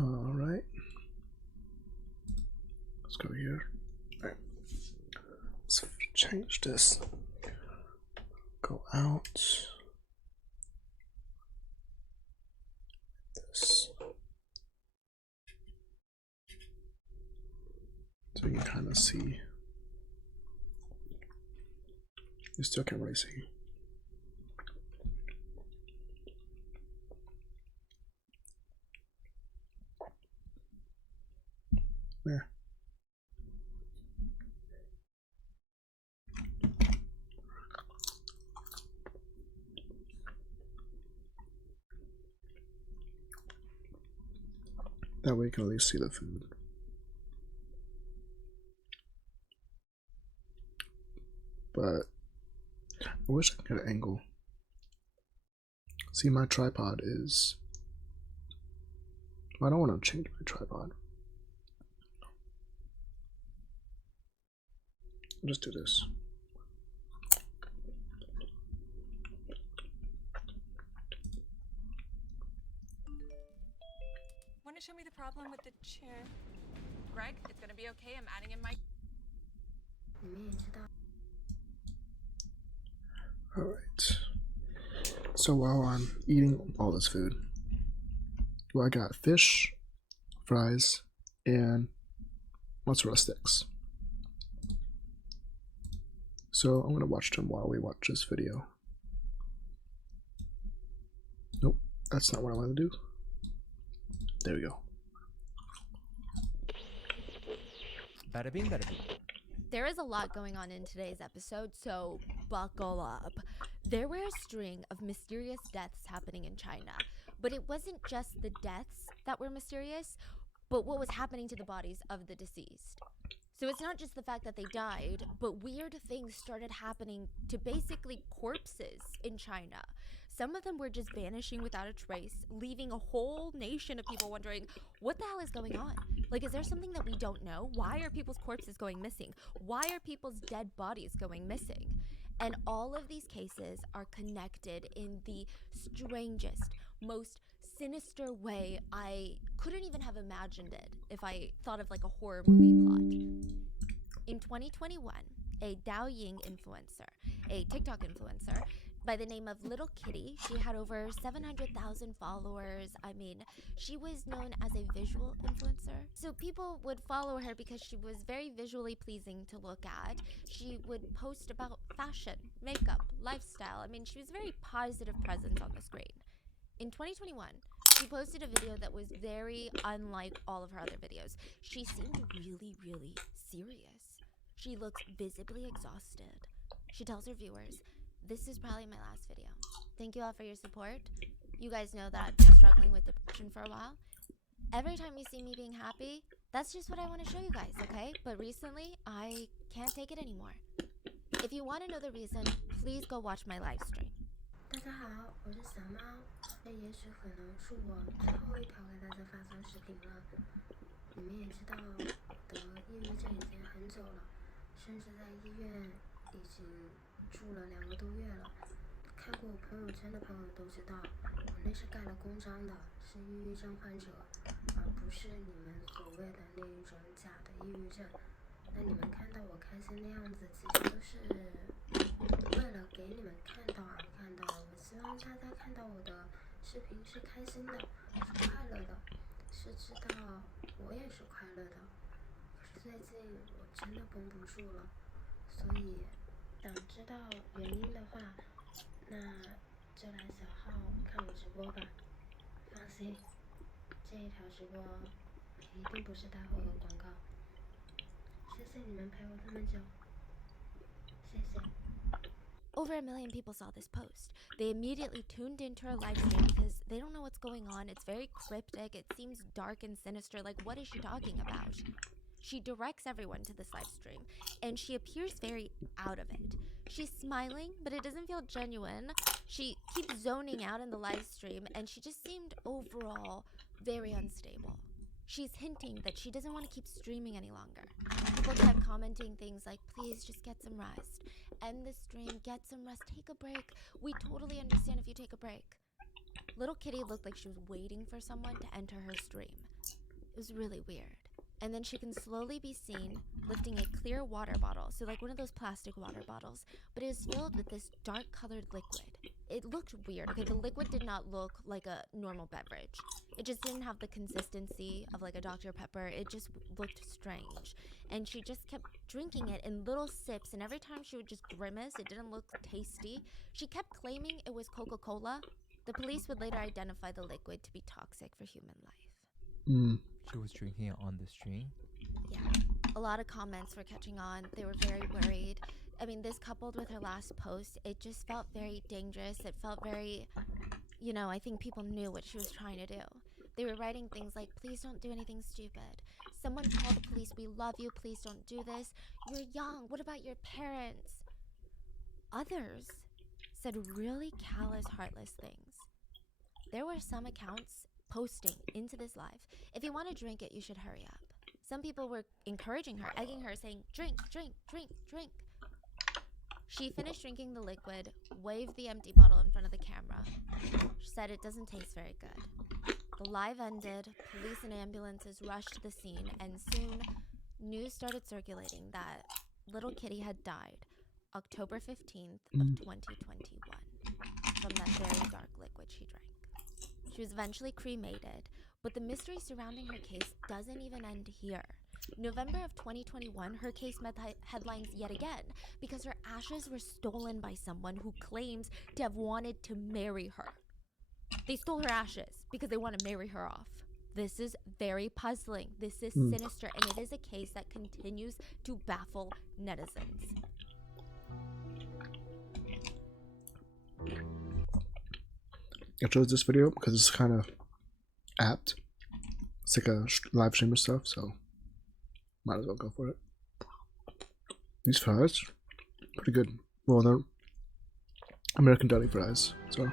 All right. Let's go here. All right. Let's change this. Go out. This. So you can kind of see. You still can't really see. There. That way you can at least see the food. But I wish I could get an angle. See, my tripod is... I don't want to change my tripod. I'll just do this. Want to show me the problem with the chair? Greg, it's gonna be okay. I'm adding in my... Alright. So while I'm eating all this food, well, I got fish, fries, and mozzarella sticks. So I'm gonna watch them while we watch this video. Nope, that's not what I want to do. There we go. Bada bing, bada bing. There is a lot going on in today's episode, so buckle up. There were a string of mysterious deaths happening in China, but it wasn't just the deaths that were mysterious, but what was happening to the bodies of the deceased. So it's not just the fact that they died, but weird things started happening to basically corpses in China. Some of them were just vanishing without a trace, leaving a whole nation of people wondering, what the hell is going on? Like, is there something that we don't know? Why are people's corpses going missing? Why are people's dead bodies going missing? And all of these cases are connected in the strangest, most sinister way. I couldn't even have imagined it if I thought of like a horror movie plot. In 2021, a Douyin influencer, a TikTok influencer, by the name of Little Kitty. She had over 700,000 followers. I mean, she was known as a visual influencer. So people would follow her because she was very visually pleasing to look at. She would post about fashion, makeup, lifestyle. I mean, she was a very positive presence on the screen. In 2021, she posted a video that was very unlike all of her other videos. She seemed really, really serious. She looked visibly exhausted. She tells her viewers, "This is probably my last video. Thank you all for your support. You guys know that I've been struggling with depression for a while. Every time you see me being happy, that's just what I want to show you guys, okay? But recently, I can't take it anymore. If you want to know the reason, please go watch my live stream." 大家好，我是小猫。这也许可能是我最后一条给大家发送视频了。你们也知道，我得抑郁症已经很久了，甚至在医院已经住了2个多月了。看过我朋友圈的朋友都知道，我那是盖了公章的，是抑郁症患者，而不是你们所谓的那一种假的抑郁症。那你们看到我开心的样子，其实都是为了给你们看到而看到的。我希望大家看到我的视频是开心的，是快乐的，是知道我也是快乐的。可是最近我真的绷不住了，所以想知道原因的话，那就来小号看我直播吧。放心，这一条直播一定不是带货和广告。谢谢你们陪我这么久，谢谢。Over 1 million people saw this post. They immediately tuned into her live stream because they don't know what's going on. It's very cryptic. It seems dark and sinister. Like, what is she talking about? She directs everyone to this live stream, and she appears very out of it. She's smiling, but it doesn't feel genuine. She keeps zoning out in the live stream, and she just seemed overall very unstable. She's hinting that she doesn't want to keep streaming any longer. People kept commenting things like, "Please just get some rest. End the stream, get some rest, take a break. We totally understand if you take a break." Little Kitty looked like she was waiting for someone to enter her stream. It was really weird. And then she can slowly be seen lifting a clear water bottle, so like one of those plastic water bottles, but it is filled with this dark colored liquid. It looked weird. Okay, the liquid did not look like a normal beverage. It just didn't have the consistency of like a Dr. Pepper. It just looked strange. And she just kept drinking it in little sips, and every time she would just grimace, it didn't look tasty. She kept claiming it was Coca-Cola. The police would later identify the liquid to be toxic for human life. She was drinking it on the stream. Yeah, a lot of comments were catching on. They were very worried. I mean, this coupled with her last post, it just felt very dangerous. It felt very, I think people knew what she was trying to do. They were writing things like, please don't do anything stupid. Someone call the police. We love you. Please don't do this. You're young. What about your parents? Others said really callous, heartless things. There were some accounts posting into this live, if you want to drink it, you should hurry up. Some people were encouraging her, egging her, saying, drink, drink, drink, drink. She finished drinking the liquid, waved the empty bottle in front of the camera. She said it doesn't taste very good. The live ended, police and ambulances rushed to the scene, and soon news started circulating that little Kitty had died October 15th of 2021 from that very dark liquid she drank. She was eventually cremated, but the mystery surrounding her case doesn't even end here. November of 2021, her case made headlines yet again because her ashes were stolen by someone who claims to have wanted to marry her. They stole her ashes because they want to marry her off. This is very puzzling. This is sinister, and it is a case that continues to baffle netizens. I chose this video because it's kind of apt. It's like a live stream or stuff, so might as well go for it. These fries, pretty good. Well, they're American deli fries, so I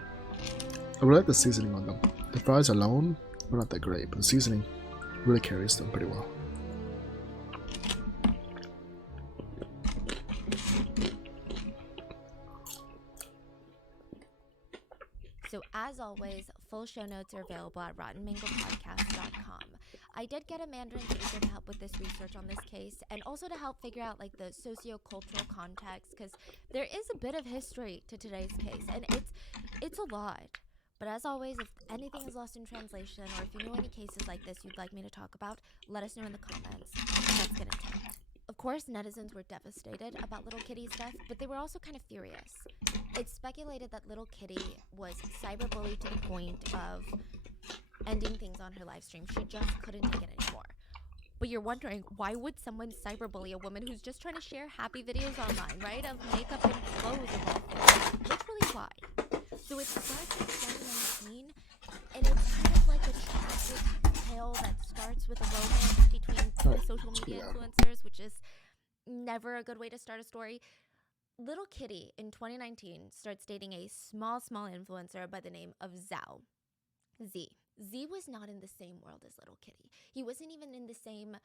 really like the seasoning on them. The fries alone are not that great, but the seasoning really carries them pretty well. So as always, full show notes are available at RottenMangoPodcast.com. I did get a Mandarin teacher to help with this research on this case, and also to help figure out like the socio-cultural context, because there is a bit of history to today's case, and it's a lot. But as always, if anything is lost in translation, or if you know any cases like this you'd like me to talk about, let us know in the comments. That's gonna take. Of course, netizens were devastated about little Kitty's death, but they were also kind of furious. It's speculated that little Kitty was cyberbullied to the point of ending things on her live stream. She just couldn't take it anymore. But you're wondering, why would someone cyberbully a woman who's just trying to share happy videos online, right? Of makeup and clothes of all things. Literally, why? So it starts in 2019, and it's kind of like a tragic tale that starts with a romance between two social media influencers, which is never a good way to start a story. Little Kitty in 2019 starts dating a small influencer by the name of Zhao. Z. Z was not in the same world as Little Kitty. He wasn't even in the same,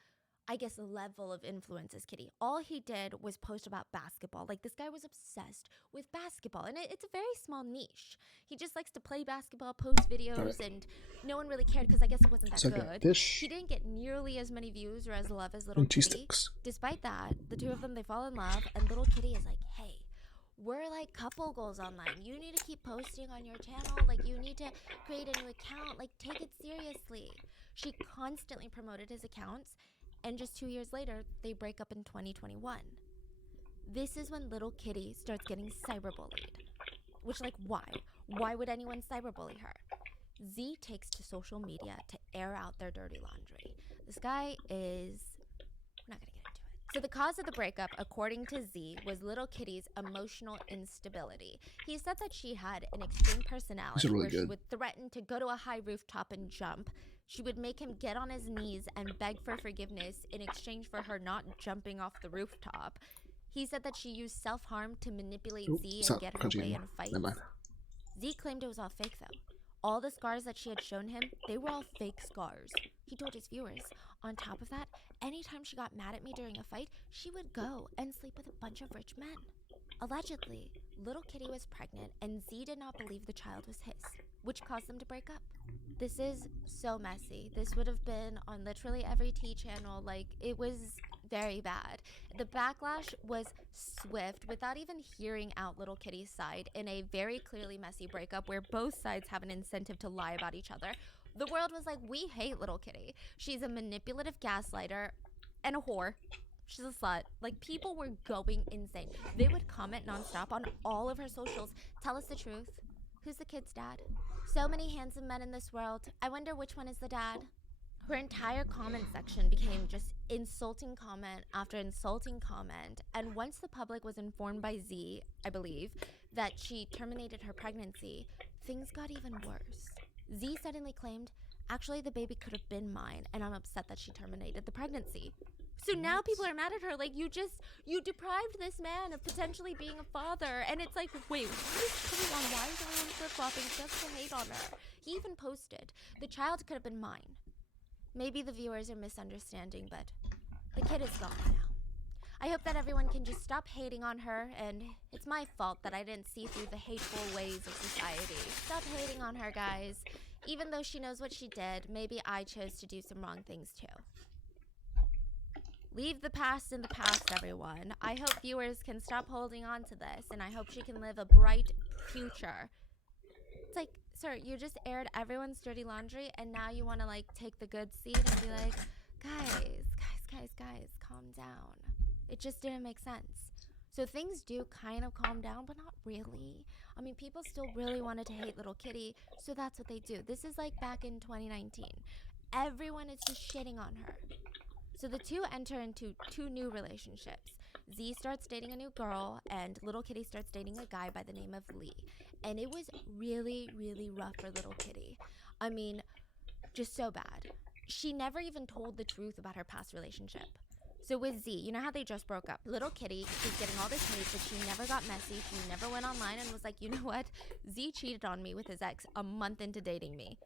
I guess, level of influence as Kitty. All he did was post about basketball. Like, this guy was obsessed with basketball, and it's a very small niche. He just likes to play basketball, post videos, and no one really cared because I guess it wasn't that good. He didn't get nearly as many views or as love as Little Kitty. Despite that, the two of them, they fall in love, and Little Kitty is like, hey, we're like couple goals online. You need to keep posting on your channel. Like, you need to create a new account. Like, take it seriously. She constantly promoted his accounts, and just 2 years later, they break up in 2021. This is when Little Kitty starts getting cyberbullied. Which, like, why? Why would anyone cyberbully her? Z takes to social media to air out their dirty laundry. This guy is... We're not gonna get into it. So the cause of the breakup, according to Z, was Little Kitty's emotional instability. He said that she had an extreme personality where she would threaten to go to a high rooftop and jump. She would make him get on his knees and beg for forgiveness in exchange for her not jumping off the rooftop. He said that she used self-harm to manipulate Z and get her way in fights. Z claimed it was all fake, though. All the scars that she had shown him, they were all fake scars. He told his viewers. On top of that, anytime she got mad at me during a fight, she would go and sleep with a bunch of rich men. Allegedly, Little Kitty was pregnant, and Z did not believe the child was his. which caused them to break up. This is so messy. This would have been on literally every T channel. Like, it was very bad. The backlash was swift without even hearing out Little Kitty's side in a very clearly messy breakup where both sides have an incentive to lie about each other. The world was like, we hate Little Kitty. She's a manipulative gaslighter and a whore. She's a slut. Like, people were going insane. They would comment nonstop on all of her socials. Tell us the truth. Who's the kid's dad? So many handsome men in this world. I wonder which one is the dad. Her entire comment section became just insulting comment after insulting comment. And once the public was informed by Z, I believe, that she terminated her pregnancy, things got even worse. Z suddenly claimed, actually, the baby could have been mine, and I'm upset that she terminated the pregnancy. So now people are mad at her, like, you deprived this man of potentially being a father. And it's like, wait, what is going on? Why is everyone flip-flopping just to hate on her? He even posted, the child could have been mine. Maybe the viewers are misunderstanding, but the kid is gone now. I hope that everyone can just stop hating on her, and it's my fault that I didn't see through the hateful ways of society. Stop hating on her, guys. Even though she knows what she did, maybe I chose to do some wrong things too. Leave the past in the past, everyone. I hope viewers can stop holding on to this, and I hope she can live a bright future. It's like, sir, you just aired everyone's dirty laundry, and now you want to, like, take the good seed and be like, guys, calm down. It just didn't make sense. So things do kind of calm down, but not really. I mean, people still really wanted to hate Little Kitty, so that's what they do. This is like back in 2019. Everyone is just shitting on her. So the two enter into two new relationships. Z starts dating a new girl, and Little Kitty starts dating a guy by the name of Lee. And it was really, really rough for Little Kitty. I mean, just so bad. She never even told the truth about her past relationship. So with Z, you know how they just broke up? Little Kitty was getting all this hate, but she never got messy. She never went online and was like, you know what? Z cheated on me with his ex a month into dating me.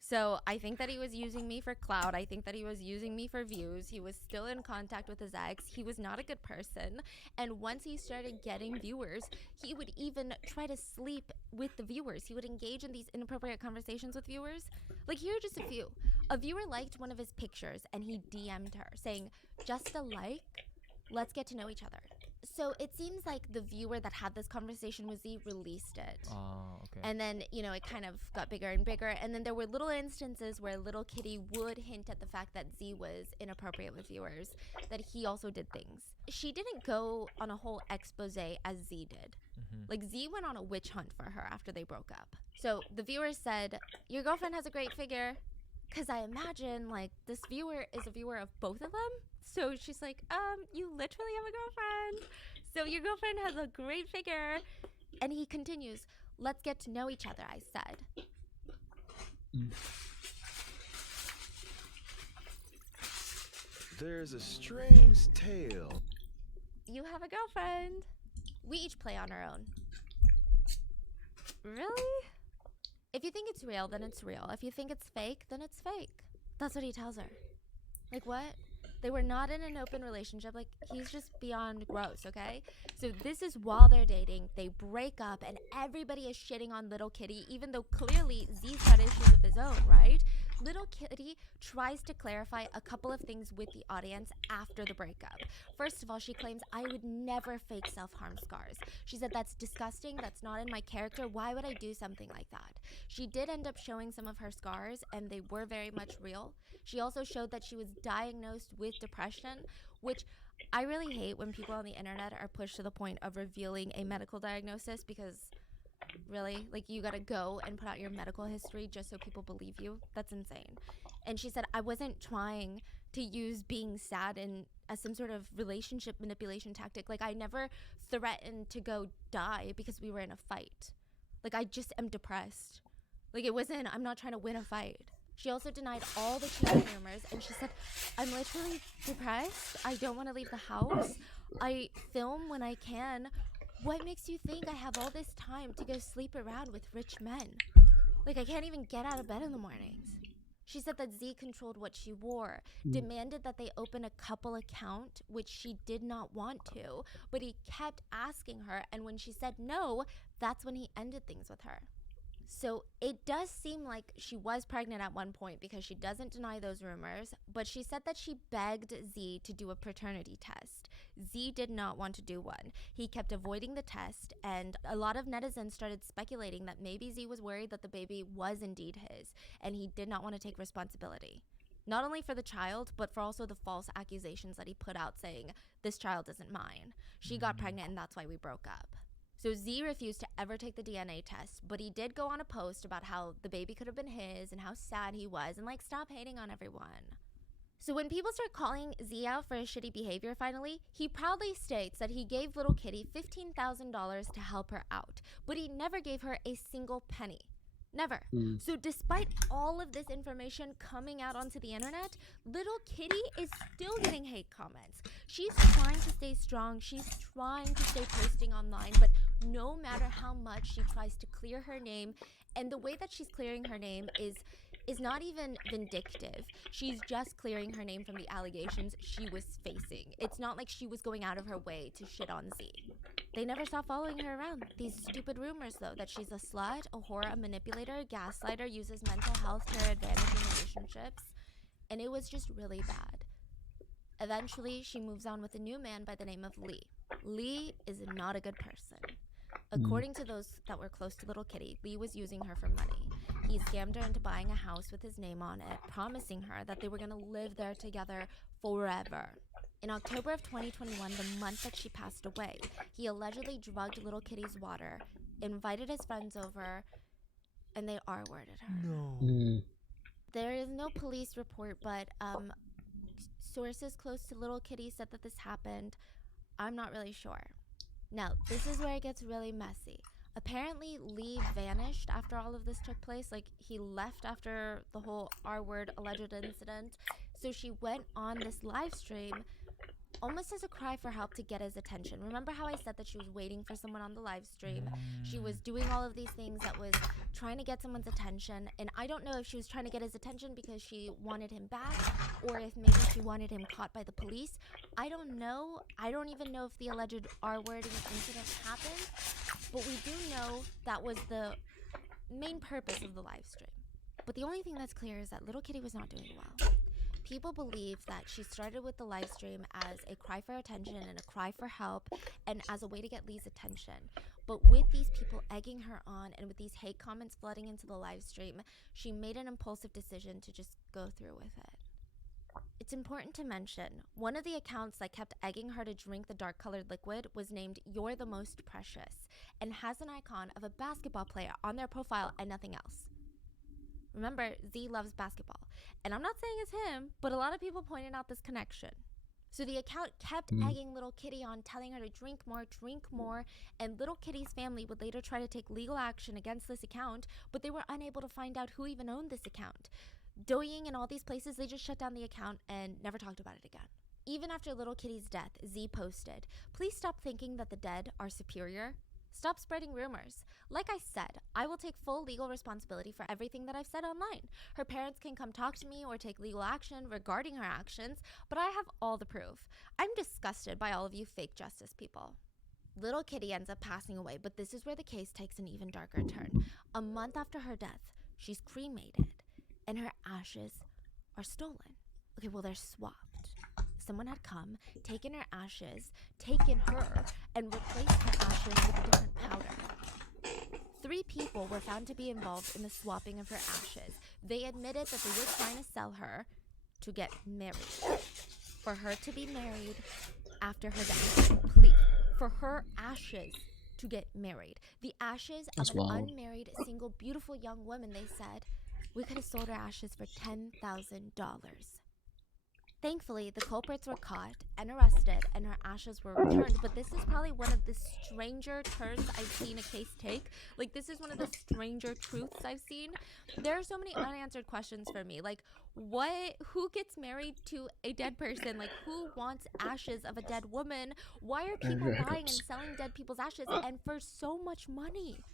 So I think that he was using me for clout. I think that he was using me for views. He was still in contact with his ex. He was not a good person. And once he started getting viewers, he would even try to sleep with the viewers. He would engage in these inappropriate conversations with viewers. Like, here are just a few. A viewer liked one of his pictures and he DM'd her saying, just a like, let's get to know each other. So it seems like the viewer that had this conversation with Z released it. Oh, okay. And then, you know, it kind of got bigger and bigger. And then there were little instances where Little Kitty would hint at the fact that Z was inappropriate with viewers, that he also did things. She didn't go on a whole expose as Z did. Like, Z went on a witch hunt for her after they broke up. So the viewer said, your girlfriend has a great figure. Because I imagine, like, this viewer is a viewer of both of them. So she's like, you literally have a girlfriend. So your girlfriend has a great figure. And he continues, let's get to know each other, I said. There's a strange tale. You have a girlfriend. We each play on our own. Really? If you think it's real, then it's real. If you think it's fake, then it's fake. That's what he tells her. Like, what? They were not in an open relationship. Like, he's just beyond gross, okay? So this is while they're dating. They break up, and everybody is shitting on Little Kitty, even though clearly Z's got issues of his own, right? Little Kitty tries to clarify a couple of things with the audience after the breakup. First of all, she claims, I would never fake self-harm scars. She said, that's disgusting. That's not in my character. Why would I do something like that? She did end up showing some of her scars, and they were very much real. She also showed that she was diagnosed with depression, which I really hate when people on the internet are pushed to the point of revealing a medical diagnosis, because really, like, you gotta go and put out your medical history just so people believe you. That's insane. And she said, I wasn't trying to use being sad as some sort of relationship manipulation tactic. Like, I never threatened to go die because we were in a fight. Like, I just am depressed. Like, I'm not trying to win a fight. She also denied all the cheating rumors, and she said, I'm literally depressed. I don't want to leave the house. I film when I can. What makes you think I have all this time to go sleep around with rich men? Like, I can't even get out of bed in the mornings. She said that Z controlled what she wore, demanded that they open a couple account, which she did not want to, but he kept asking her, and when she said no, that's when he ended things with her. So it does seem like she was pregnant at one point because she doesn't deny those rumors, but she said that she begged Z to do a paternity test. Z did not want to do one. He kept avoiding the test, and a lot of netizens started speculating that maybe Z was worried that the baby was indeed his, and he did not want to take responsibility. Not only for the child, but for also the false accusations that he put out saying, this child isn't mine. She got pregnant and that's why we broke up. So Z refused to ever take the DNA test, but he did go on a post about how the baby could have been his and how sad he was and like, stop hating on everyone. So when people start calling Z out for his shitty behavior finally, he proudly states that he gave little Kitty $15,000 to help her out, but he never gave her a single penny. Never. So despite all of this information coming out onto the internet, little Kitty is still getting hate comments. She's trying to stay strong. She's trying to stay posting online, but no matter how much she tries to clear her name, and the way that she's clearing her name is not even vindictive. She's just clearing her name from the allegations she was facing. It's not like she was going out of her way to shit on Z. They never stop following her around. These stupid rumors, though, that she's a slut, a whore, a manipulator, a gaslighter, uses mental health to her advantage in relationships. And it was just really bad. Eventually, she moves on with a new man by the name of Lee. Lee is not a good person. According to those that were close to little Kitty, Lee was using her for money. He scammed her into buying a house with his name on it, promising her that they were going to live there together forever. In October of 2021, the month that she passed away, he allegedly drugged little Kitty's water, invited his friends over, and they R-worded her. No. There is no police report, but sources close to little Kitty said that this happened. I'm not really sure. Now, this is where it gets really messy. Apparently, Lee vanished after all of this took place. Like, he left after the whole R-word alleged incident. So she went on this live stream almost as a cry for help to get his attention. Remember how I said that she was waiting for someone on the live stream? She was doing all of these things that was trying to get someone's attention. And I don't know if she was trying to get his attention because she wanted him back or if maybe she wanted him caught by the police. I don't know. I don't even know if the alleged R-wording incident happened. But we do know that was the main purpose of the live stream. But the only thing that's clear is that little Kitty was not doing well. People believe that she started with the live stream as a cry for attention and a cry for help and as a way to get Lee's attention. But with these people egging her on and with these hate comments flooding into the live stream, she made an impulsive decision to just go through with it. It's important to mention, one of the accounts that kept egging her to drink the dark-colored liquid was named You're the Most Precious and has an icon of a basketball player on their profile and nothing else. Remember, Z loves basketball. And I'm not saying it's him, but a lot of people pointed out this connection. So the account kept egging little Kitty on, telling her to drink more, and little Kitty's family would later try to take legal action against this account, but they were unable to find out who even owned this account. Douyin and all these places, they just shut down the account and never talked about it again. Even after little Kitty's death, Z posted, "Please stop thinking that the dead are superior. Stop spreading rumors. Like I said, I will take full legal responsibility for everything that I've said online. Her parents can come talk to me or take legal action regarding her actions, but I have all the proof. I'm disgusted by all of you fake justice people." Little Kitty ends up passing away, but this is where the case takes an even darker turn. A month after her death, she's cremated, and her ashes are stolen. Okay, well, they're swapped. Someone had come, taken her ashes, taken her, and replaced her ashes with a different powder. 3 people were found to be involved in the swapping of her ashes. They admitted that they were trying to sell her to get married. For her to be married after her death. Please. For her ashes to get married. The ashes of an unmarried, single, beautiful young woman, they said, we could have sold her ashes for $10,000. Thankfully, the culprits were caught and arrested, and her ashes were returned. But this is probably one of the stranger turns I've seen a case take. Like, this is one of the stranger truths I've seen. There are so many unanswered questions for me. Like, who gets married to a dead person? Like, who wants ashes of a dead woman? Why are people buying and selling dead people's ashes, and for so much money?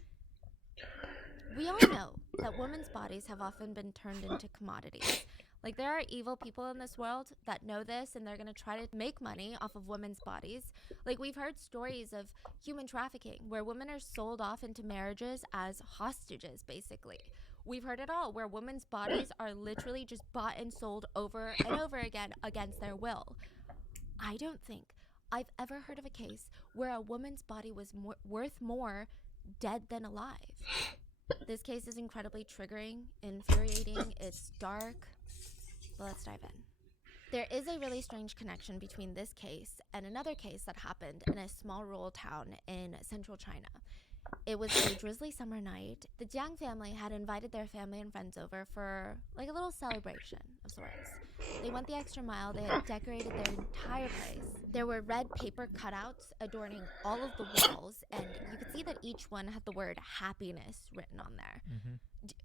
We all know that women's bodies have often been turned into commodities. Like, there are evil people in this world that know this, and they're going to try to make money off of women's bodies. Like, we've heard stories of human trafficking where women are sold off into marriages as hostages, basically. We've heard it all, where women's bodies are literally just bought and sold over and over again against their will. I don't think I've ever heard of a case where a woman's body was worth more dead than alive. This case is incredibly triggering, infuriating, it's dark, but let's dive in. There is a really strange connection between this case and another case that happened in a small rural town in central China. It was a drizzly summer night. The Jiang family had invited their family and friends over for like a little celebration of sorts. They went the extra mile. They had decorated their entire place. There were red paper cutouts adorning all of the walls, and you could see that each one had the word happiness written on there.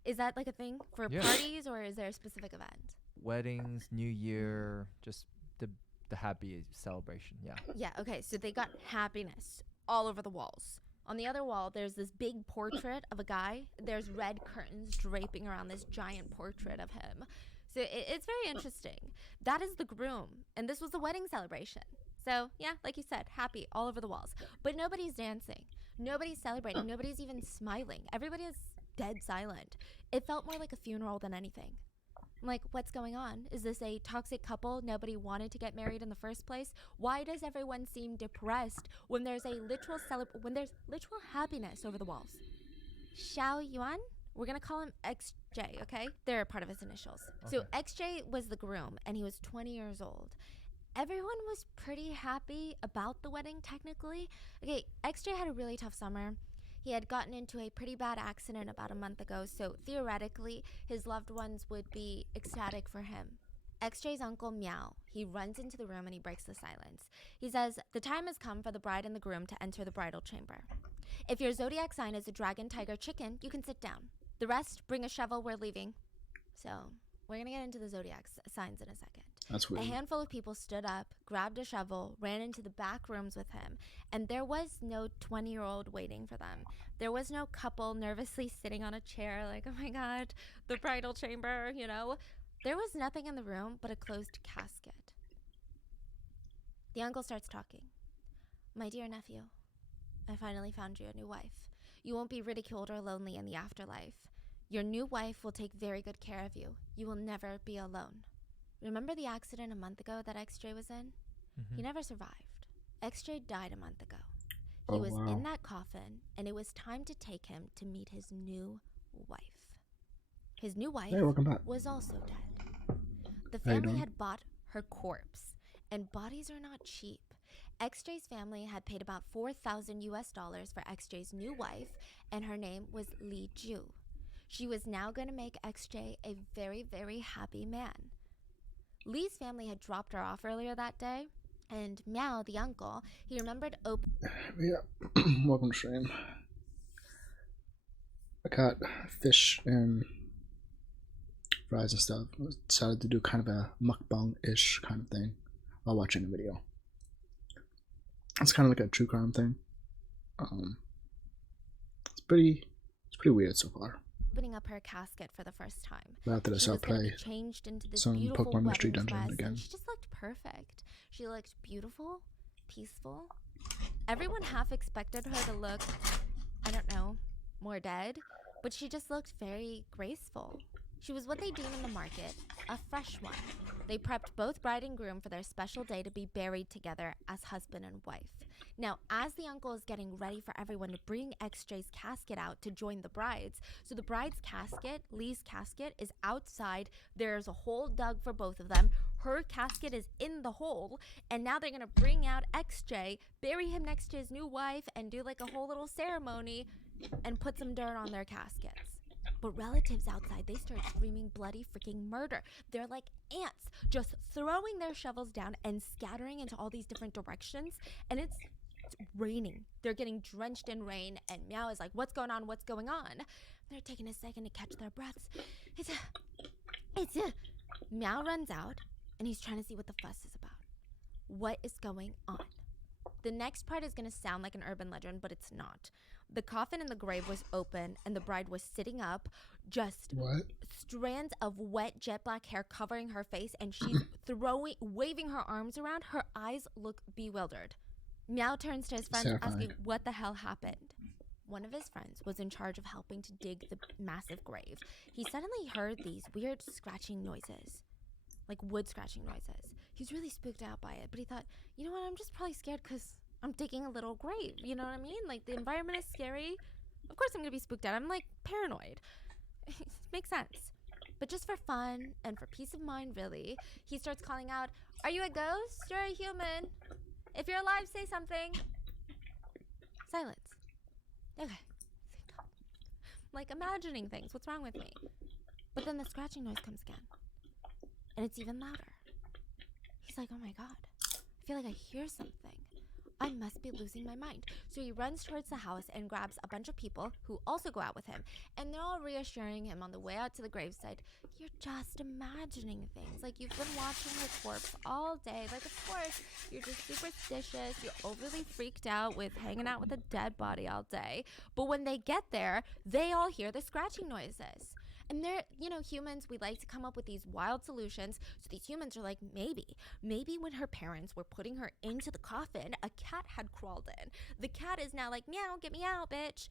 Is that like a thing for Yeah. parties, or is there a specific event? Weddings, New Year, just the happy celebration. Yeah. Yeah, okay, so they got happiness all over the walls. On the other wall, there's this big portrait of a guy. There's red curtains draping around this giant portrait of him. So it's very interesting. That is the groom, and this was the wedding celebration. So, yeah, like you said, happy all over the walls. But nobody's dancing. Nobody's celebrating. Nobody's even smiling. Everybody is dead silent. It felt more like a funeral than anything. I'm like, what's going on? Is this a toxic couple? Nobody wanted to get married in the first place? Why does everyone seem depressed when there's a literal literal happiness over the walls? Xiao Yuan? We're gonna call him XJ, okay? They're part of his initials. So Okay. XJ was the groom, and he was 20 years old. Everyone was pretty happy about the wedding, technically. Okay, XJ had a really tough summer. He had gotten into a pretty bad accident about a month ago, so theoretically, his loved ones would be ecstatic for him. XJ's uncle, Miao, he runs into the room and he breaks the silence. He says, "The time has come for the bride and the groom to enter the bridal chamber. If your zodiac sign is a dragon, tiger, chicken, you can sit down. The rest, bring a shovel, we're leaving." So, we're going to get into the zodiac signs in a second. That's A weird. handful of people stood up, grabbed a shovel, ran into the back rooms with him, and there was no 20-year-old waiting for them. There was no couple nervously sitting on a chair like, oh my god, the bridal chamber, you know? There was nothing in the room but a closed casket. The uncle starts talking. "My dear nephew, I finally found you a new wife. You won't be ridiculed or lonely in the afterlife. Your new wife will take very good care of you. You will never be alone. Remember the accident a month ago that XJ was in? He never survived. XJ died a month ago. He Oh, was wow. in that coffin, and it was time to take him to meet his new wife. His new wife Hey, welcome back. was also dead. The How you family doing? had bought her corpse, and bodies are not cheap. XJ's family had paid about $4,000 for XJ's new wife, and her name was Li Ju. She was now going to make XJ a very, very happy man. Lee's family had dropped her off earlier that day, and Miao, the uncle, he remembered Yeah. Welcome to stream. I got fish and fries and stuff. I decided to do kind of a mukbang-ish kind of thing while watching a video. It's kind of like a true crime thing. It's pretty weird so far. opening up her casket for the first time. But after this, She I'll was gonna play be changed into this some beautiful Pokemon Mystery wedding Dungeon dress, again. and she just looked perfect. She looked beautiful, peaceful. Everyone half expected her to look, I don't know, more dead, but she just looked very graceful. She was what they deem in the market a fresh one. They prepped both bride and groom for their special day to be buried together as husband and wife. Now, as the uncle is getting ready for everyone to bring XJ's casket out to join the brides, so the bride's casket, Lee's casket, is outside. There's a hole dug for both of them. Her casket is in the hole, and now they're gonna bring out XJ, bury him next to his new wife, and do like a whole little ceremony and put some dirt on their caskets. But relatives outside, they start screaming bloody freaking murder. They're like ants, just throwing their shovels down and scattering into all these different directions. And it's raining. They're getting drenched in rain. And Miao is like, what's going on? What's going on? They're taking a second to catch their breaths. Miao runs out, and he's trying to see what the fuss is about. What is going on? The next part is going to sound like an urban legend, but it's not. The coffin in the grave was open, and the bride was sitting up, just What? strands of wet jet black hair covering her face, and she's waving her arms around. Her eyes look bewildered. Miao turns to his friends, Terrifying. asking what the hell happened. One of his friends was in charge of helping to dig the massive grave. He suddenly heard these weird scratching noises, like wood scratching noises. He was really spooked out by it, but he thought, you know what, I'm just probably scared because I'm digging a little grave. You know what I mean? Like, the environment is scary. Of course I'm going to be spooked out. I'm, like, paranoid. Makes sense. But just for fun and for peace of mind, really, he starts calling out, are you a ghost or a human? If you're alive, say something. Silence. Okay. Like, imagining things. What's wrong with me? But then the scratching noise comes again. And it's even louder. He's like, oh my god. I feel like I hear something. I must be losing my mind. So he runs towards the house and grabs a bunch of people who also go out with him. And they're all reassuring him on the way out to the gravesite. You're just imagining things. Like, you've been watching her corpse all day. Like, of course, you're just superstitious. You're overly freaked out with hanging out with a dead body all day. But when they get there, they all hear the scratching noises. And they're, humans, we like to come up with these wild solutions. So these humans are like, maybe when her parents were putting her into the coffin, a cat had crawled in. The cat is now like, meow, get me out, bitch.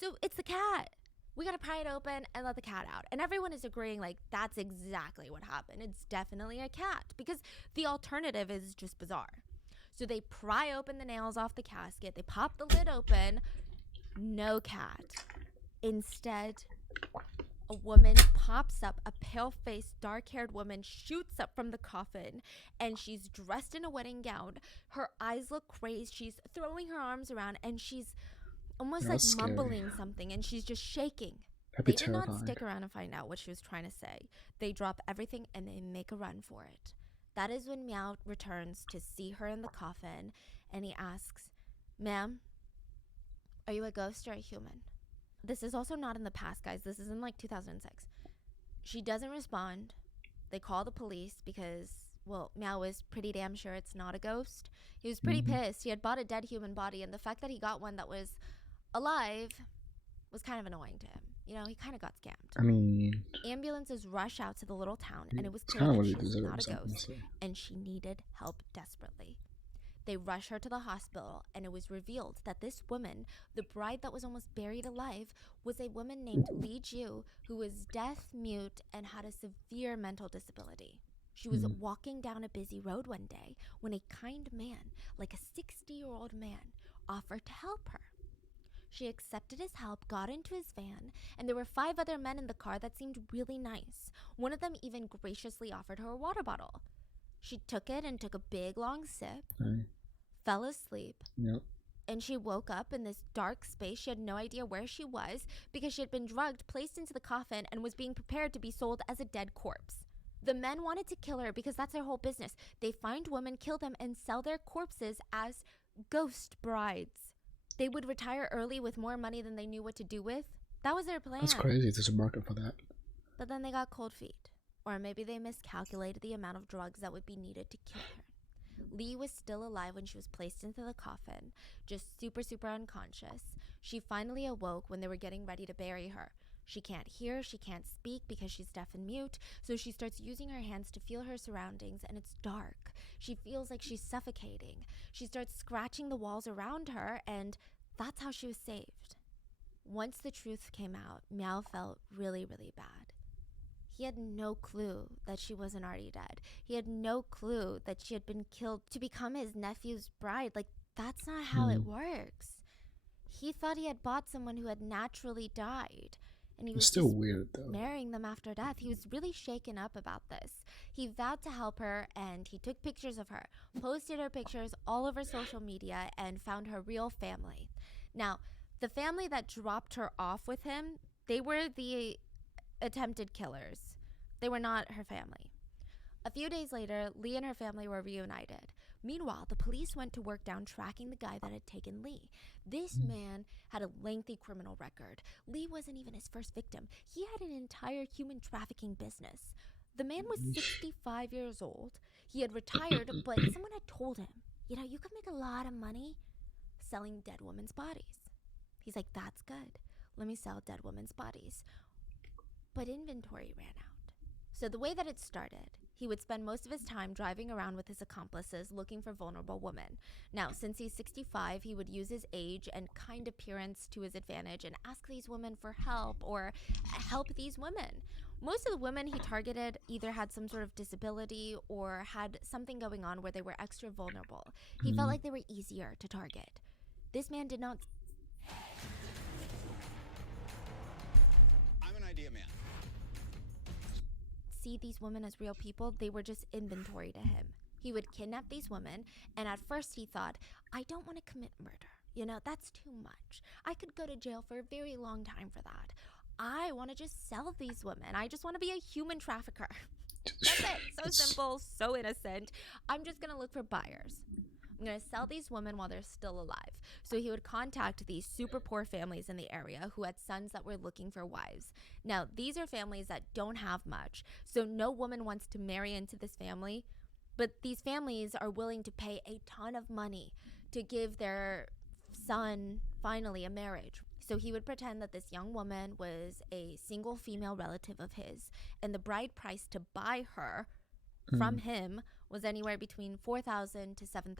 So it's the cat. We gotta pry it open and let the cat out. And everyone is agreeing, like, that's exactly what happened. It's definitely a cat, because the alternative is just bizarre. So they pry open the nails off the casket. They pop the lid open. No cat. Instead, a woman pops up, a pale-faced, dark-haired woman shoots up from the coffin, and she's dressed in a wedding gown. Her eyes look crazed. She's throwing her arms around, and she's almost like That's scary. mumbling something, and she's just shaking. That'd They be did not terrifying. stick around and find out what she was trying to say. They drop everything, and they make a run for it. That is when Miao returns to see her in the coffin, and he asks, ma'am, are you a ghost or a human? This is also not in the past, guys. This is in like 2006. She doesn't respond. They call the police because, well, Miao is pretty damn sure it's not a ghost. He was pretty pissed. He had bought a dead human body, and the fact that he got one that was alive was kind of annoying to him. He kind of got scammed. I mean, Ambulances rush out to the little town, and it was it's clear kind of that what she he was deserves, not a ghost, honestly. and she needed help desperately. They rush her to the hospital, and it was revealed that this woman, the bride that was almost buried alive, was a woman named Li Ju, who was deaf, mute, and had a severe mental disability. She was walking down a busy road one day when a kind man, like a 60-year-old man, offered to help her. She accepted his help, got into his van, and there were 5 other men in the car that seemed really nice. One of them even graciously offered her a water bottle. She took it and took a big, long sip, Okay. fell asleep, Yep. and she woke up in this dark space. She had no idea where she was because she had been drugged, placed into the coffin, and was being prepared to be sold as a dead corpse. The men wanted to kill her because that's their whole business. They find women, kill them, and sell their corpses as ghost brides. They would retire early with more money than they knew what to do with. That was their plan. That's crazy. There's a market for that. But then they got cold feet. Or maybe they miscalculated the amount of drugs that would be needed to kill her. Lee was still alive when she was placed into the coffin, just super, super unconscious. She finally awoke when they were getting ready to bury her. She can't hear, she can't speak because she's deaf and mute, so she starts using her hands to feel her surroundings, and it's dark. She feels like she's suffocating. She starts scratching the walls around her, and that's how she was saved. Once the truth came out, Miao felt really, really bad. He had no clue that she wasn't already dead. He had no clue that she had been killed to become his nephew's bride. Like, that's not how it works. He thought he had bought someone who had naturally died. And he It's was still just weird, though. marrying them after death. He was really shaken up about this. He vowed to help her, and he took pictures of her, posted her pictures all over social media, and found her real family. Now, the family that dropped her off with him, they were the attempted killers. They were not her family. A few days later, Lee and her family were reunited. Meanwhile, the police went to work down tracking the guy that had taken Lee. This man had a lengthy criminal record. Lee wasn't even his first victim. He had an entire human trafficking business. The man was 65 years old. He had retired, but someone had told him, you know, you could make a lot of money selling dead women's bodies. He's like, that's good. Let me sell dead women's bodies. But inventory ran out. So the way that it started, he would spend most of his time driving around with his accomplices looking for vulnerable women. Now, since he's 65, he would use his age and kind appearance to his advantage and ask these women for help or help these women. Most of the women he targeted either had some sort of disability or had something going on where they were extra vulnerable. He felt like they were easier to target. This man did not I'm an idea man. see these women as real people. They were just inventory to him. He would kidnap these women, and at first he thought, I don't want to commit murder. You know, that's too much. I could go to jail for a very long time for that. I want to just sell these women. I just want to be a human trafficker. That's it. So simple, so innocent. I'm just going to look for buyers. I'm going to sell these women while they're still alive. So he would contact these super poor families in the area who had sons that were looking for wives. Now, these are families that don't have much, so no woman wants to marry into this family, but these families are willing to pay a ton of money to give their son finally a marriage. So he would pretend that this young woman was a single female relative of his, and the bride price to buy her from him was anywhere between $4,000 to $7,000.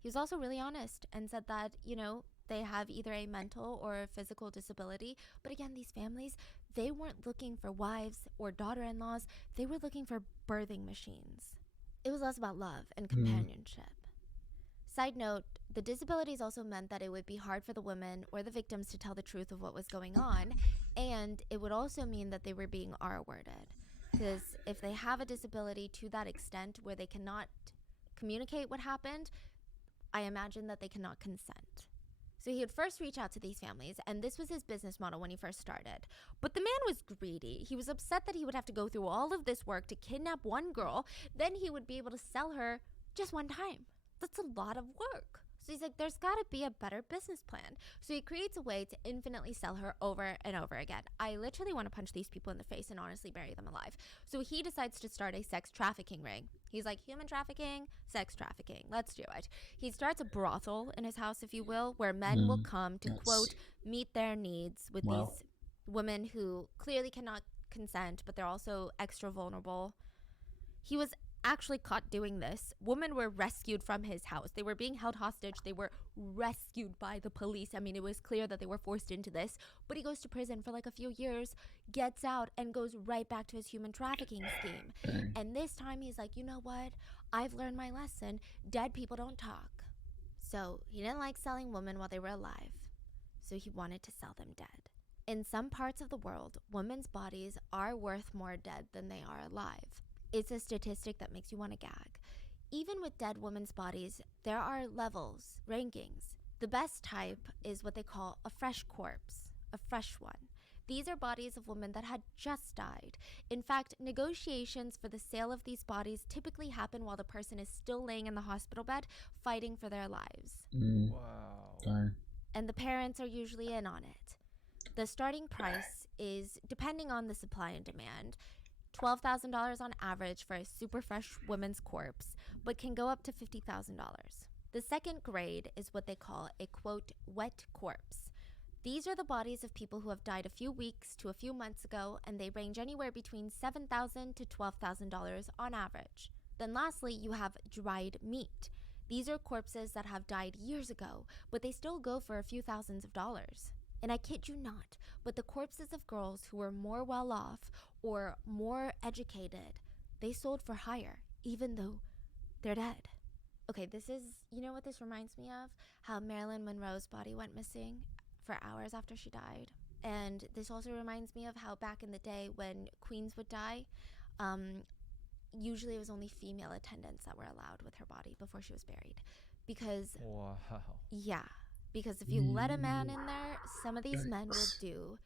He was also really honest and said that, you know, they have either a mental or a physical disability. But again, these families, they weren't looking for wives or daughter-in-laws. They were looking for birthing machines. It was less about love and companionship. Side note, the disabilities also meant that it would be hard for the women or the victims to tell the truth of what was going on. And it would also mean that they were being R-worded. Because if they have a disability to that extent where they cannot communicate what happened, I imagine that they cannot consent. So he would first reach out to these families, and this was his business model when he first started. But the man was greedy. He was upset that he would have to go through all of this work to kidnap one girl, then he would be able to sell her just one time. That's a lot of work. So he's like, there's got to be a better business plan. So he creates a way to infinitely sell her over and over again. I literally want to punch these people in the face and honestly bury them alive. So he decides to start a sex trafficking ring. He's like, human trafficking, sex trafficking. Let's do it. He starts a brothel in his house, if you will, where men will come to, quote, meet their needs with these women who clearly cannot consent, but they're also extra vulnerable. He was actually caught doing this. Women were rescued from his house. They were being held hostage. They were rescued by the police. I mean, it was clear that they were forced into this, but he goes to prison for like a few years, gets out, and goes right back to his human trafficking scheme. And this time he's like, you know what? I've learned my lesson. Dead people don't talk. So he didn't like selling women while they were alive. So he wanted to sell them dead. In some parts of the world, women's bodies are worth more dead than they are alive. It's a statistic that makes you want to gag. Even with dead women's bodies, there are levels, rankings. The best type is what they call a fresh corpse, a fresh one. These are bodies of women that had just died. In fact, negotiations for the sale of these bodies typically happen while the person is still laying in the hospital bed fighting for their lives. Wow. Darn. And the parents are usually in on it. The starting price is, depending on the supply and demand, $12,000 on average for a super fresh woman's corpse, but can go up to $50,000. The second grade is what they call a, quote, wet corpse. These are the bodies of people who have died a few weeks to a few months ago, and they range anywhere between $7,000 to $12,000 on average. Then lastly, you have dried meat. These are corpses that have died years ago, but they still go for a few thousands of dollars. And I kid you not, but the corpses of girls who were more well off or more educated, they sold for higher, even though they're dead. Okay, this is, you know what this reminds me of? How Marilyn Monroe's body went missing for hours after she died. And this also reminds me of how back in the day when queens would die, usually it was only female attendants that were allowed with her body before she was buried. Because, Wow. because if you let a man in there, some of these men will do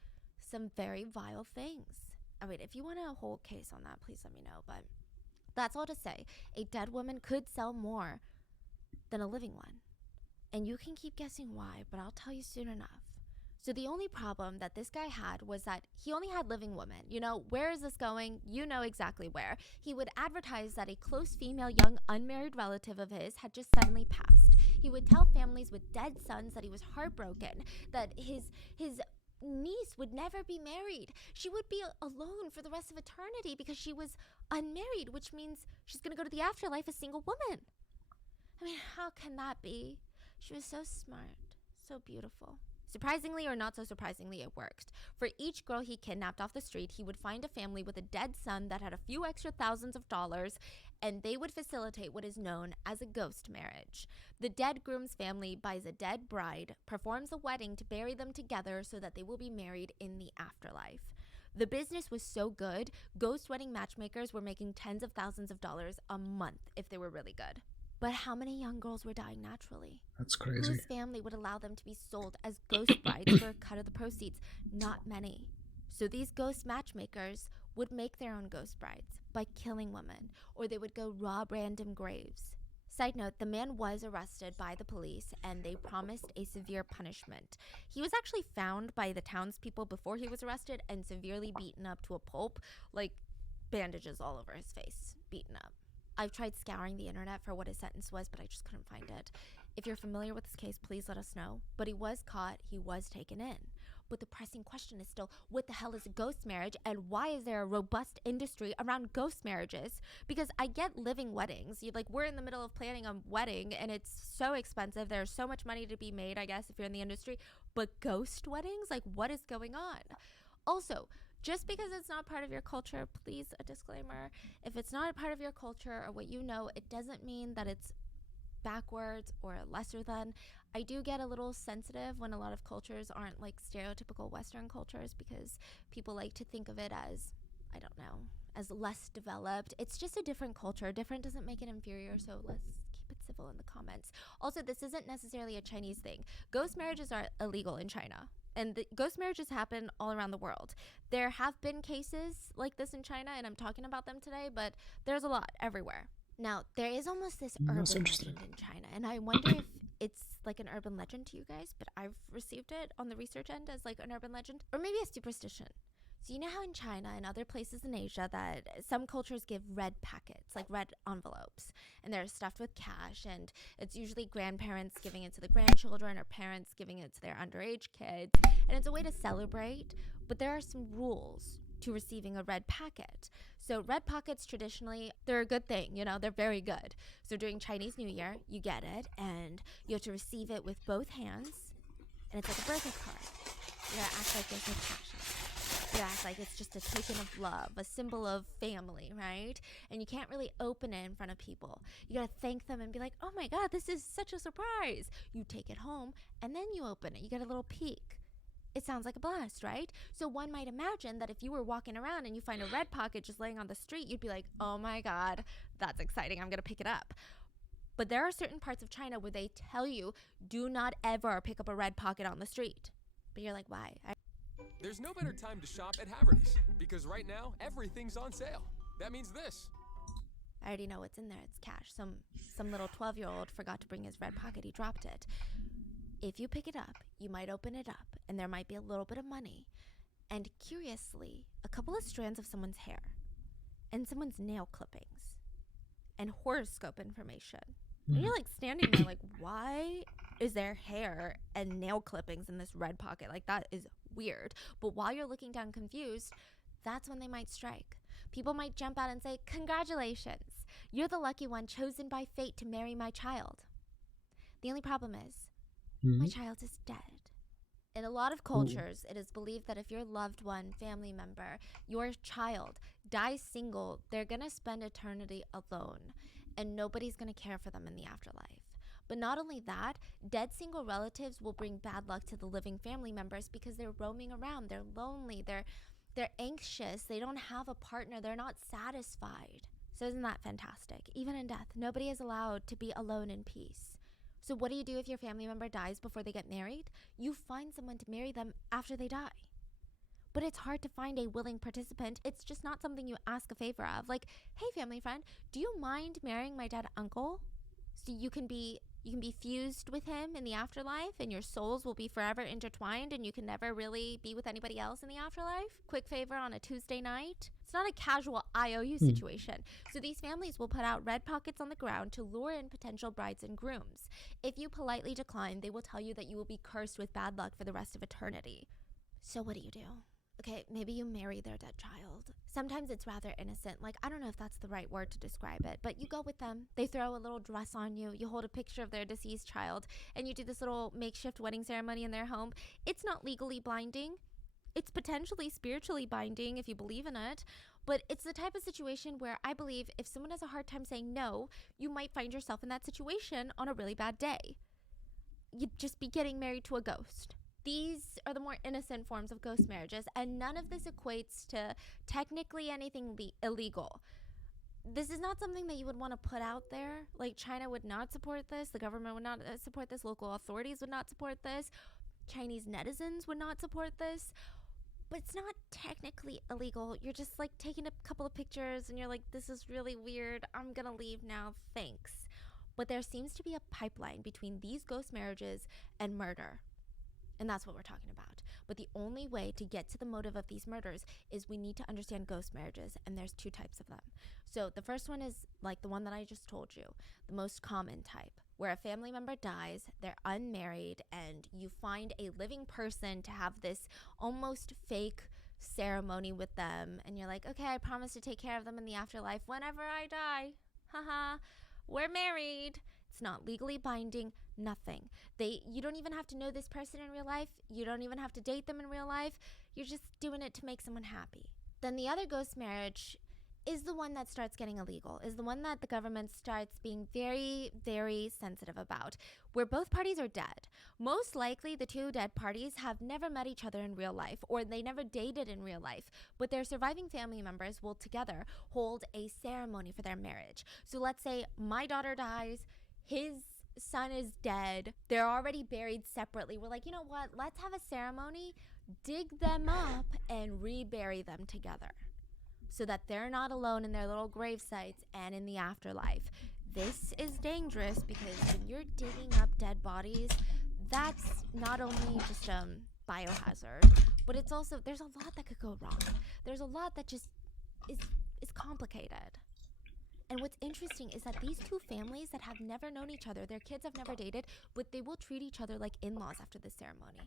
some very vile things. I mean, if you want a whole case on that, please let me know. But that's all to say, a dead woman could sell more than a living one. And you can keep guessing why, but I'll tell you soon enough. So the only problem that this guy had was that he only had living women. You know, where is this going? You know exactly where. He would advertise that a close female young unmarried relative of his had just suddenly passed. He would tell families with dead sons that he was heartbroken, that his niece would never be married. She would be alone for the rest of eternity because she was unmarried, which means she's going to go to the afterlife a single woman. I mean, how can that be? She was so smart, so beautiful. Surprisingly or not so surprisingly, it worked. For each girl he kidnapped off the street, he would find a family with a dead son that had a few extra thousands of dollars, and they would facilitate what is known as a ghost marriage. The dead groom's family buys a dead bride, performs a wedding to bury them together so that they will be married in the afterlife. The business was so good, ghost wedding matchmakers were making tens of thousands of dollars a month if they were really good. But how many young girls were dying naturally? That's crazy. Whose family would allow them to be sold as ghost brides for a cut of the proceeds? Not many. So these ghost matchmakers would make their own ghost brides by killing women, or they would go rob random graves. Side note, the man was arrested by the police and they promised a severe punishment. He was actually found by the townspeople before he was arrested and severely beaten up to a pulp, like bandages all over his face, beaten up. I've tried scouring the internet for what his sentence was, but I just couldn't find it. If you're familiar with this case, please let us know. But he was caught, he was taken in. But the pressing question is still, what the hell is a ghost marriage, and why is there a robust industry around ghost marriages? Because I get living weddings. We're in the middle of planning a wedding, and it's so expensive. There's so much money to be made, I guess, if you're in the industry. But ghost weddings? What is going on? Also, just because it's not part of your culture, please, a disclaimer, if it's not a part of your culture or what you know, it doesn't mean that it's backwards or lesser than. I do get a little sensitive when a lot of cultures aren't like stereotypical Western cultures because people like to think of it as, I don't know, as less developed. It's just a different culture. Different doesn't make it inferior, so let's keep it civil in the comments. Also, this isn't necessarily a Chinese thing. Ghost marriages are illegal in China. And the ghost marriages happen all around the world. There have been cases like this in China, and I'm talking about them today, but there's a lot everywhere. Now, there is almost this urban legend in China, and I wonder if it's like an urban legend to you guys, but I've received it on the research end as like an urban legend, or maybe a superstition. So you know how in China and other places in Asia that some cultures give red packets, like red envelopes, and they're stuffed with cash, and it's usually grandparents giving it to the grandchildren or parents giving it to their underage kids, and it's a way to celebrate, but there are some rules to receiving a red packet. So red pockets traditionally, they're a good thing, they're very good. So during Chinese New Year, you get it, and you have to receive it with both hands, and it's like a birthday card. You gotta act like there's no cash in it. You act like it's just a token of love, a symbol of family, right? And you can't really open it in front of people. You gotta thank them and be like, oh my God, this is such a surprise. You take it home and then you open it. You get a little peek. It sounds like a blast, right? So one might imagine that if you were walking around and you find a red pocket just laying on the street, you'd be like, oh my God, that's exciting. I'm gonna pick it up. But there are certain parts of China where they tell you, do not ever pick up a red pocket on the street. But you're like, why? There's no better time to shop at Haverty's because right now everything's on sale. That means this. I already know what's in there. It's cash. Some little 12-year-old forgot to bring his red pocket. He dropped it. If you pick it up, you might open it up, and there might be a little bit of money. And curiously, a couple of strands of someone's hair, and someone's nail clippings, and horoscope information. And you're like standing there like, why is there hair and nail clippings in this red pocket? Like, that is weird. But while you're looking down confused, that's when they might strike. People might jump out and say, congratulations, you're the lucky one chosen by fate to marry my child. The only problem is, my child is dead. In a lot of cultures, it is believed that if your loved one, family member, your child dies single, they're going to spend eternity alone, and nobody's going to care for them in the afterlife. But not only that, dead single relatives will bring bad luck to the living family members because they're roaming around, they're lonely, they're anxious, they don't have a partner, they're not satisfied. So isn't that fantastic? Even in death, nobody is allowed to be alone in peace. So what do you do if your family member dies before they get married? You find someone to marry them after they die. But it's hard to find a willing participant. It's just not something you ask a favor of. Like, hey, family friend, do you mind marrying my dead uncle so you can be You can be fused with him in the afterlife, and your souls will be forever intertwined, and you can never really be with anybody else in the afterlife. Quick favor on a Tuesday night. It's not a casual IOU situation. So these families will put out red pockets on the ground to lure in potential brides and grooms. If you politely decline, they will tell you that you will be cursed with bad luck for the rest of eternity. So what do? Okay, maybe you marry their dead child. Sometimes it's rather innocent. Like, I don't know if that's the right word to describe it, but you go with them. They throw a little dress on you. You hold a picture of their deceased child, and you do this little makeshift wedding ceremony in their home. It's not legally binding. It's potentially spiritually binding if you believe in it, but it's the type of situation where I believe if someone has a hard time saying no, you might find yourself in that situation on a really bad day. You'd just be getting married to a ghost. These are the more innocent forms of ghost marriages, and none of this equates to technically anything illegal. This is not something that you would want to put out there. Like, China would not support this. The government would not support this. Local authorities would not support this. Chinese netizens would not support this. But it's not technically illegal. You're just like taking a couple of pictures and you're like, this is really weird. I'm going to leave now. Thanks. But there seems to be a pipeline between these ghost marriages and murder. And that's what we're talking about. But the only way to get to the motive of these murders is we need to understand ghost marriages, and there's two types of them. So the first one is like the one that I just told you, the most common type, where a family member dies, they're unmarried, and you find a living person to have this almost fake ceremony with them, and you're like, okay, I promise to take care of them in the afterlife whenever I die. Haha, we're married. It's not legally binding, nothing. You don't even have to know this person in real life. You don't even have to date them in real life. You're just doing it to make someone happy. Then the other ghost marriage is the one that starts getting illegal, is the one that the government starts being very, very sensitive about, where both parties are dead. Most likely, the two dead parties have never met each other in real life, or they never dated in real life, but their surviving family members will together hold a ceremony for their marriage. So let's say my daughter dies, his son is dead, they're already buried separately. We're like, you know what, let's have a ceremony, dig them up, and rebury them together so that they're not alone in their little grave sites and in the afterlife. This is dangerous because when you're digging up dead bodies, that's not only just biohazard, but it's also, there's a lot that could go wrong. There's a lot that just is complicated. And what's interesting is that these two families that have never known each other, their kids have never dated, but they will treat each other like in-laws after this ceremony.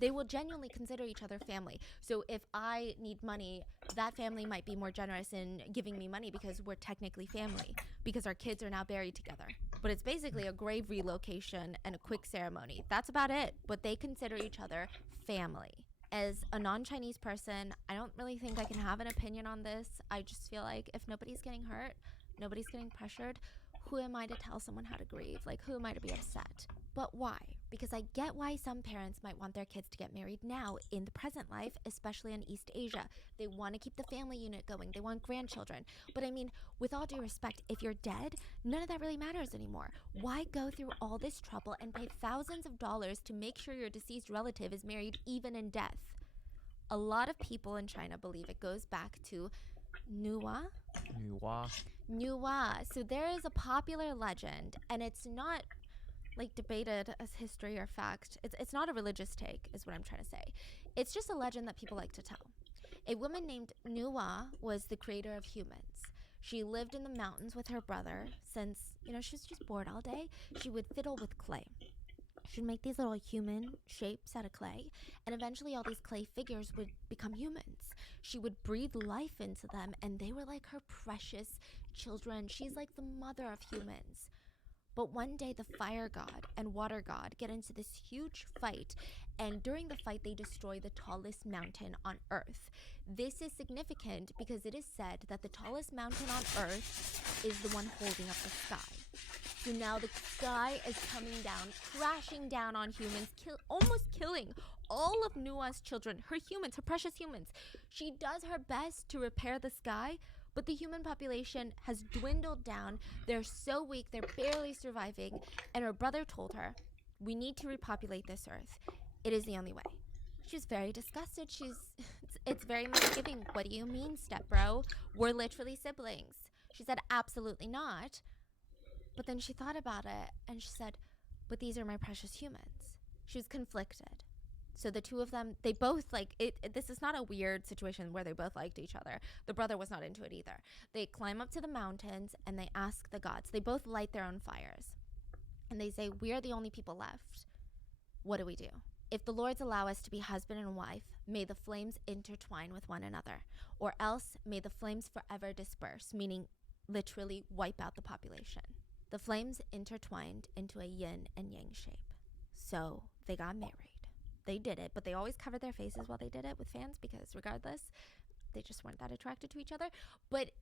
They will genuinely consider each other family. So if I need money, that family might be more generous in giving me money because we're technically family, because our kids are now buried together. But it's basically a grave relocation and a quick ceremony. That's about it. But they consider each other family. As a non-Chinese person, I don't really think I can have an opinion on this. I just feel like if nobody's getting hurt, nobody's getting pressured, who am I to tell someone how to grieve? Like, who am I to be upset? But why? Because I get why some parents might want their kids to get married now in the present life, especially in East Asia. They want to keep the family unit going. They want grandchildren. But I mean, with all due respect, if you're dead, none of that really matters anymore. Why go through all this trouble and pay thousands of dollars to make sure your deceased relative is married even in death? A lot of people in China believe it goes back to Nuwa. So there is a popular legend, and it's not like debated as history or fact. It's not a religious take, is what I'm trying to say. It's just a legend that people like to tell. A woman named Nuwa was the creator of humans. She lived in the mountains with her brother since, she was just bored all day. She would fiddle with clay. She'd make these little human shapes out of clay, and eventually all these clay figures would become humans. She would breathe life into them, and they were like her precious children. She's like the mother of humans. But one day the fire god and water god get into this huge fight, and during the fight they destroy the tallest mountain on Earth. This is significant because it is said that the tallest mountain on Earth is the one holding up the sky. So now the sky is coming down, crashing down on humans, almost killing all of Nuwa's children, her humans, her precious humans. She does her best to repair the sky, but the human population has dwindled down. They're so weak, they're barely surviving. And her brother told her, we need to repopulate this earth. It is the only way. She was very disgusted. It's very much giving. What do you mean, stepbro? We're literally siblings. She said, absolutely not. But then she thought about it and she said, but these are my precious humans. She was conflicted. So the two of them, they both this is not a weird situation where they both liked each other. The brother was not into it either. They climb up to the mountains and they ask the gods. They both light their own fires. And they say, we are the only people left. What do we do? If the lords allow us to be husband and wife, may the flames intertwine with one another. Or else, may the flames forever disperse, meaning literally wipe out the population. The flames intertwined into a yin and yang shape. So they got married. They did it, but they always covered their faces while they did it with fans because regardless, they just weren't that attracted to each other. But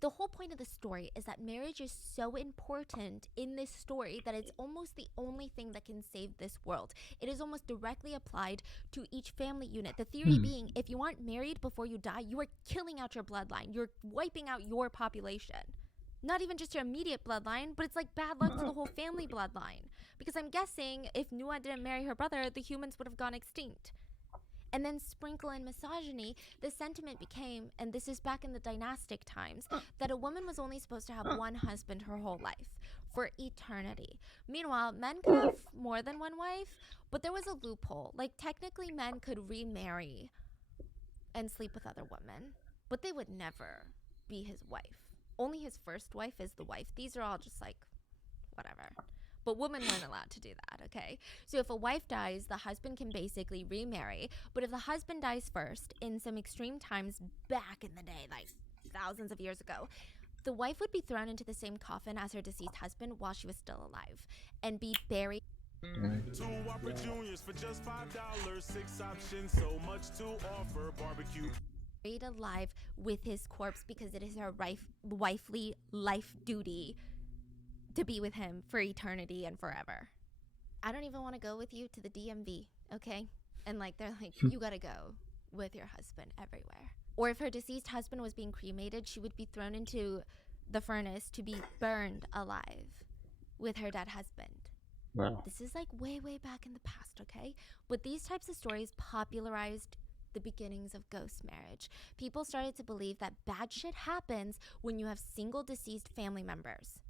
the whole point of the story is that marriage is so important in this story that it's almost the only thing that can save this world. It is almost directly applied to each family unit. The theory being, if you aren't married before you die, you are killing out your bloodline. You're wiping out your population. Not even just your immediate bloodline, but it's like bad luck to the whole family bloodline. Because I'm guessing if Nua didn't marry her brother, the humans would have gone extinct. And then sprinkle in misogyny, the sentiment became, and this is back in the dynastic times, that a woman was only supposed to have one husband her whole life, for eternity. Meanwhile, men could have more than one wife, but there was a loophole. Like, technically men could remarry and sleep with other women, but they would never be his wife. Only his first wife is the wife. These are all just like, whatever. But women weren't allowed to do that, okay? So if a wife dies, the husband can basically remarry. But if the husband dies first, in some extreme times back in the day, like thousands of years ago, the wife would be thrown into the same coffin as her deceased husband while she was still alive and be buried. 2 Whopper Juniors for just $5. 6 options, so much to offer. Barbecue. Alive with his corpse because it is her wifely life duty to be with him for eternity and forever. I don't even want to go with you to the DMV, okay? And like they're like, you gotta go with your husband everywhere. Or if her deceased husband was being cremated, she would be thrown into the furnace to be burned alive with her dead husband. Wow. This is like way back in the past, okay? But these types of stories popularized the beginnings of ghost marriage. People started to believe that bad shit happens when you have single deceased family members.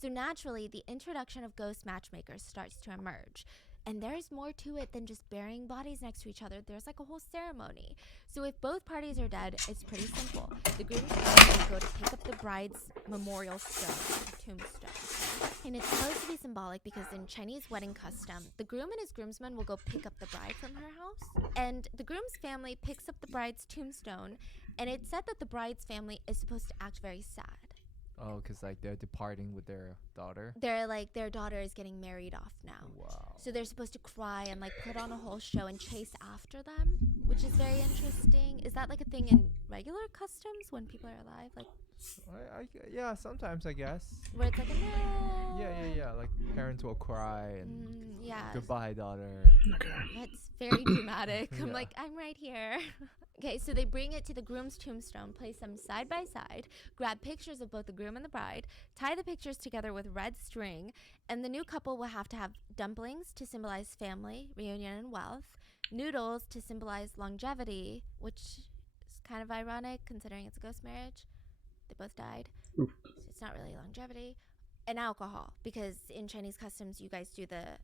So naturally, the introduction of ghost matchmakers starts to emerge. And there's more to it than just burying bodies next to each other. There's like a whole ceremony. So if both parties are dead, it's pretty simple. The groom's family will go to pick up the bride's memorial stone, tombstone. And it's supposed to be symbolic because in Chinese wedding custom, the groom and his groomsmen will go pick up the bride from her house. And the groom's family picks up the bride's tombstone. And it's said that the bride's family is supposed to act very sad. Oh, because like they're departing with their daughter. They're like, their daughter is getting married off now. Wow. So they're supposed to cry and like put on a whole show and chase after them, which is very interesting. Is that like a thing in regular customs when people are alive? Like, yeah, sometimes I guess. where it's like a no. Yeah. Like parents will cry and Yeah. goodbye, daughter. That's very dramatic. I'm Yeah. like, I'm right here. Okay, so they bring it to the groom's tombstone, place them side by side, grab pictures of both the groom and the bride, tie the pictures together with red string, and the new couple will have to have dumplings to symbolize family, reunion, and wealth, noodles to symbolize longevity, which is kind of ironic considering it's a ghost marriage. They both died. So it's not really longevity. And alcohol, because in Chinese customs, you guys do the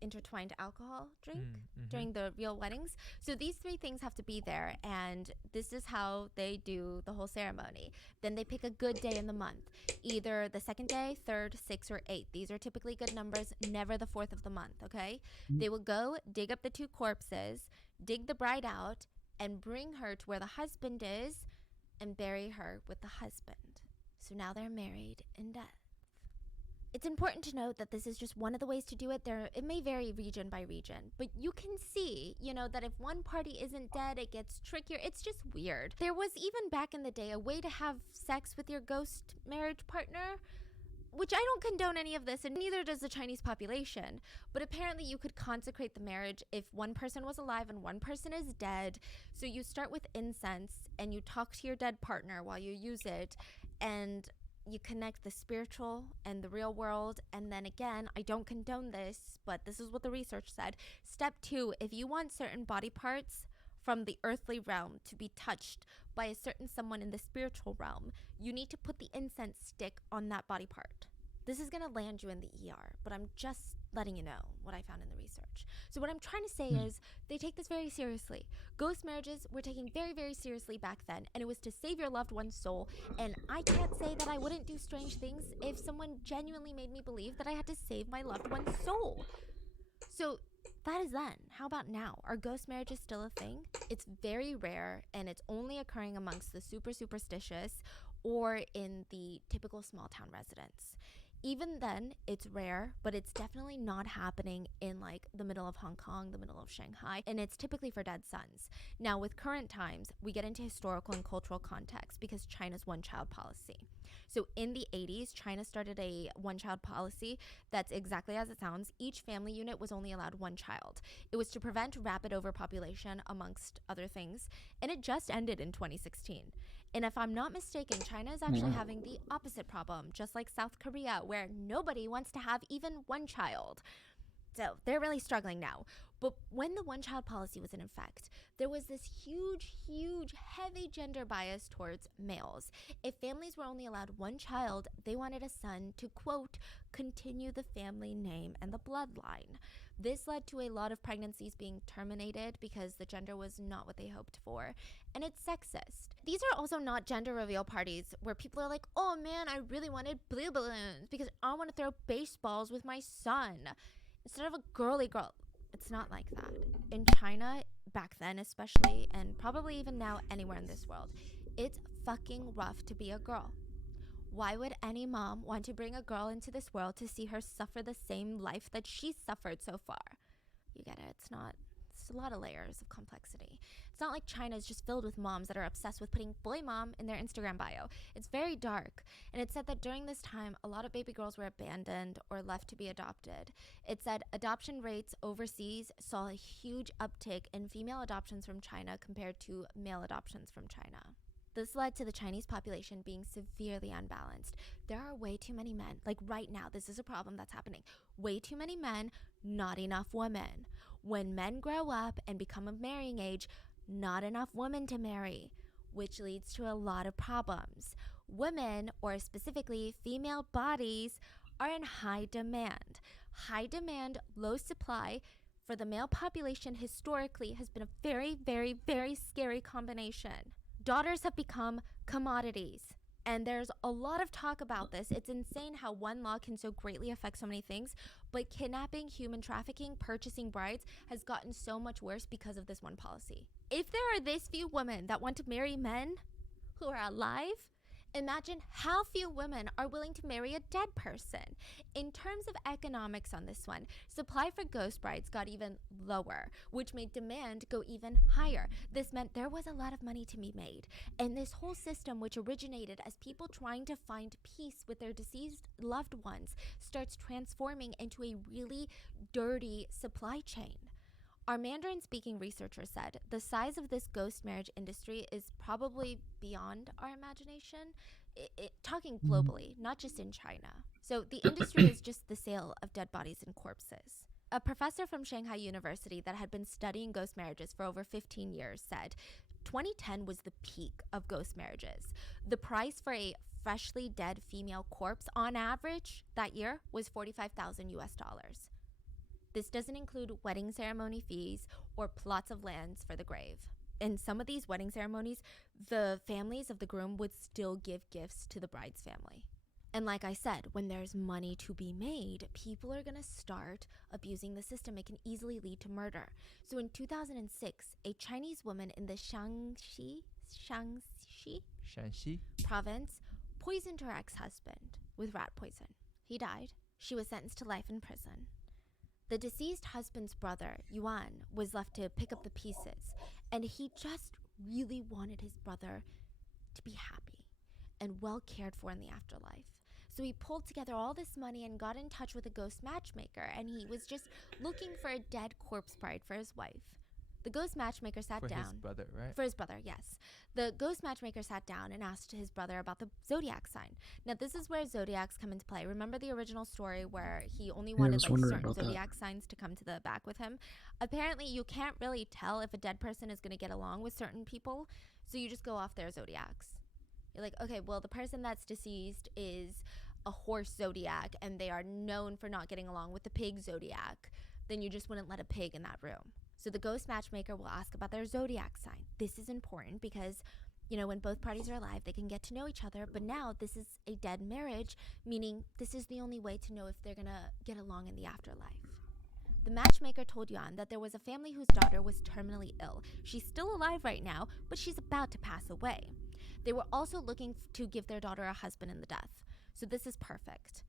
intertwined alcohol drink during the real weddings. So these 3 things have to be there, and this is how they do the whole ceremony. Then they pick a good day in the month, either the 2nd day, 3rd, 6th, or 8th. These are typically good numbers, never the 4th of the month, okay? They will go dig up the 2 corpses, dig the bride out, and bring her to where the husband is and bury her with the husband. So now they're married in death. It's important to note that this is just one of the ways to do it. It may vary region by region, but you can see, that if one party isn't dead, it gets trickier. It's just weird. There was even back in the day a way to have sex with your ghost marriage partner, which I don't condone any of this, and neither does the Chinese population. But apparently you could consecrate the marriage if one person was alive and one person is dead. So you start with incense and you talk to your dead partner while you use it, and you connect the spiritual and the real world. And then again, I don't condone this, but this is what the research said. Step 2, if you want certain body parts from the earthly realm to be touched by a certain someone in the spiritual realm, you need to put the incense stick on that body part. This is going to land you in the ER, but I'm just letting you know what I found in the research. So what I'm trying to say is they take this very seriously. Ghost marriages were taken very, very seriously back then, and it was to save your loved one's soul. And I can't say that I wouldn't do strange things if someone genuinely made me believe that I had to save my loved one's soul. So that is then. How about now? Are ghost marriages still a thing? It's very rare, and it's only occurring amongst the super superstitious or in the typical small town residents. Even then, it's rare, but it's definitely not happening in like the middle of Hong Kong, the middle of Shanghai, and it's typically for dead sons. Now, with current times, we get into historical and cultural context because China's one-child policy. So in the 80s, China started a one-child policy that's exactly as it sounds. Each family unit was only allowed one child. It was to prevent rapid overpopulation, amongst other things, and it just ended in 2016. And if I'm not mistaken, China is actually having the opposite problem, just like South Korea, where nobody wants to have even one child. So they're really struggling now. But when the one-child policy was in effect, there was this huge, heavy gender bias towards males. If families were only allowed one child, they wanted a son to, quote, continue the family name and the bloodline. This led to a lot of pregnancies being terminated because the gender was not what they hoped for, and it's sexist. These are also not gender reveal parties where people are like, oh man, I really wanted blue balloons because I want to throw baseballs with my son instead of a girly girl. It's not like that. In China, back then especially, and probably even now anywhere in this world, it's fucking rough to be a girl. Why would any mom want to bring a girl into this world to see her suffer the same life that she's suffered so far? You get it. It's a lot of layers of complexity. It's not like China is just filled with moms that are obsessed with putting boy mom in their Instagram bio. It's very dark. And it said that during this time, a lot of baby girls were abandoned or left to be adopted. It said adoption rates overseas saw a huge uptick in female adoptions from China compared to male adoptions from China. This led to the Chinese population being severely unbalanced. There are way too many men. Like right now, this is a problem that's happening. Way too many men, not enough women. When men grow up and become of marrying age, not enough women to marry, which leads to a lot of problems. Women, or specifically female bodies, are in high demand. High demand, low supply for the male population historically has been a very, very, very scary combination. Daughters have become commodities. And there's a lot of talk about this. It's insane how one law can so greatly affect so many things, but kidnapping, human trafficking, purchasing brides has gotten so much worse because of this one policy. If there are this few women that want to marry men who are alive, imagine how few women are willing to marry a dead person. In terms of economics on this one, supply for ghost brides got even lower, which made demand go even higher. This meant there was a lot of money to be made. And this whole system, which originated as people trying to find peace with their deceased loved ones, starts transforming into a really dirty supply chain. Our Mandarin-speaking researcher said the size of this ghost marriage industry is probably beyond our imagination, talking globally, not just in China. So the industry is just the sale of dead bodies and corpses. A professor from Shanghai University that had been studying ghost marriages for over 15 years said 2010 was the peak of ghost marriages. The price for a freshly dead female corpse on average that year was $45,000 US. This doesn't include wedding ceremony fees or plots of lands for the grave. In some of these wedding ceremonies, the families of the groom would still give gifts to the bride's family. And like I said, when there's money to be made, people are going to start abusing the system. It can easily lead to murder. So in 2006, a Chinese woman in the Shaanxi province poisoned her ex-husband with rat poison. He died. She was sentenced to life in prison. The deceased husband's brother, Yuan, was left to pick up the pieces, and he just really wanted his brother to be happy and well cared for in the afterlife. So he pulled together all this money and got in touch with a ghost matchmaker, and he was just looking for a dead corpse bride for his wife. The ghost matchmaker sat down. For his brother, right? For his brother, yes. The ghost matchmaker sat down and asked his brother about the zodiac sign. Now, this is where zodiacs come into play. Remember the original story where he only wanted certain zodiac signs to come to the back with him? Apparently, you can't really tell if a dead person is going to get along with certain people, so you just go off their zodiacs. You're like, okay, well, the person that's deceased is a horse zodiac and they are known for not getting along with the pig zodiac, then you just wouldn't let a pig in that room. So the ghost matchmaker will ask about their zodiac sign. This is important because, you know, when both parties are alive, they can get to know each other. But now this is a dead marriage, meaning this is the only way to know if they're going to get along in the afterlife. The matchmaker told Yuan that there was a family whose daughter was terminally ill. She's still alive right now, but she's about to pass away. They were also looking to give their daughter a husband in the death. So this is perfect.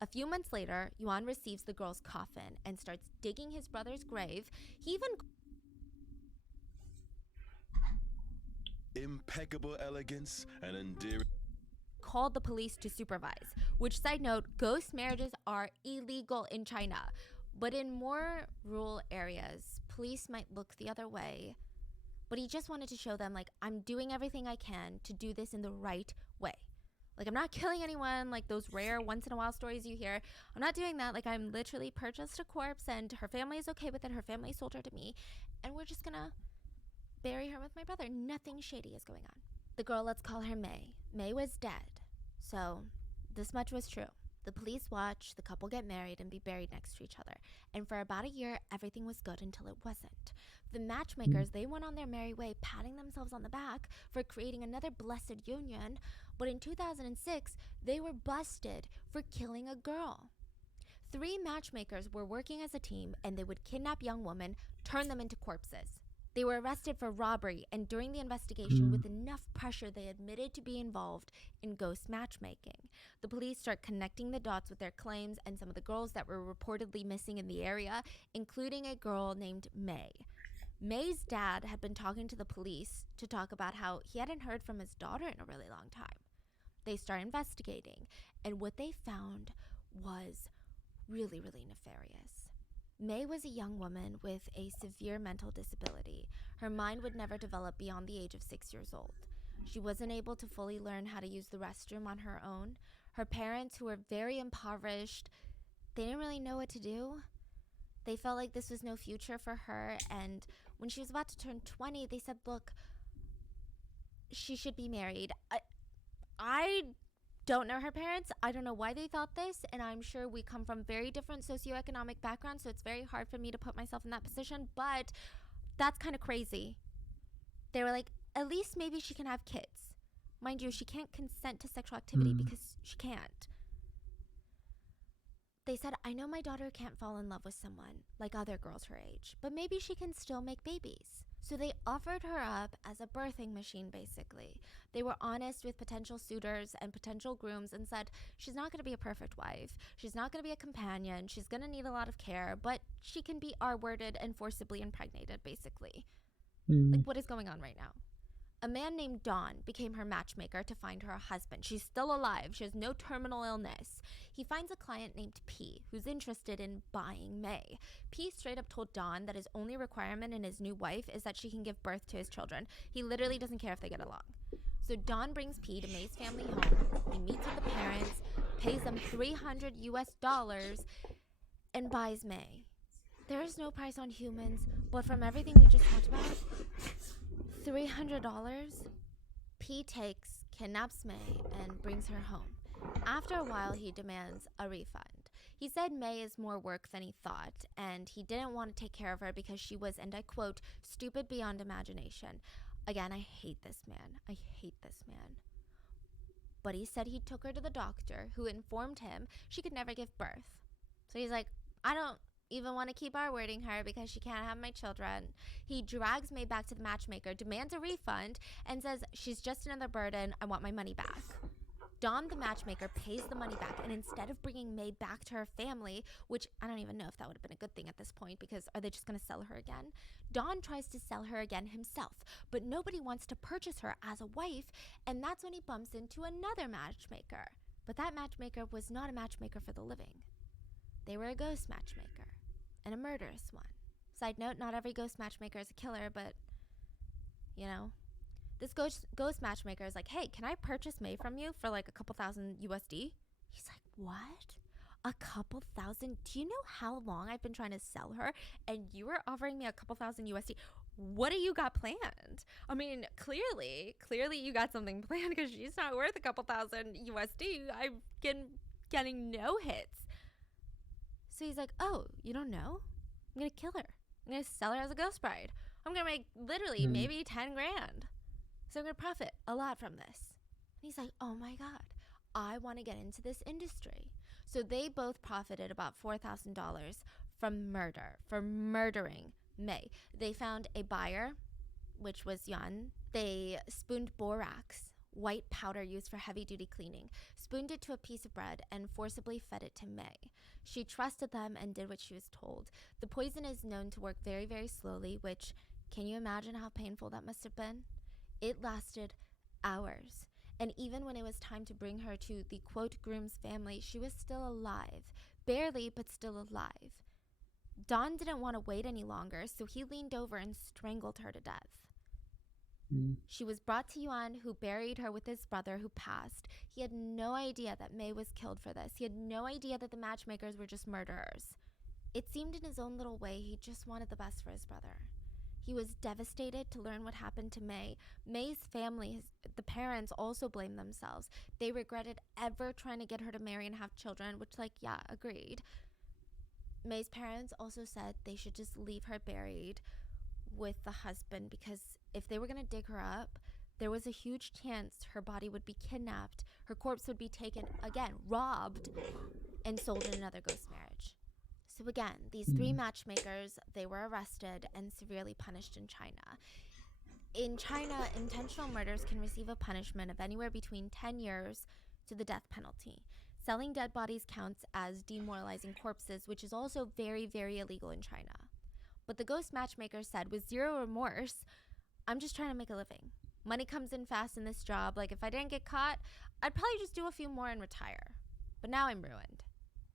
A few months later, Yuan receives the girl's coffin and starts digging his brother's grave. He even Impeccable elegance and endearing. called the police to supervise, which, side note, ghost marriages are illegal in China. But in more rural areas, police might look the other way. But he just wanted to show them, like, I'm doing everything I can to do this in the right way. Like, I'm not killing anyone, like those rare once-in-a-while stories you hear. I'm not doing that. Like, I'm literally purchased a corpse, and her family is okay with it. Her family sold her to me. And we're just gonna bury her with my brother. Nothing shady is going on. The girl, let's call her May. May was dead. So, this much was true. The police watch the couple get married and be buried next to each other. And for about a year, everything was good until it wasn't. The matchmakers, they went on their merry way, patting themselves on the back for creating another blessed union. But in 2006, they were busted for killing a girl. 3 matchmakers were working as a team, and they would kidnap young women, turn them into corpses. They were arrested for robbery, and during the investigation, with enough pressure, they admitted to be involved in ghost matchmaking. The police start connecting the dots with their claims and some of the girls that were reportedly missing in the area, including a girl named May. May's dad had been talking to the police to talk about how he hadn't heard from his daughter in a really long time. They start investigating, and what they found was really, really nefarious. May was a young woman with a severe mental disability. Her mind would never develop beyond the age of 6 years old. She wasn't able to fully learn how to use the restroom on her own. Her parents, who were very impoverished, they didn't really know what to do. They felt like this was no future for her, and when she was about to turn 20, they said, look, she should be married. I don't know her parents. I don't know why they thought this, and I'm sure we come from very different socioeconomic backgrounds, so it's very hard for me to put myself in that position, but that's kind of crazy. They were like, at least maybe she can have kids. Mind you, she can't consent to sexual activity because she can't. They said, I know my daughter can't fall in love with someone like other girls her age, but maybe she can still make babies. So they offered her up as a birthing machine, basically. They were honest with potential suitors and potential grooms and said, she's not going to be a perfect wife. She's not going to be a companion. She's going to need a lot of care, but she can be R-worded and forcibly impregnated, basically. Like, what is going on right now? A man named Don became her matchmaker to find her a husband. She's still alive. She has no terminal illness. He finds a client named P, who's interested in buying May. P straight up told Don that his only requirement in his new wife is that she can give birth to his children. He literally doesn't care if they get along. So Don brings P to May's family home. He meets with the parents, pays them $300 US, and buys May. There is no price on humans, but from everything we just talked about, $300? P takes, kidnaps May, and brings her home. After a while, he demands a refund. He said May is more work than he thought, and he didn't want to take care of her because she was, and I quote, stupid beyond imagination. Again, I hate this man. I hate this man. But he said he took her to the doctor, who informed him she could never give birth. So he's like, I don't even want to keep R-wording her because she can't have my children. He drags May back to the matchmaker, demands a refund, and says, she's just another burden. I want my money back. Don, the matchmaker, pays the money back, and instead of bringing May back to her family, which I don't even know if that would have been a good thing at this point, because are they just going to sell her again? Don tries to sell her again himself, but nobody wants to purchase her as a wife, and that's when he bumps into another matchmaker. But that matchmaker was not a matchmaker for the living. They were a ghost matchmaker, and a murderous one. Side note, not every ghost matchmaker is a killer, but, you know. This ghost matchmaker is like, hey, can I purchase May from you for like a couple thousand USD? He's like, what? A couple thousand? Do you know how long I've been trying to sell her? And you are offering me a couple thousand USD? What do you got planned? I mean, clearly you got something planned because she's not worth a couple thousand USD. I can getting no hits. So he's like, oh, you don't know? I'm going to kill her. I'm going to sell her as a ghost bride. I'm going to make literally maybe 10 grand. So I'm going to profit a lot from this. And he's like, oh my God, I want to get into this industry. So they both profited about $4,000 from murder, for murdering May. They found a buyer, which was Yuan. They spooned borax, white powder used for heavy-duty cleaning, spooned it to a piece of bread, and forcibly fed it to May. She trusted them and did what she was told. The poison is known to work very, very slowly, which, can you imagine how painful that must have been? It lasted hours. And even when it was time to bring her to the quote groom's family, she was still alive. Barely, but still alive. Don didn't want to wait any longer, so he leaned over and strangled her to death. She was brought to Yuan, who buried her with his brother, who passed. He had no idea that May was killed for this. He had no idea that the matchmakers were just murderers. It seemed in his own little way he just wanted the best for his brother. He was devastated to learn what happened to May. May's family, the parents, also blamed themselves. They regretted ever trying to get her to marry and have children, which, like, yeah, agreed. May's parents also said they should just leave her buried with the husband, because if they were going to dig her up, there was a huge chance her body would be kidnapped, her corpse would be taken, again, robbed, and sold in another ghost marriage. So again, these three matchmakers, they were arrested and severely punished in China. In China, intentional murders can receive a punishment of anywhere between 10 years to the death penalty. Selling dead bodies counts as demoralizing corpses, which is also very, very illegal in China. But the ghost matchmaker said, with zero remorse, I'm just trying to make a living. Money comes in fast in this job. Like, if I didn't get caught, I'd probably just do a few more and retire. But now I'm ruined.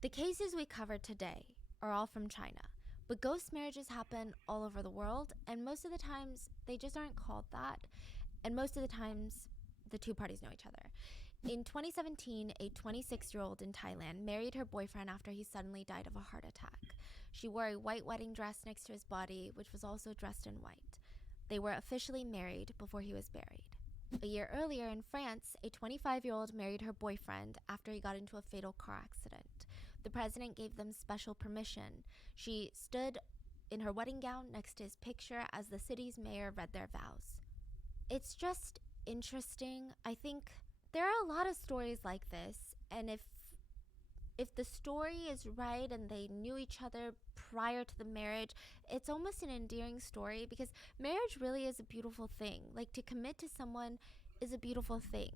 The cases we covered today are all from China. But ghost marriages happen all over the world, and most of the times, they just aren't called that. And most of the times, the two parties know each other. In 2017, a 26-year-old in Thailand married her boyfriend after he suddenly died of a heart attack. She wore a white wedding dress next to his body, which was also dressed in white. They were officially married before he was buried. A year earlier in France, a 25-year-old married her boyfriend after he got into a fatal car accident. The president gave them special permission. She stood in her wedding gown next to his picture as the city's mayor read their vows. It's just interesting. I think there are a lot of stories like this, and if the story is right and they knew each other prior to the marriage, it's almost an endearing story, because marriage really is a beautiful thing. Like, to commit to someone is a beautiful thing.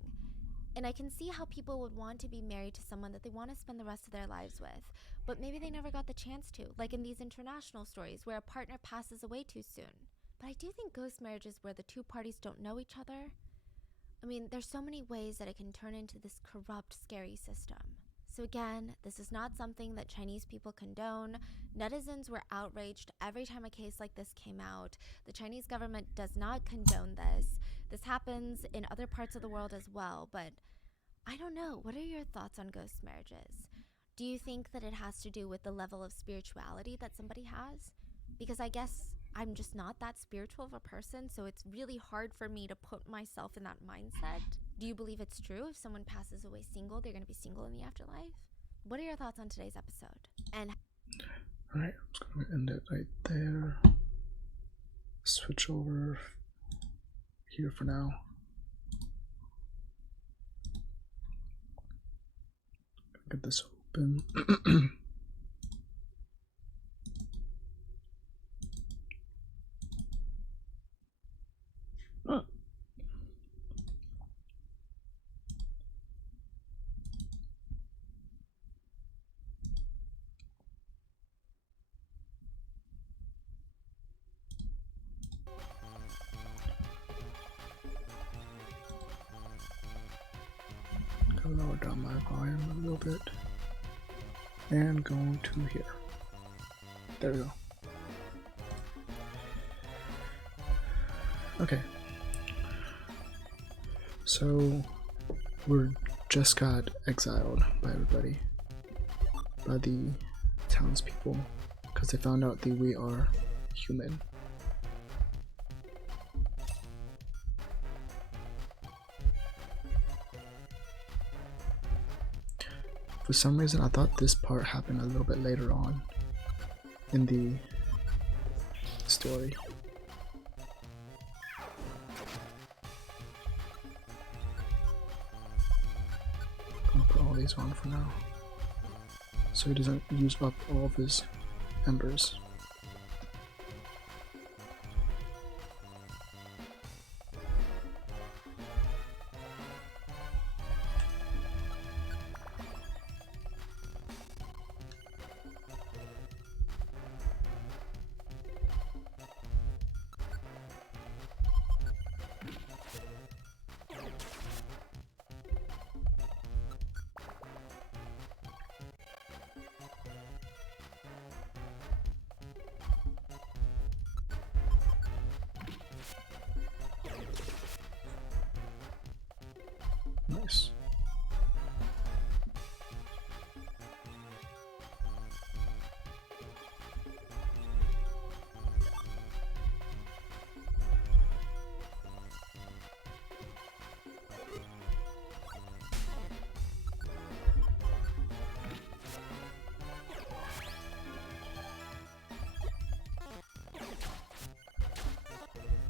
And I can see how people would want to be married to someone that they want to spend the rest of their lives with, but maybe they never got the chance to, like in these international stories where a partner passes away too soon. But I do think ghost marriages where the two parties don't know each other, I mean, there's so many ways that it can turn into this corrupt, scary system. So again, this is not something that Chinese people condone. Netizens were outraged every time a case like this came out. The Chinese government does not condone this. This happens in other parts of the world as well, but I don't know. What are your thoughts on ghost marriages? Do you think that it has to do with the level of spirituality that somebody has? Because I guess I'm just not that spiritual of a person, so it's really hard for me to put myself in that mindset. Do you believe it's true? If someone passes away single, they're going to be single in the afterlife? What are your thoughts on today's episode? And alright, I'm just going to end it right there. Switch over here for now. Get this open. Oh. Gonna lower down my volume a little bit and go to here. There we go. Okay. So we're just got exiled by everybody, by the townspeople, because they found out that we are human. For some reason, I thought this part happened a little bit later on in the story. I'm gonna put all these on for now, so he doesn't use up all of his embers. Nice.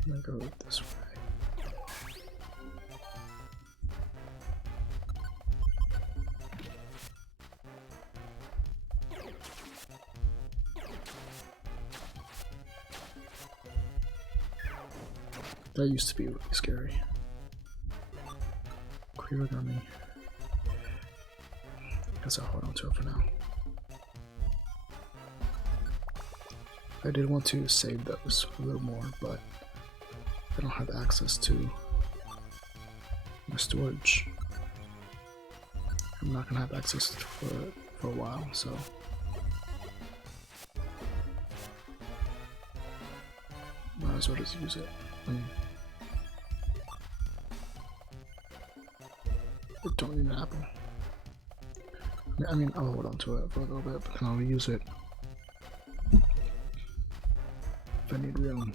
I'm gonna go this way. That used to be really scary. Kurogami. Guess I'll hold on to it for now. I did want to save those a little more, but I don't have access to my storage. I'm not gonna have access for it for a while, so might as well just use it. I don't need an apple. I mean, I'll hold on to it for a little bit, but then I'll use it if I need room.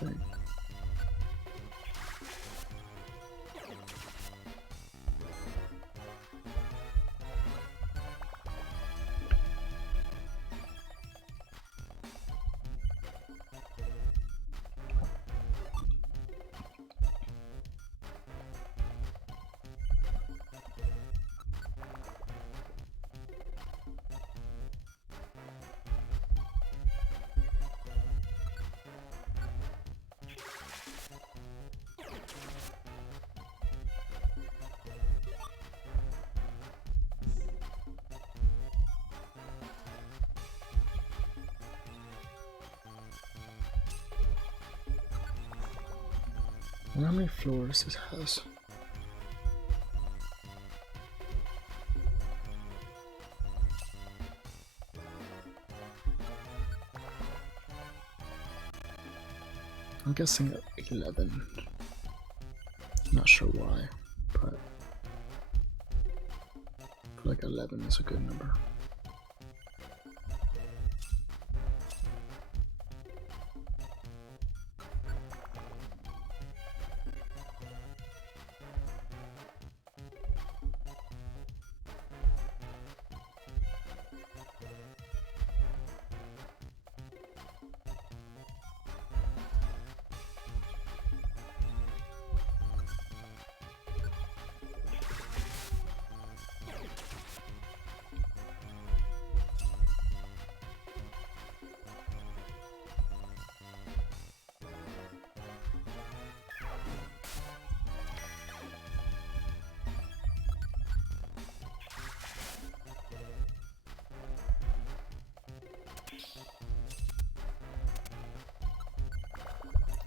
Dang. I wonder how many floors this has. I'm guessing 11. Not sure why, but I feel like 11 is a good number.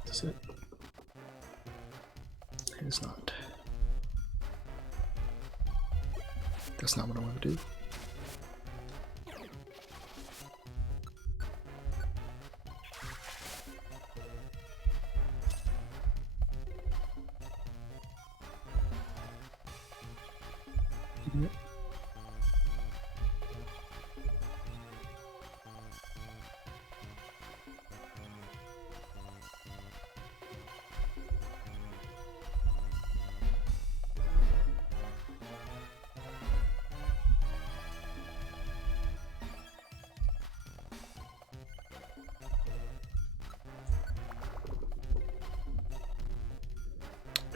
That's it. It's not. That's not what I want to do. Yep.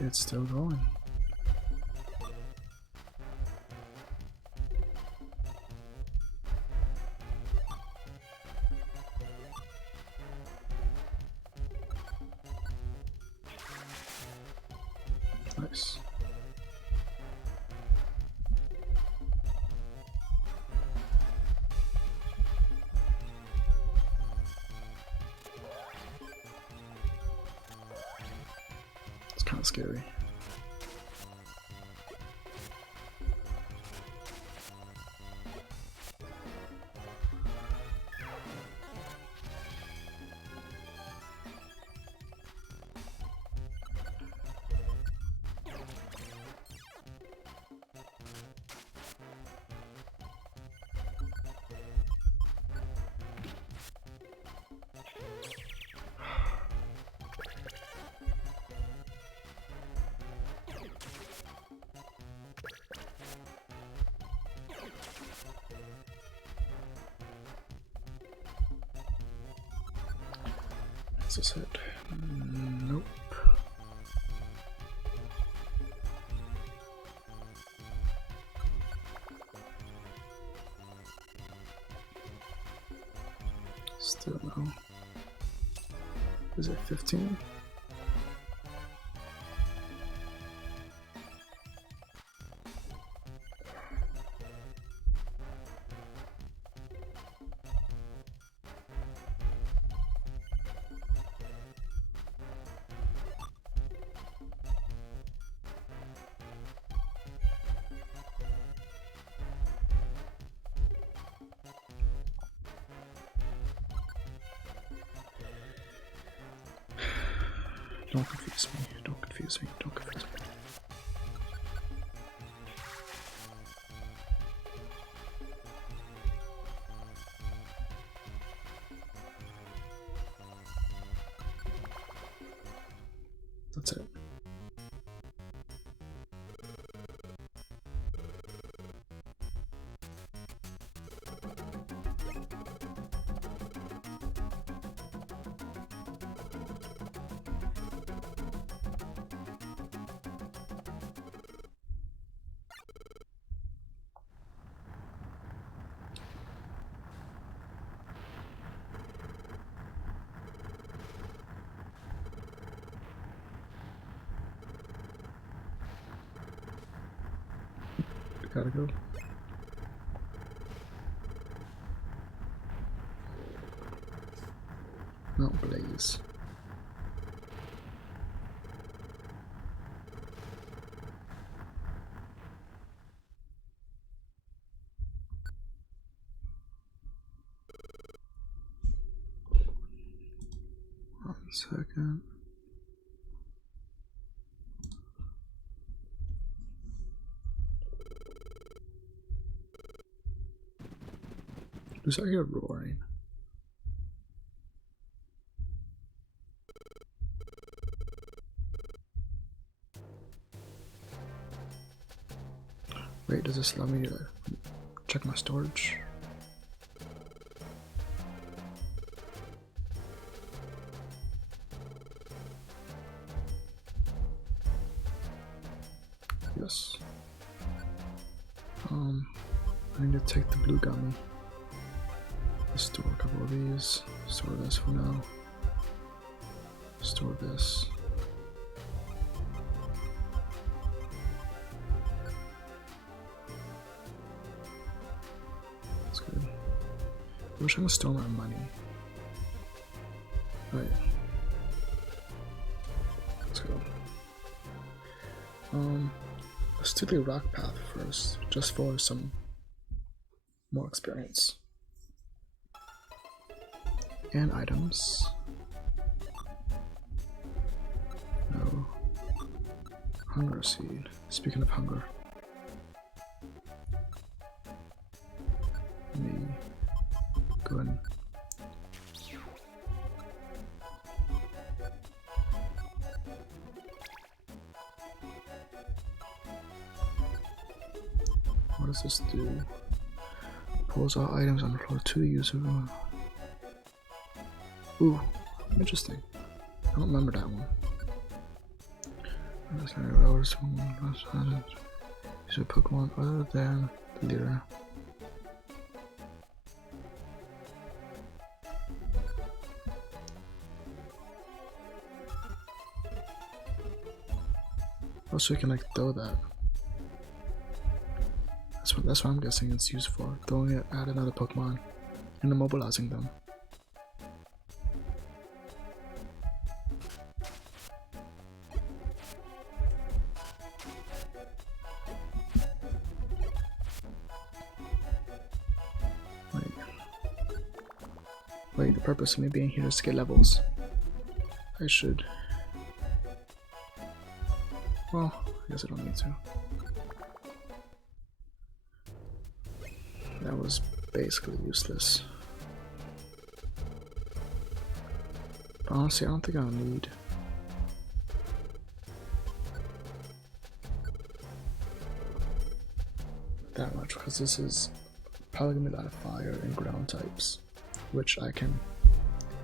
It's still going. Nice. It's kind of scary. As I said, nope. Still no. Is it 15? Don't confuse me, don't confuse me, don't confuse me. That's it. Gotta go. Mount Blaze. One second. Does I hear roaring? Wait, does this allow me to check my storage? Yes. I need to take the blue gummy. Let's store a couple of these. Store this for now. Store this. That's good. I wish I could store my money. Right. Let's go. Let's do the rock path first, just for some more experience. And items. No. Hunger seed. Speaking of hunger. open. What does this do? Pulls all items on the floor to the user. Ooh, interesting. I don't remember that one. Use a Pokemon other than the leader. Also, you can like throw that. That's what I'm guessing it's used for. Throwing it at another Pokemon and immobilizing them. Wait, the purpose of me being here is to get levels. I should. Well, I guess I don't need to. That was basically useless. But honestly, I don't think I'll need that much because this is probably gonna be a lot of fire and ground types, which I can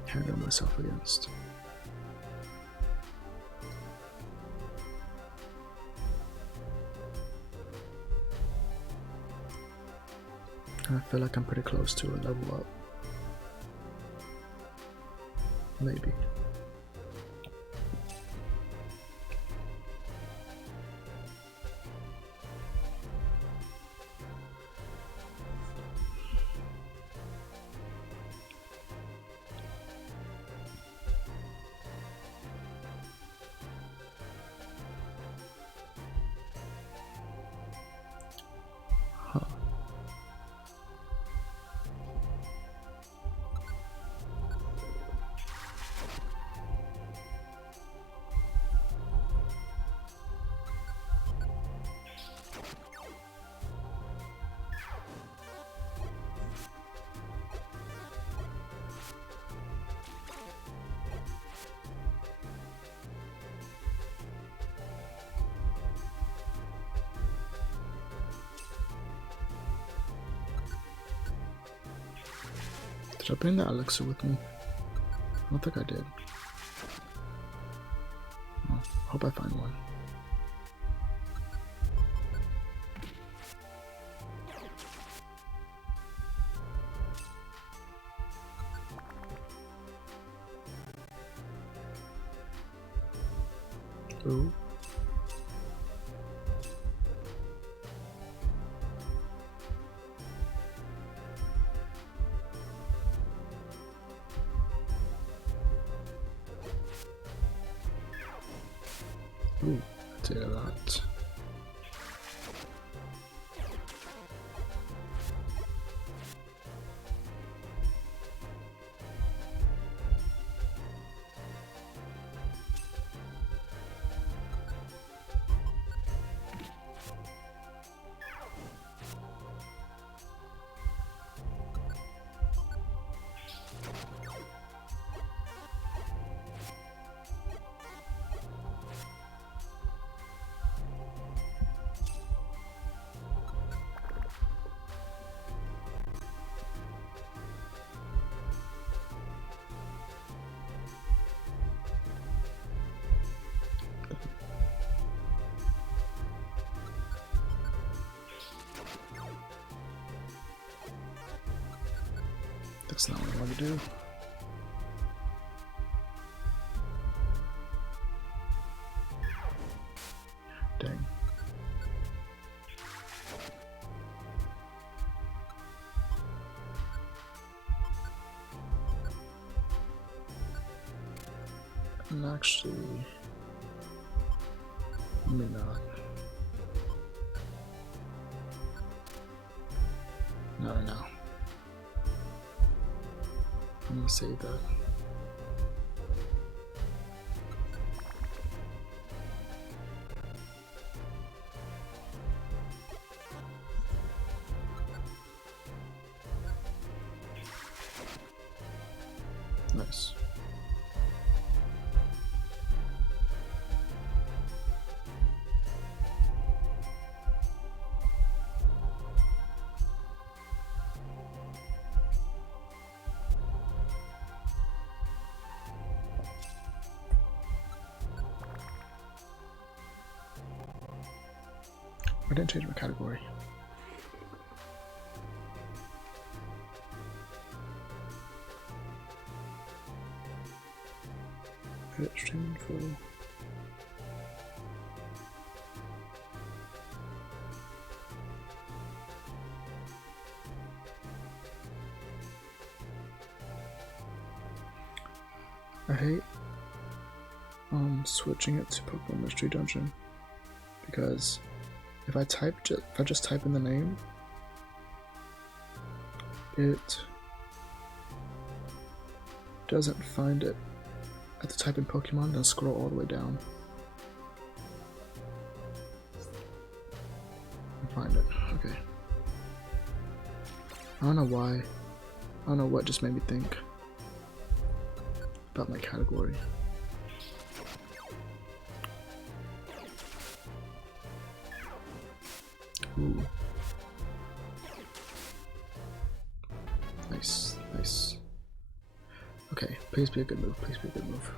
handle myself against. I feel like I'm pretty close to a level up. Maybe. Huh. Did I bring the elixir with me? I don't think I did. Oh, I hope I find one. Ooh. Ooh, I did a lot. That's not what I want to do. Dang. And actually, let me not. No. I'm gonna save that. Nice. I didn't change my category. Edit stream info. I hate switching it to Pokemon Mystery Dungeon because if I just type in the name, it doesn't find it. I have to type in Pokemon, then scroll all the way down and find it. Okay. I don't know why. I don't know what just made me think about my category. Ooh. Nice, nice. Okay, please be a good move, please be a good move.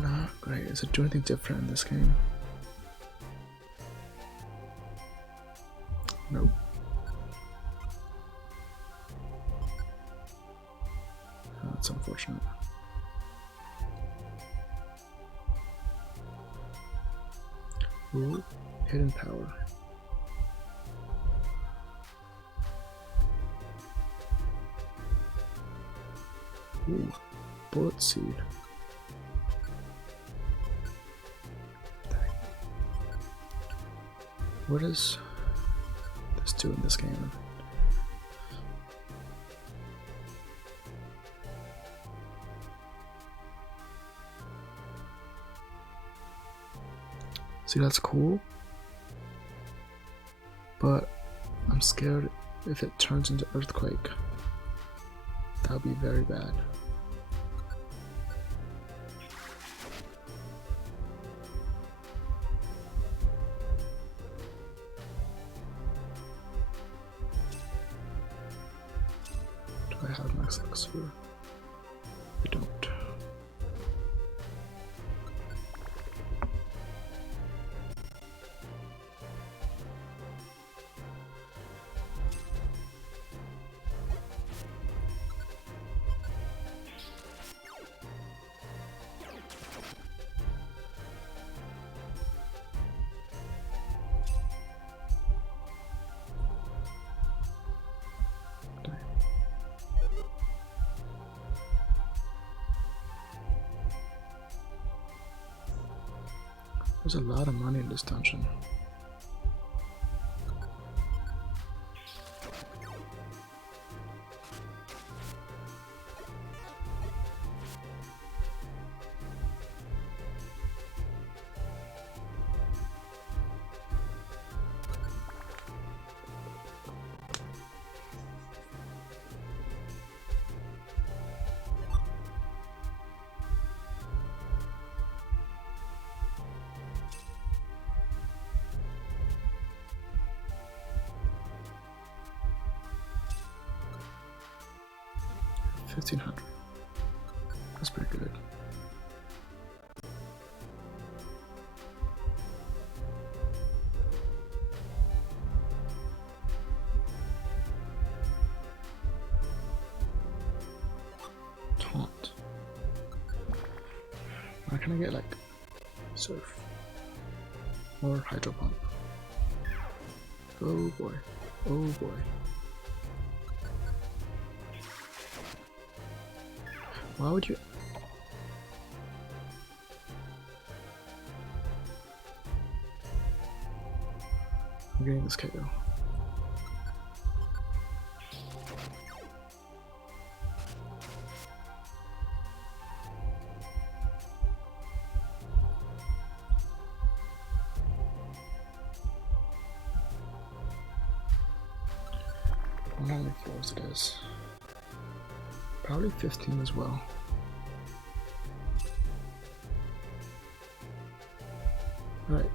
Not great. Does it do anything different in this game? Nope. That's unfortunate. Ooh, hidden power. Ooh, bullet seed. What does this do in this game? See, that's cool, but I'm scared if it turns into Earthquake. That would be very bad. Do I have Max Luxfer? I don't. There's a lot of money in this dungeon. $1,500. That's pretty good. Taunt. Why can I get like surf or hydro pump? Oh boy. Oh boy. Why would you? I'm getting this KO. I don't know how many floors it is. Probably 15 as well. Right.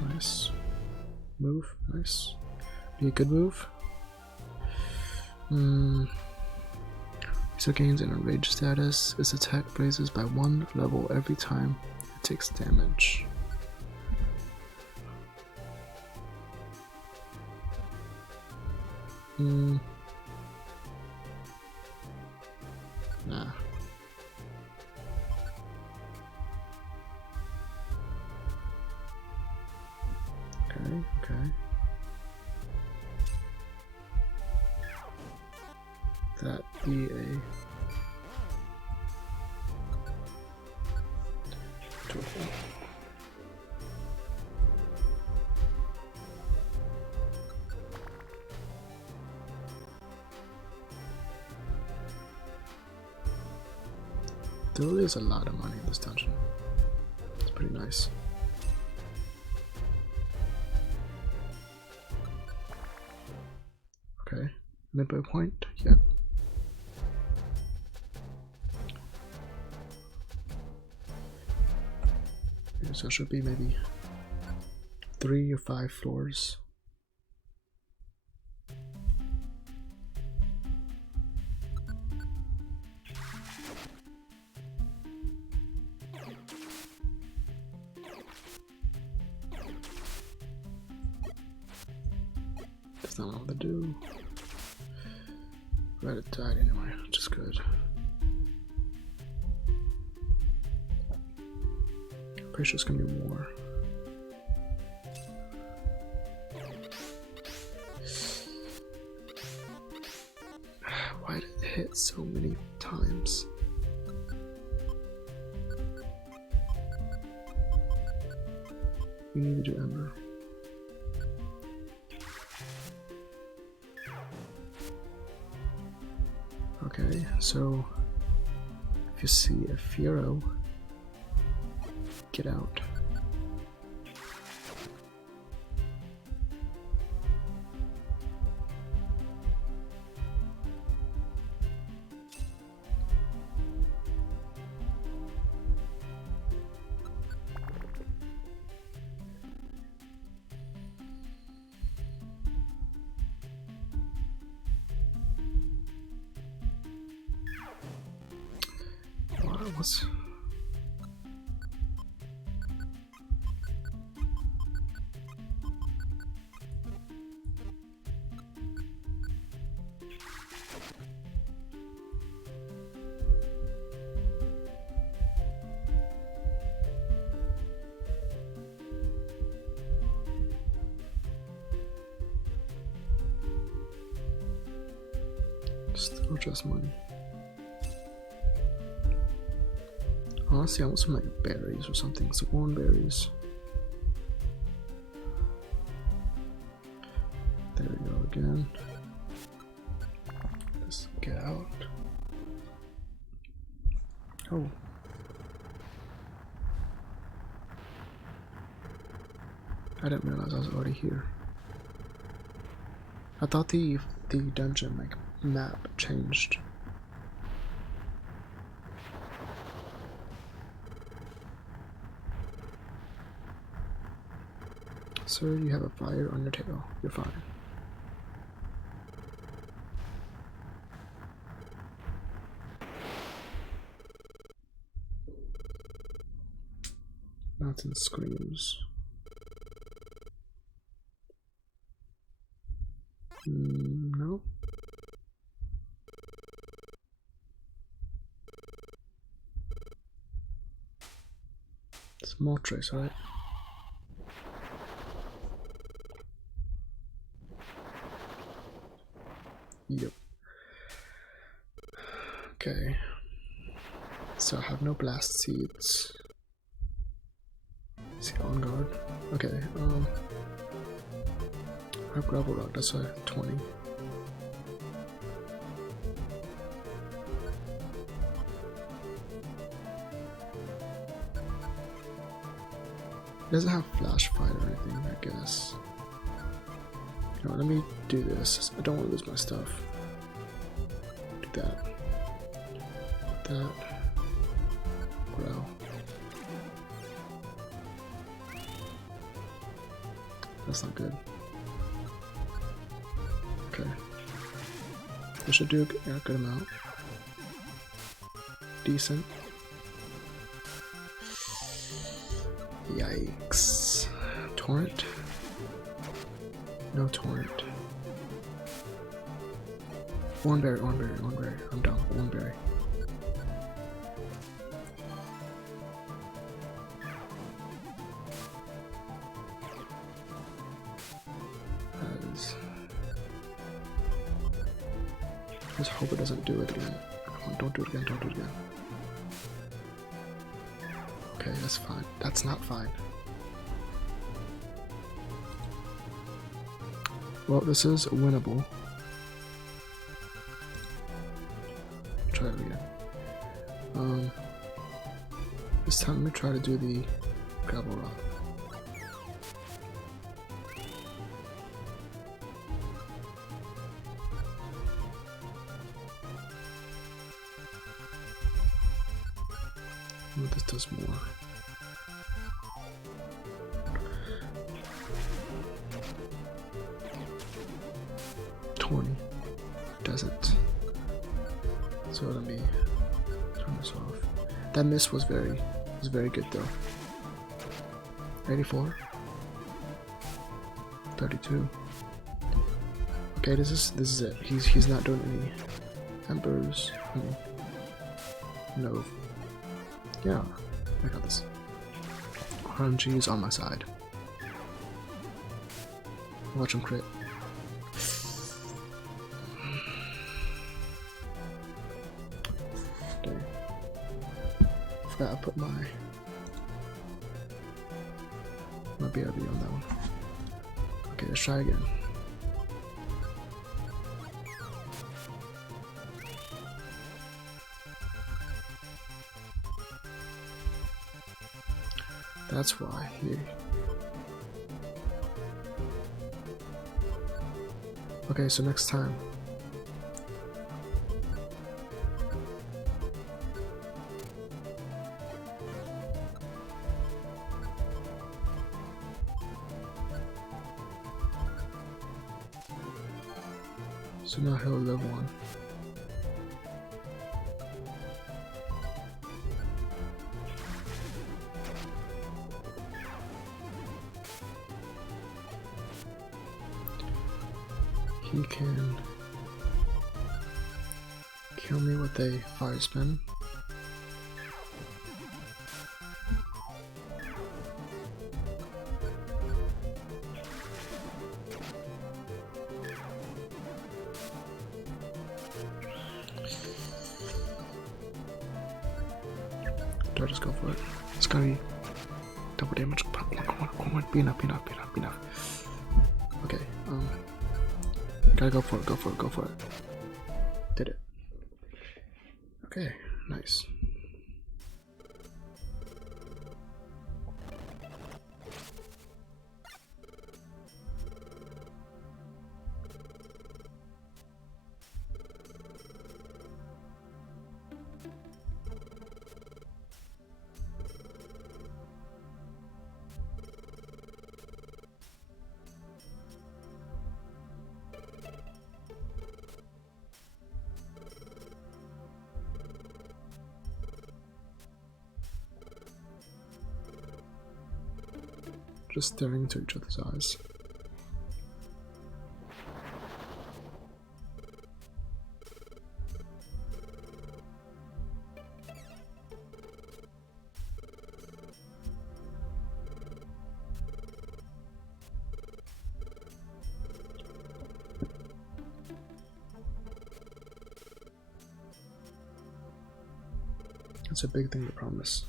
Nice. Move. Nice. Be a good move. So gains an enraged status. Its attack raises by 1 level every time it takes damage. Nah. Okay. That be a total. There really is a lot of money in this dungeon. It's pretty nice. Okay, midway point, yeah. Yeah, so it should be maybe 3 or 5 floors. That's not what to do. Reddit died anyway, which is good. Pretty sure it's gonna be more. Why did it hit so many times? We need to do Ember. Okay, so if you see a Firo, get out. What's still just money? Honestly, I want some like berries or something, some corn berries. There we go again. Let's get out. Oh. I didn't realize I was already here. I thought the dungeon like map changed. Sir, you have a fire on your tail. You're fine. Mountain screams. No. Small trace, right? Yep. Okay. So I have no blast seeds. Is he on guard? Okay, I have gravel rock, that's a 20. It doesn't have flash fight or anything, I guess. No, let me do this. I don't want to lose my stuff. Do that. That. Grow. That's not good. Okay. This should do a good amount. Decent. Yikes. Torrent? No torrent. Oranberry, oranberry, oranberry. I'm done. Oranberry. Just hope it doesn't do it again. Come on, don't do it again, don't do it again. Okay, that's fine. That's not fine. Well, this is winnable. Try it again. This time let me try to do the gravel rock. What this does more. Doesn't. So let me turn this off. That miss was very good though. 84. 32. Okay, this is it. He's not doing any embers. No. Yeah, I got this. RNG's on my side. Watch him crit. Forgot I put my BRB on that one. Okay, let's try again. That's why here. Okay, so next time. So now he'll live one. He can kill me with a fire spin. Do I just go for it? It's gonna be double damage. Come on, be enough. Okay, gotta go for it. Did it. Okay, nice. just staring into each other's eyes. It's a big thing to promise.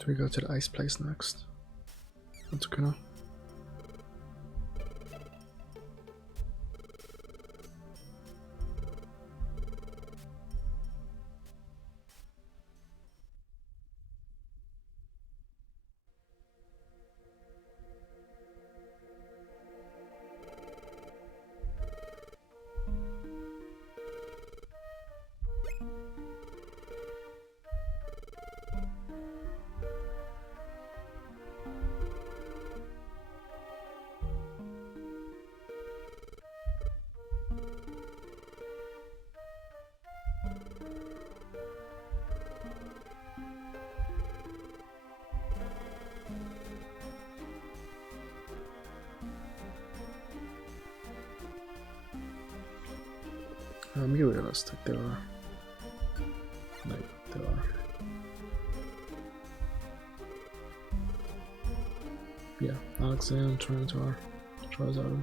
Do we go to the ice place next? That's okay. Be realistic, there are. Like, there are. Yeah, Alexander, Tyranitar, Charizard.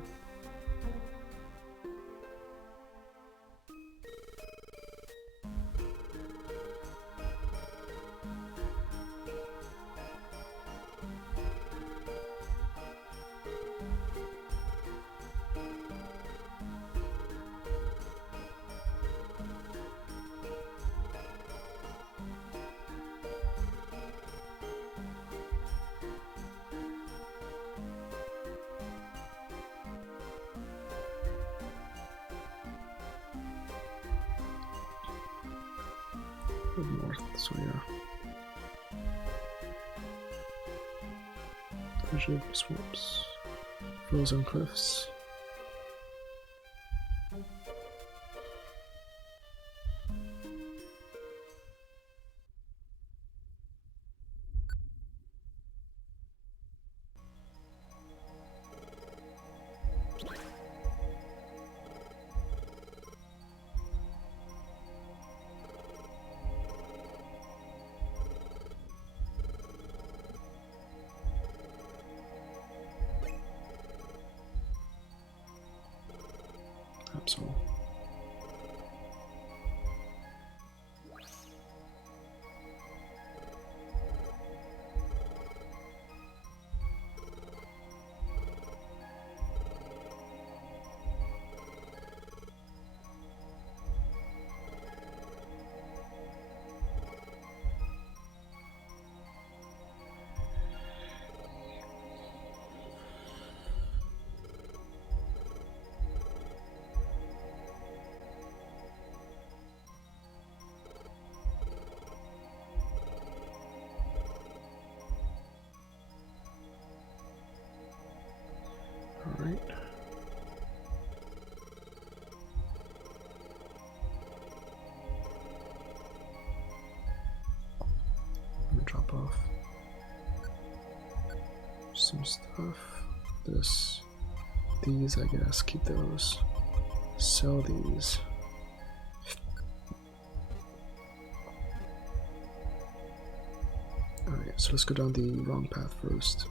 North, so yeah. Treasure swamps, frozen cliffs. Absol. Alright. I'm gonna drop off some stuff. These, I guess, keep those. Sell these. Alright, so let's go down the wrong path first.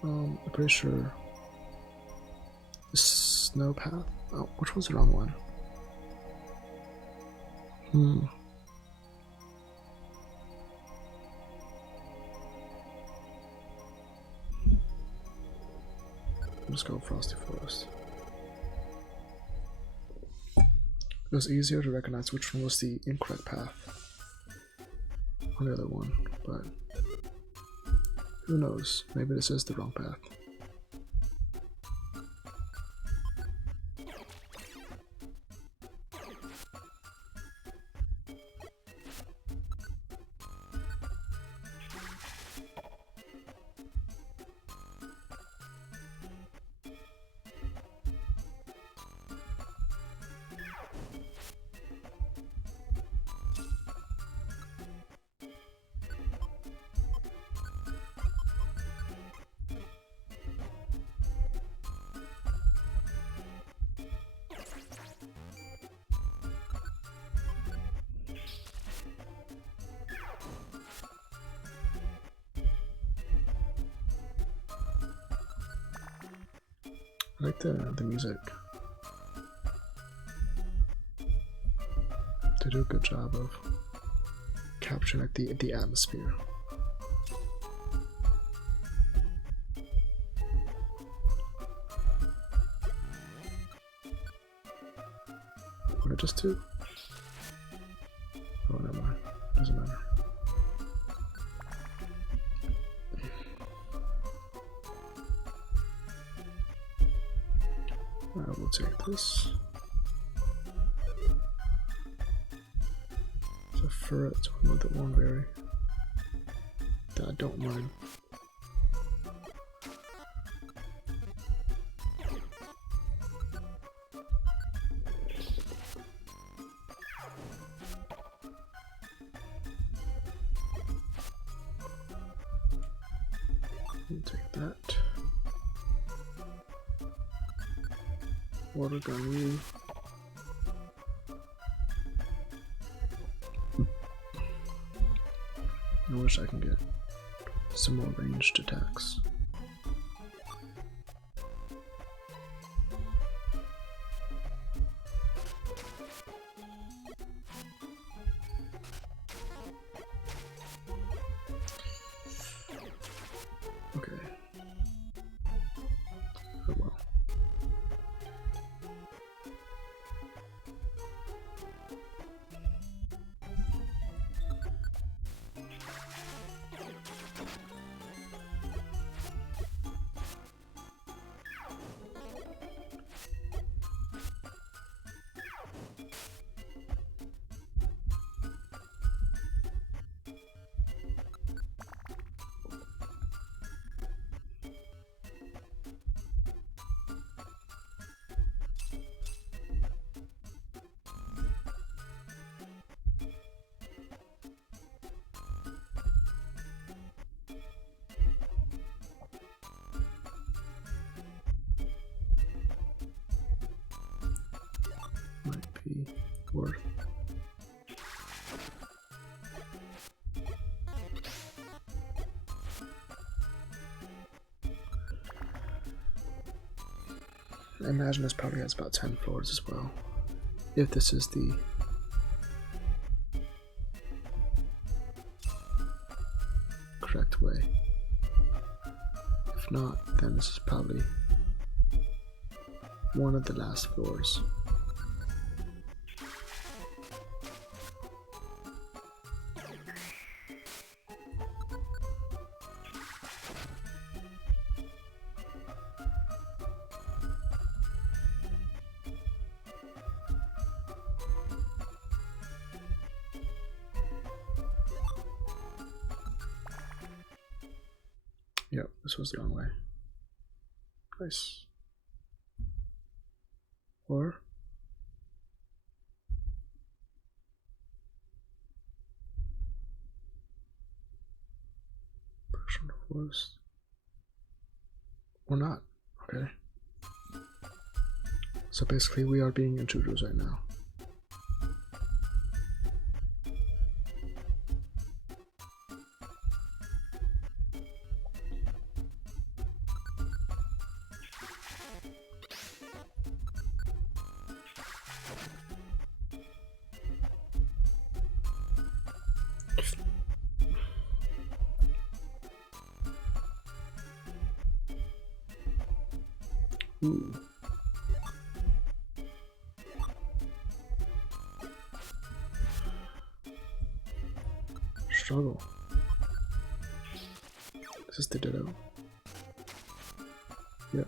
I'm pretty sure the snow path. Oh, which one's the wrong one? Let's go Frosty Forest. it was easier to recognize which one was the incorrect path on the other one, but who knows? Maybe this is the wrong path. I like the music. They do a good job of capturing like the atmosphere. What it just do? Oh, never mind. Doesn't matter. I will take this. It's a ferret with the one berry that I don't mind. I'll take that. Water gun you. I wish I can get some more ranged attacks. Okay. Oh well. Might be worth. I imagine this probably has about 10 floors as well. If this is the correct way. If not, then this is probably one of the last floors. Yep, this was the wrong way. Nice. Or pressure on the forest. Or not. Okay. So basically we are being intruders right now. Ooh. struggle. Is this the Ditto? Yep.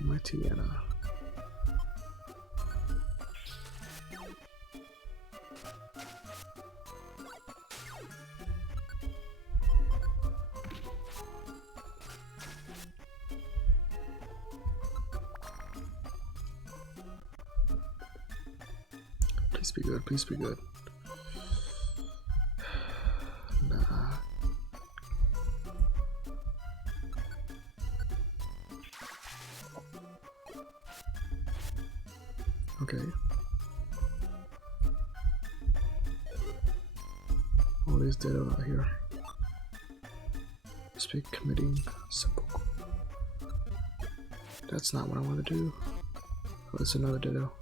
Mighty Anna. Please be good, please be good. Nah. Okay. All these data out here. Speak committing simple. That's not what I want to do. Oh, it's another ditto.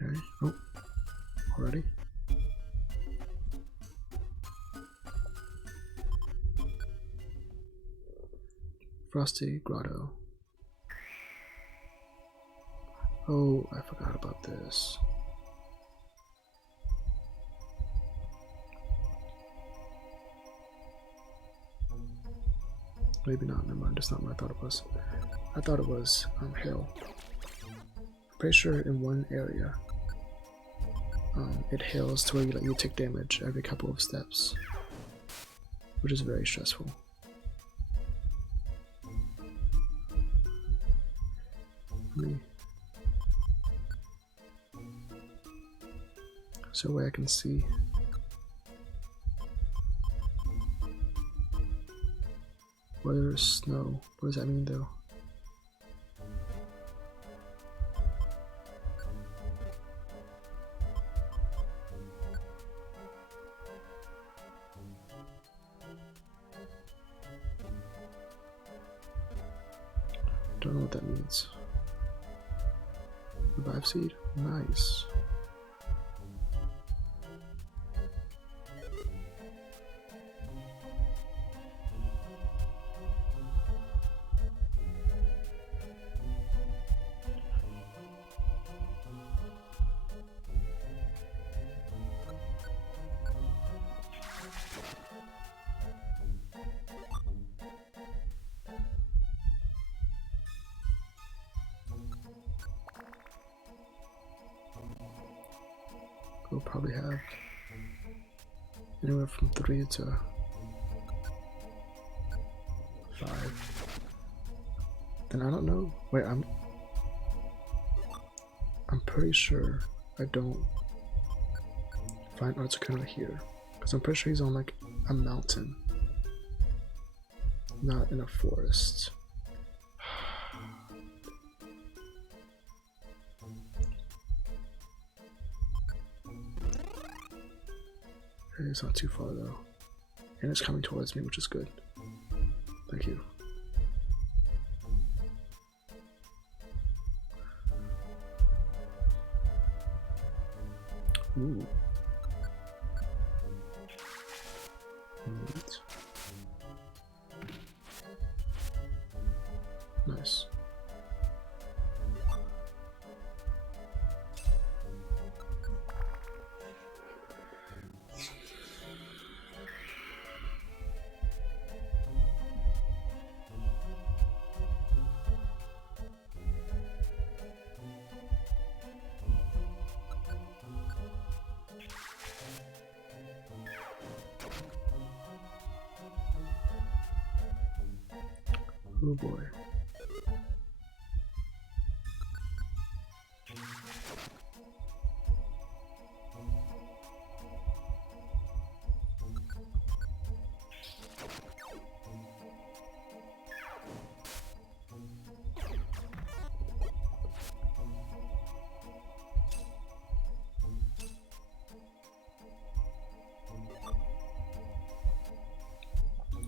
Okay. Oh, already? Frosty Grotto. Oh, I forgot about this. Maybe not, never mind, that's not what I thought it was. I thought it was hail. Pretty sure in one area it hails to where you take damage every couple of steps, which is very stressful. So way I can see. Weather is snow. What does that mean though? Don't know what that means. Revive seed? Nice. We'll probably have anywhere from 3 to 5. Then I don't know. Wait, I'm pretty sure I don't find Articuno here, because I'm pretty sure he's on like a mountain, not in a forest. It's not too far though, and it's coming towards me, which is good. Thank you. Ooh. Neat. Nice. Oh boy.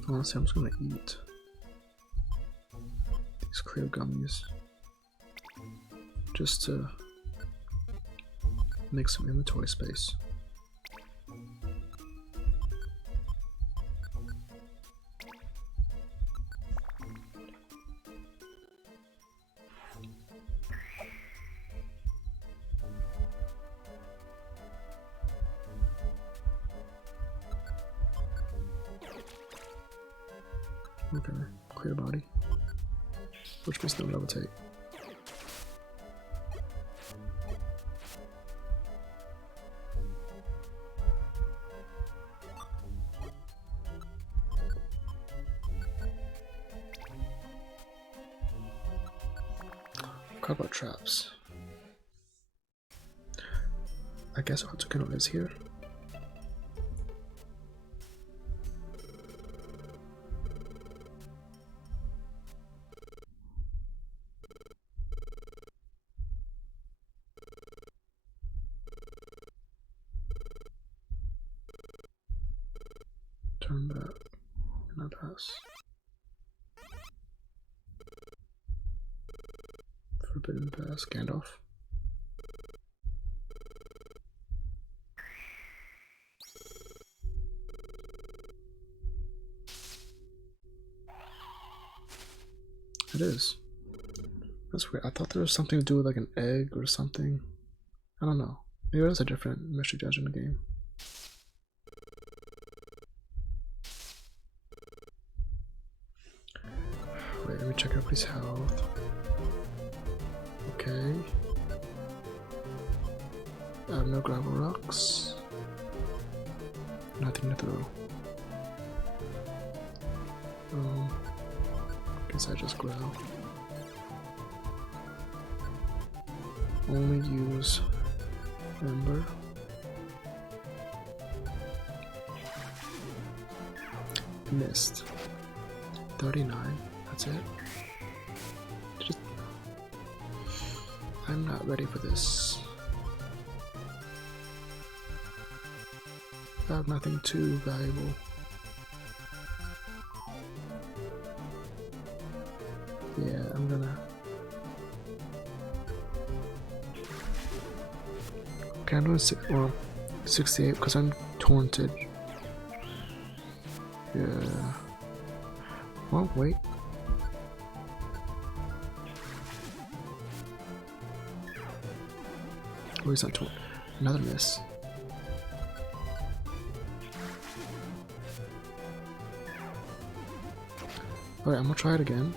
Honestly, I'm just gonna eat these clear gummies just to make some inventory space. Okay, clear body. Which means no levitate. Forgot about traps. I guess Articuno is here. Turn back and I pass. Forbidden pass, Gandalf. It is. That's weird. I thought there was something to do with like an egg or something. I don't know. Maybe there's a different mystery judge in the game. Wait, let me check everybody's health. Okay. I have no gravel rocks. Nothing to throw. Guess I just growl. Only use Ember. Missed. 39. That's it. I'm not ready for this. I have nothing too valuable. Yeah, I'm gonna. Okay, I'm doing 68 because I'm taunted. Yeah. Well, wait. Oh, he's not taunted. Another miss. Alright, I'm gonna try it again.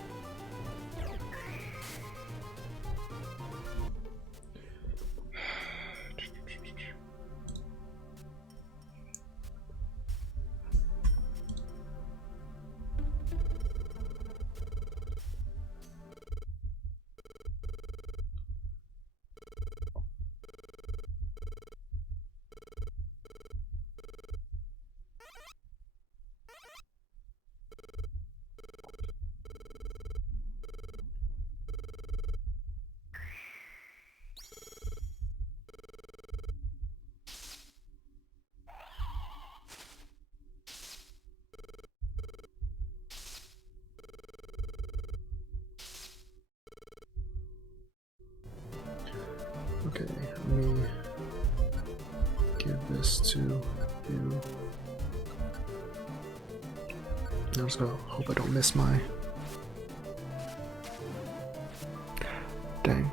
Okay, let me give this to you. I'm just gonna hope I don't miss my. Dang.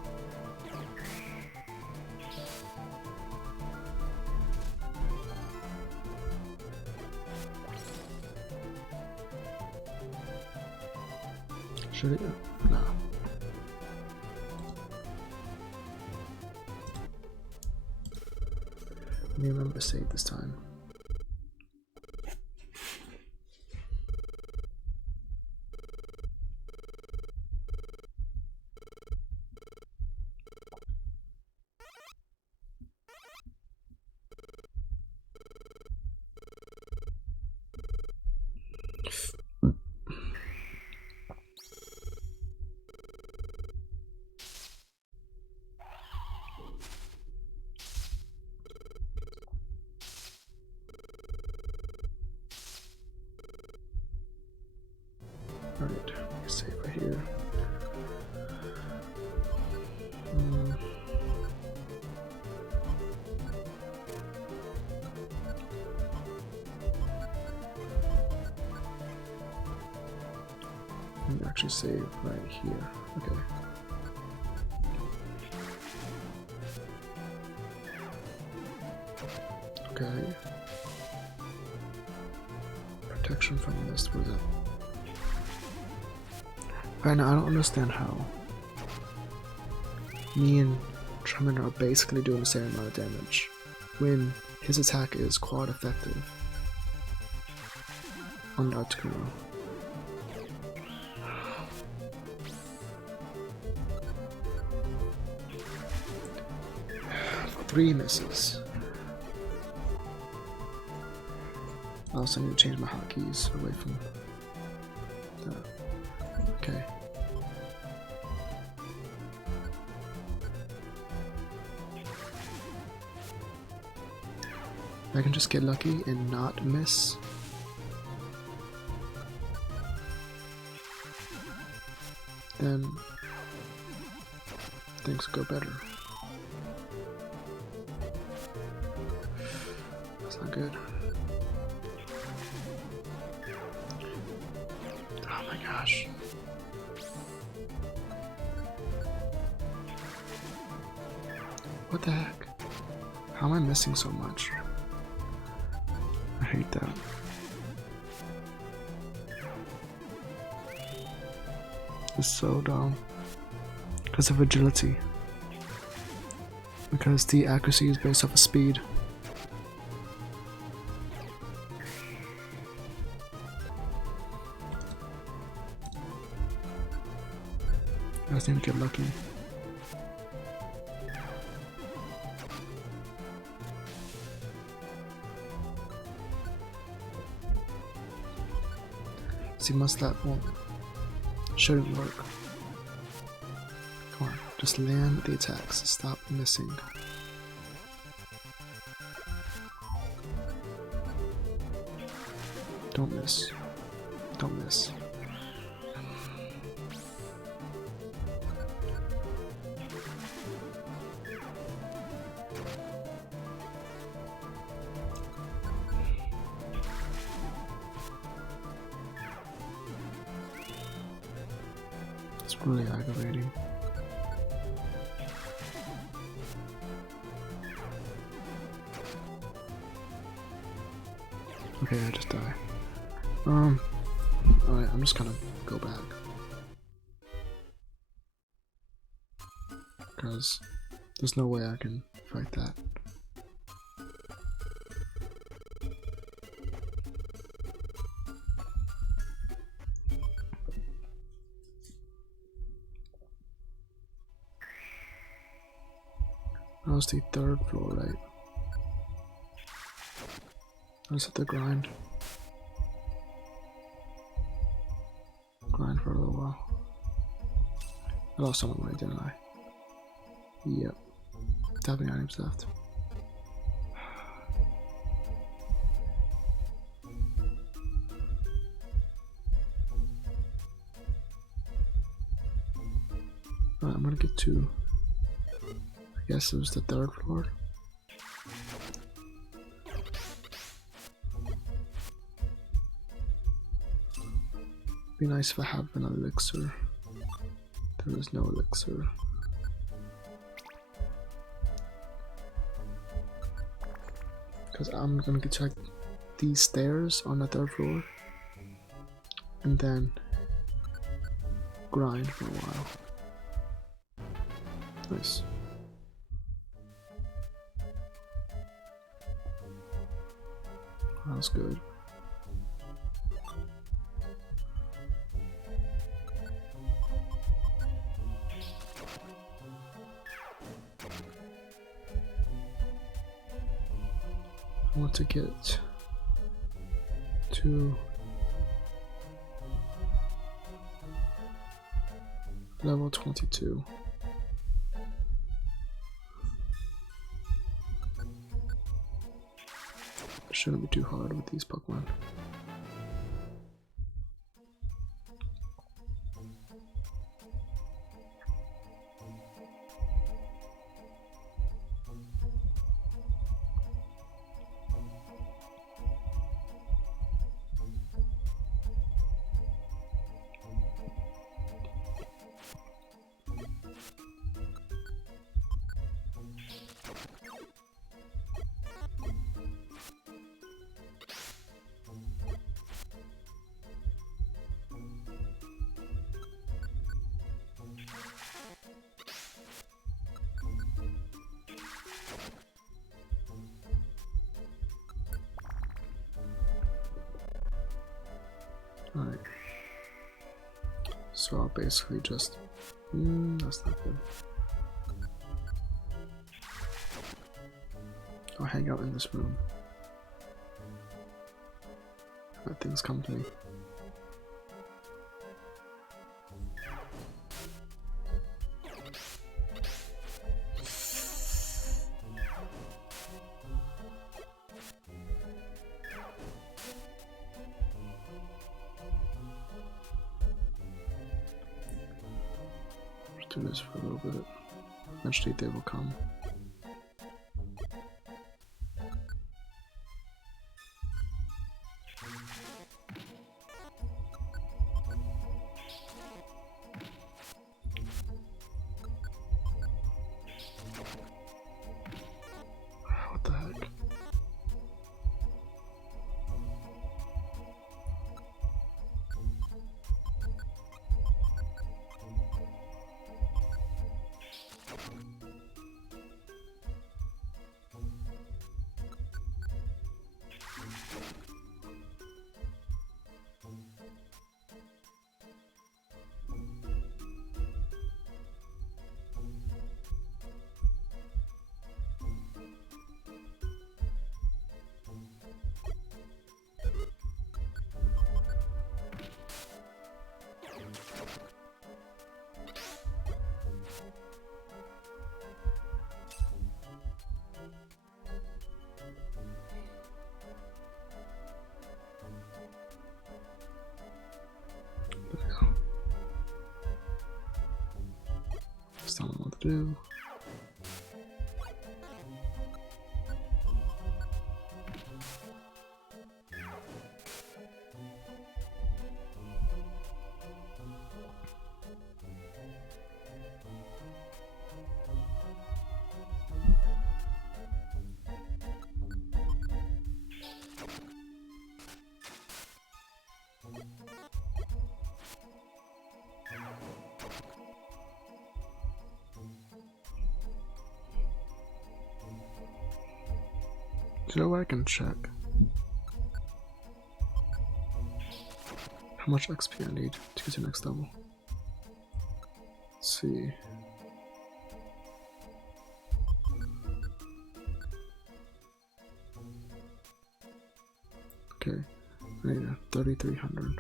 Should it? No. Let me remember to save this time. Alright, save right here. Let me actually save right here. Okay. Okay. Protection from mist. What is that? Right now, I don't understand how me and Tremor are basically doing the same amount of damage when his attack is quite effective on the Articuno. 3 misses. I also need to change my hotkeys away from that. Okay. If I can just get lucky and not miss. Then things go better. That's not good. Oh my gosh. What the heck? How am I missing so much? I hate that. It's so dumb. Because of agility. Because the accuracy is based off of speed. I just need to get lucky. See, must that won't. Shouldn't work. Come on, just land the attacks. Stop missing. Don't miss. Don't miss. It's really aggravating. Okay, I just die. Alright, I'm just gonna go back. Because there's no way I can fight that. That was the 3rd floor, right? I was at the grind. Grind for a little while. I lost some of money, didn't I? Yep. Tapping items left. Alright, I'm gonna get to. I guess it was the 3rd floor. Be nice if I have an elixir. There is no elixir. Because I'm gonna get to like these stairs on the 3rd floor and then grind for a while. Nice. That was good. I want to get to Level 22. Shouldn't be too hard with these Pokemon. Alright. So I'll basically just... that's not good. I'll hang out in this room. Let things come to me. Do this for a little bit. Eventually they will come. What the heck? There we go. Just don't know what to do. So I can check how much XP I need to get to the next level. Let's see. Okay, I need 3,300.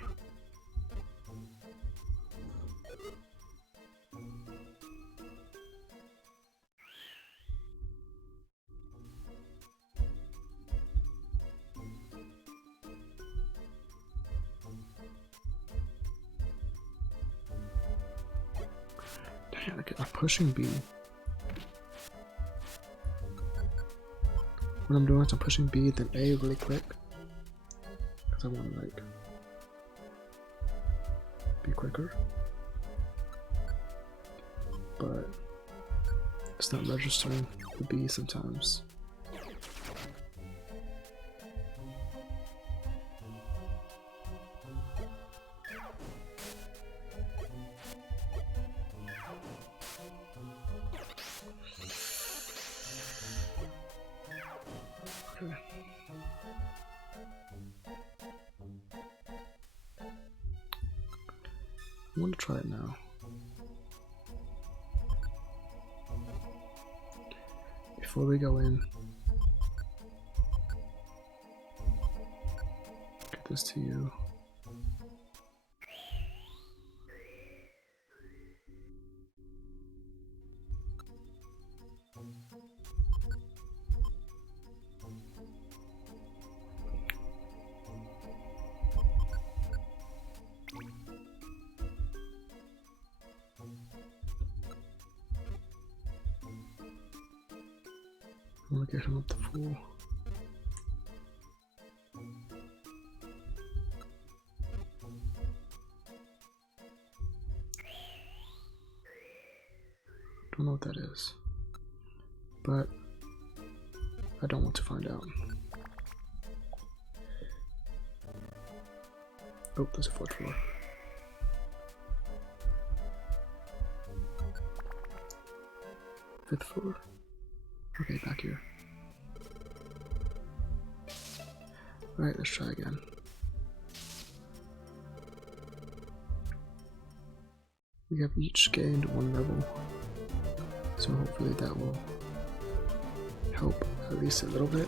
Dang, okay, I'm pushing B. What I'm doing is I'm pushing B, then A really quick. Because I want to, like, be quicker. But it's not registering the B sometimes. Okay. I want to try it now. Before we go in, get this to you. get him up to full. Don't know what that is, but I don't want to find out. Oh, there's a fourth floor. Fifth floor. Okay, back here. Alright, let's try again. We have each gained 1 level, so hopefully that will help at least a little bit.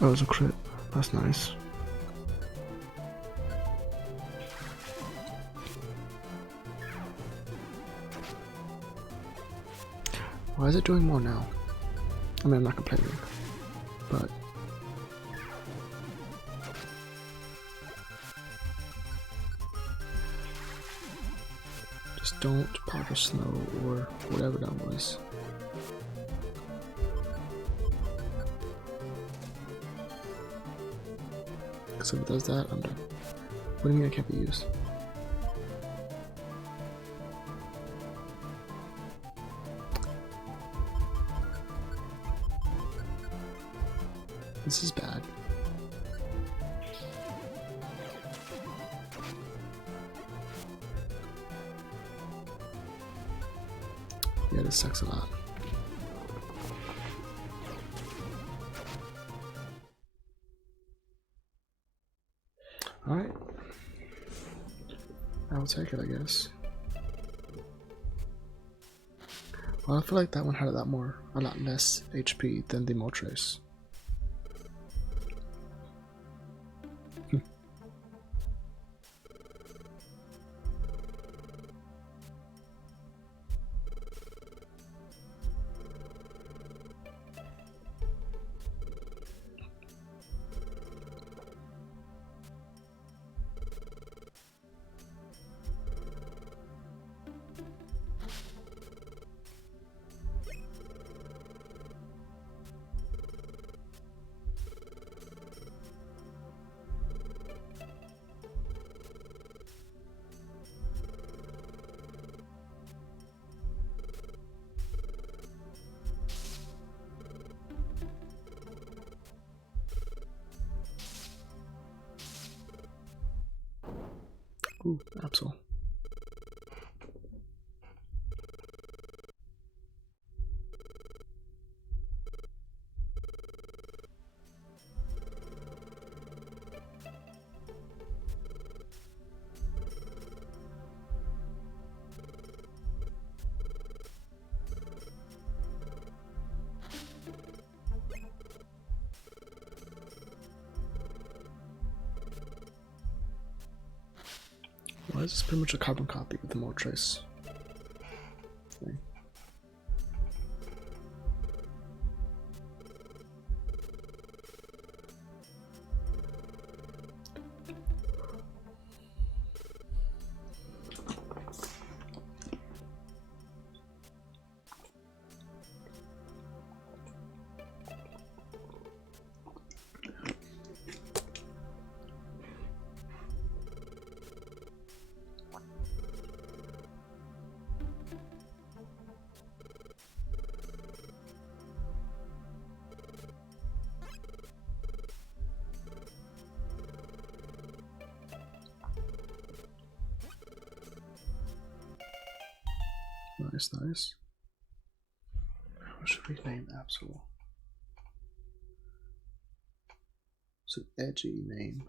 Oh, it was a crit. That's nice. Why is it doing more now? I mean, I'm not complaining, but just don't powder snow or whatever that was. Because if it does that, I'm done. What do you mean it can't be used? This is bad. Yeah, this sucks a lot. Alright. I'll take it, I guess. Well, I feel like that one had a lot less HP than the Moltres. Ooh, Absol. Why is this pretty much a carbon copy of the Moltres thing? Nice, nice. How should we name Absol? It's an edgy name.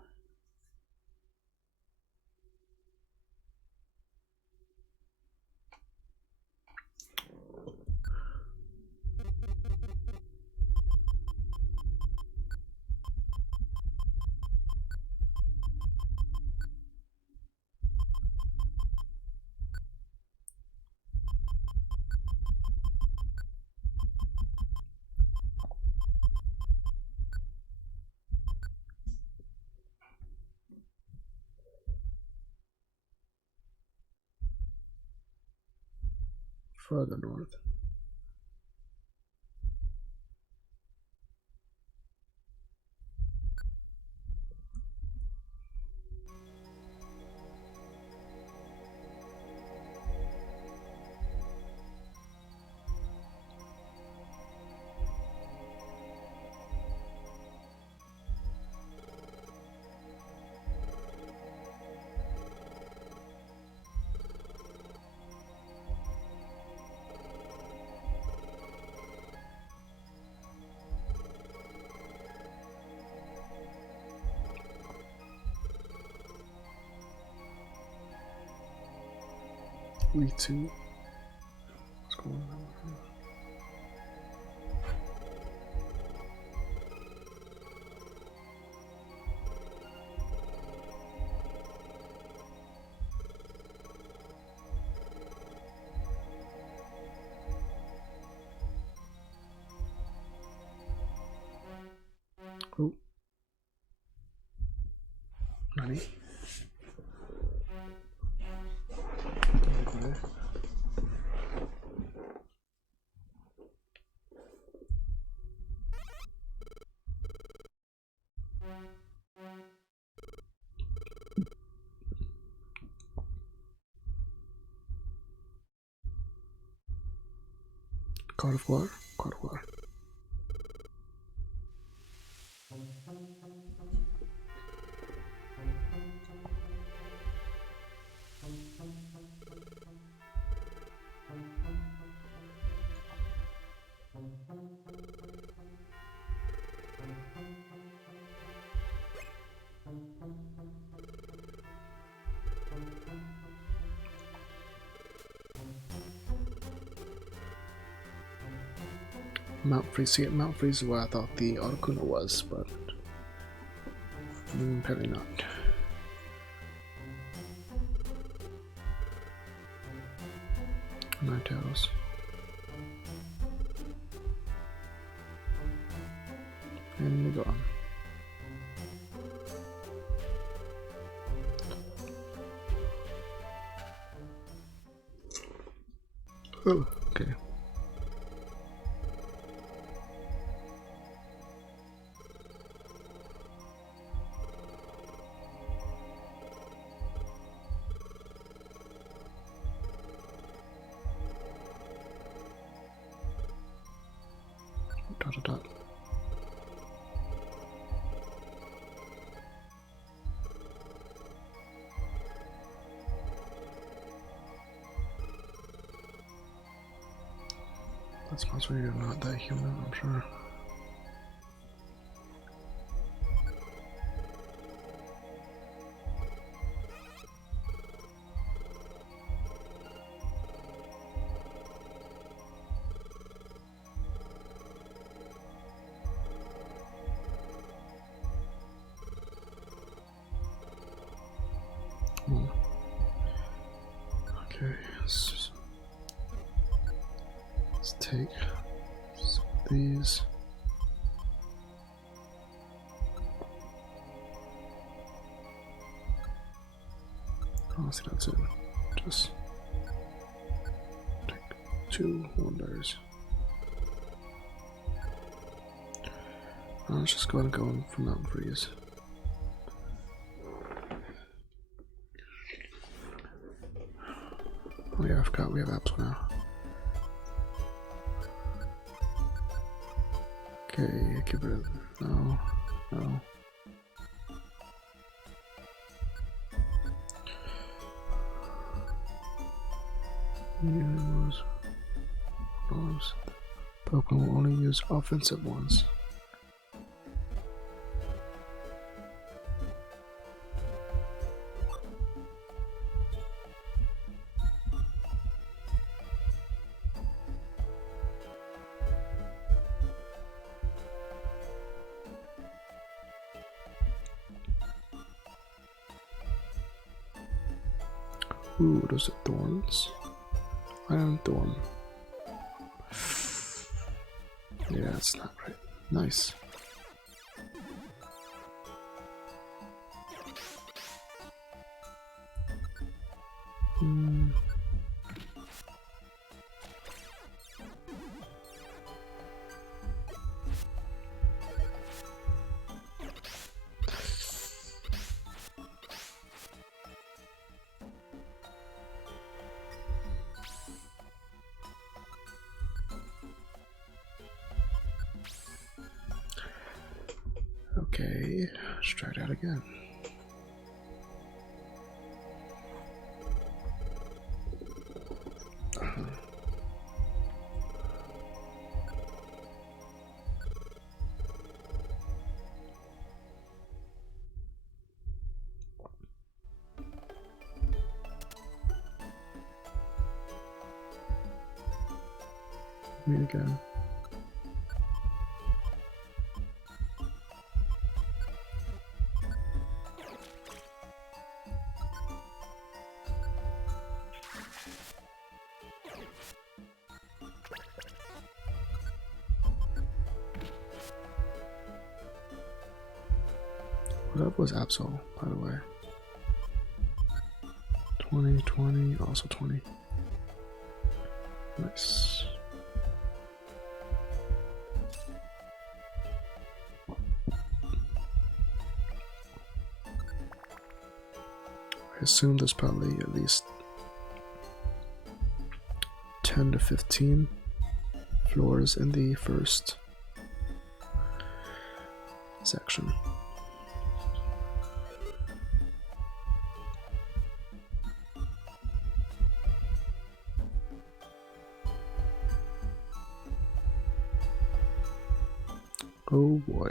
further north. We too. What's going on here? Oh. Nani? Okay. God of War? God of War. Mount Freeze. See, Mount Freeze is where I thought the Articuno was, but apparently not. Ninetales. And we go on. Oh, okay. Dot, dot, dot. That's possibly not that human, I'm sure. Okay, let's take some of these. Honestly, that's it. Just take 2 wonders. Let's just go ahead and go in for Mountain Freeze. Oh yeah, I forgot we have apps now. Okay, give it a no, no. Use arms. Pokemon will only use offensive ones. Ooh, those are thorns. Iron thorn. Yeah, that's not right. Nice. Okay, let's try that again. Me again. What up was Absol, by the way? 20, 20, also 20. Nice. I assume there's probably at least 10 to 15 floors in the first section. Oh boy.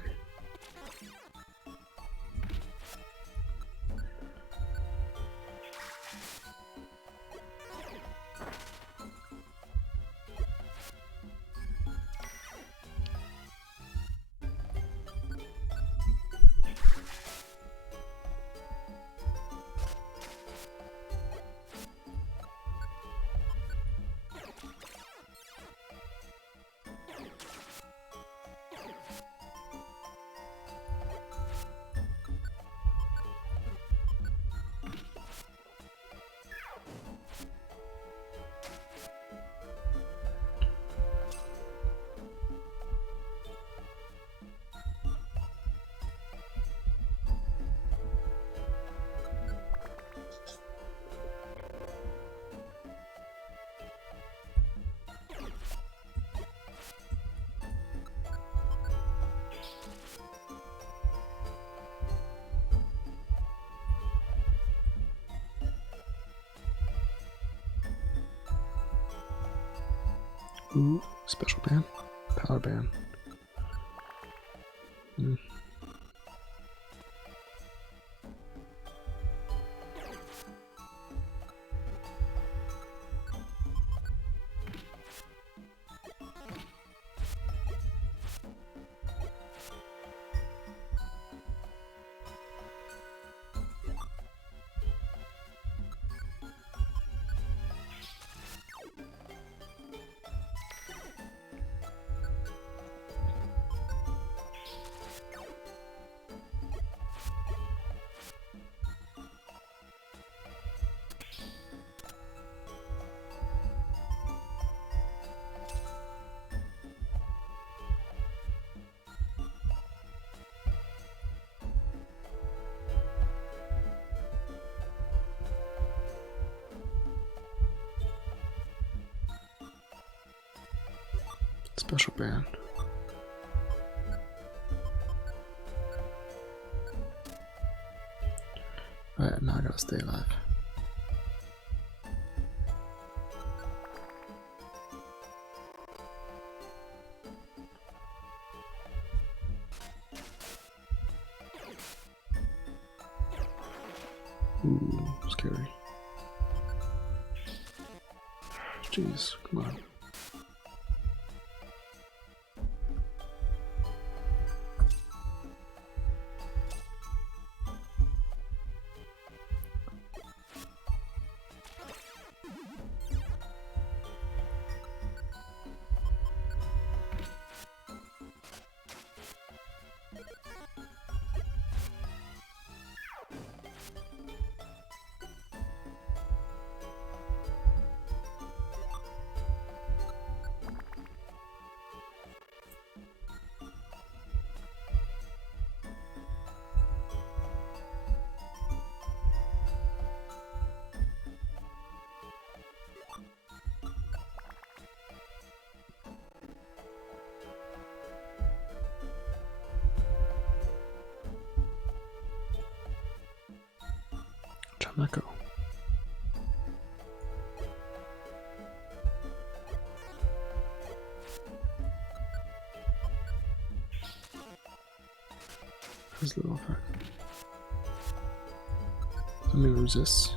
Ooh, special band? Power band. Special band. Alright, now I gotta stay alive. Ooh, scary. Jeez, come on. Time that go. His little effect. Let me resist.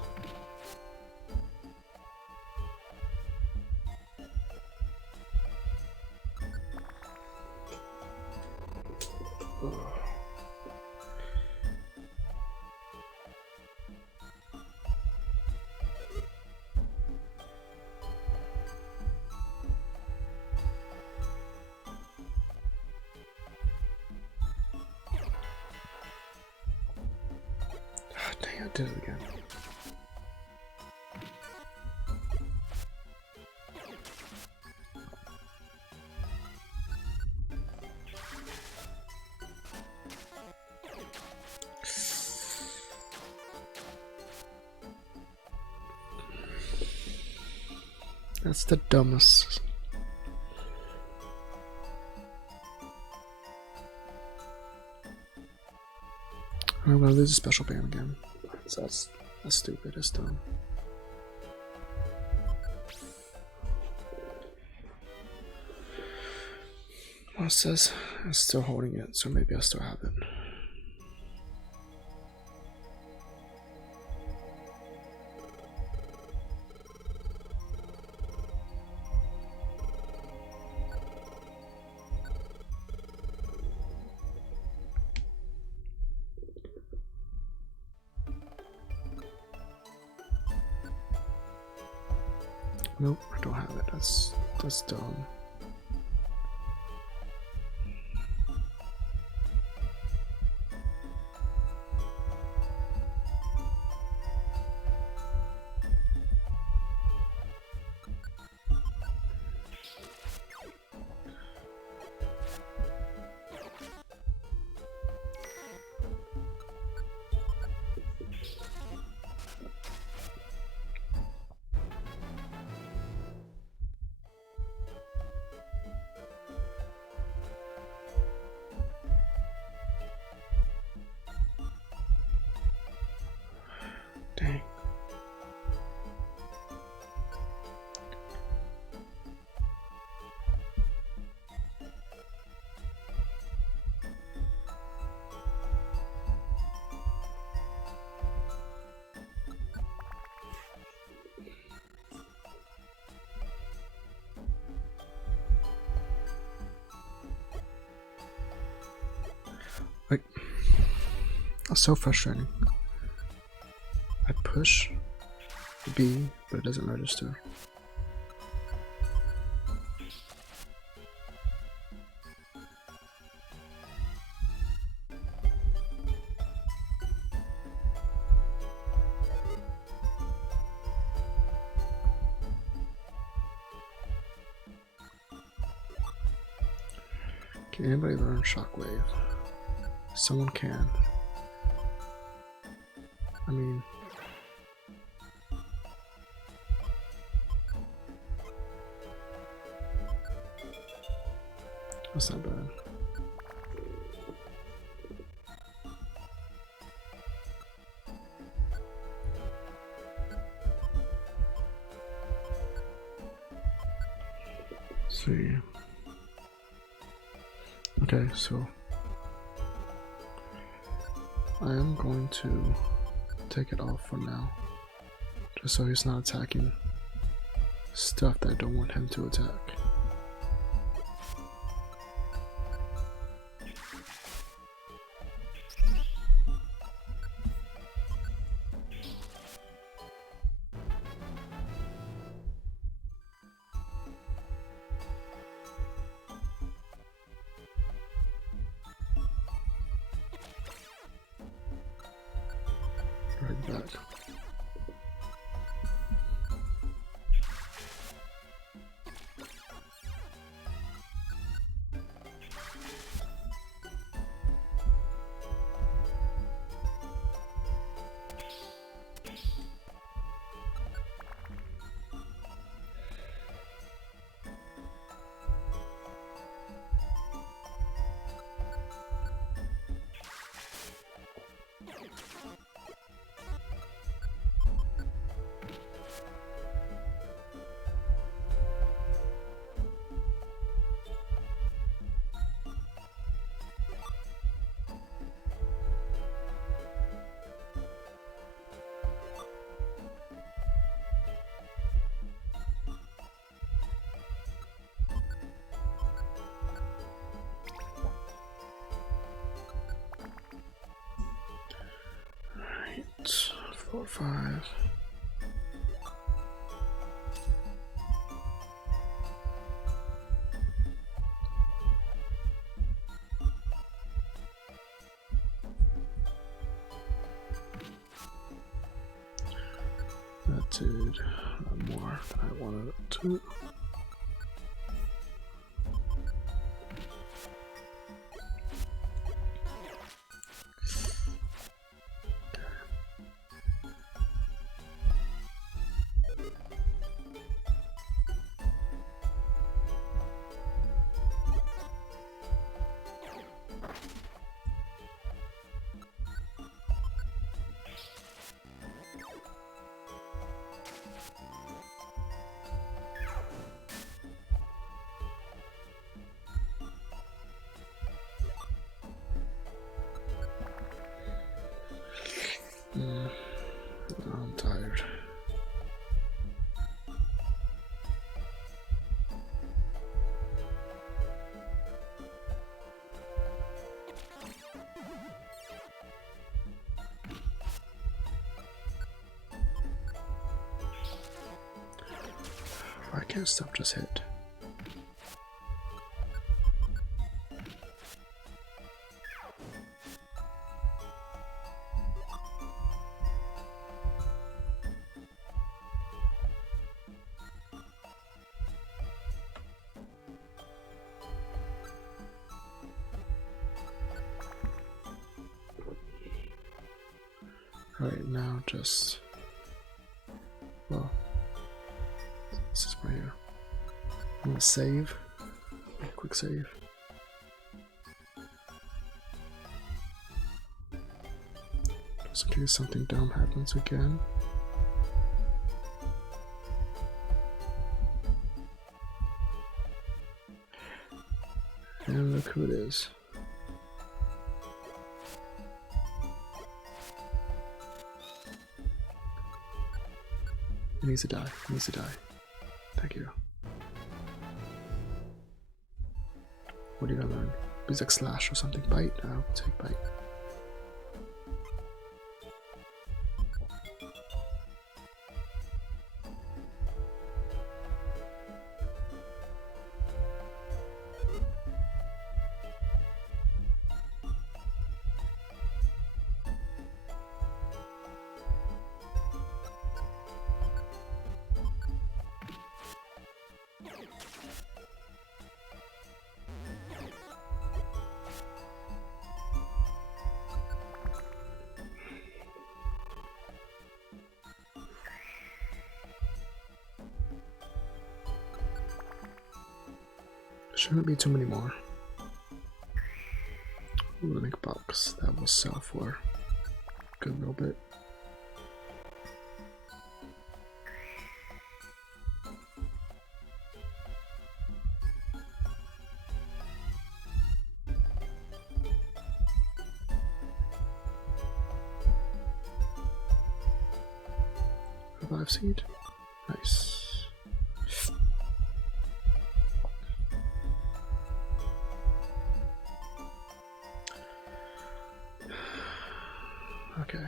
Dang, I did it again. That's the dumbest. I'm gonna lose a special ban again. So that's stupid. That's dumb. Well, it says I'm still holding it, so maybe I still have it. Nope, I don't have it. That's dumb. Dang. Like, that's so frustrating. I push B, but it doesn't register. Can anybody learn Shockwave? Someone can. I mean, that's not bad. Let's see. Okay, so I am going to take it off for now, just so he's not attacking stuff that I don't want him to attack. Right back. 4, 5. That did more than I wanted it to. I'm tired. Why can't stuff just hit? Right now, just well, this is right here. I'm gonna save. Quick save. Just in case something dumb happens again. And look who it is. He needs to die. He needs to die. Thank you. What are you gonna learn? He's like slash or something. Bite? I'll take bite. Shouldn't be too many more. Ooh, make box. That will sell for a good little bit. Revive seed. Nice. Okay.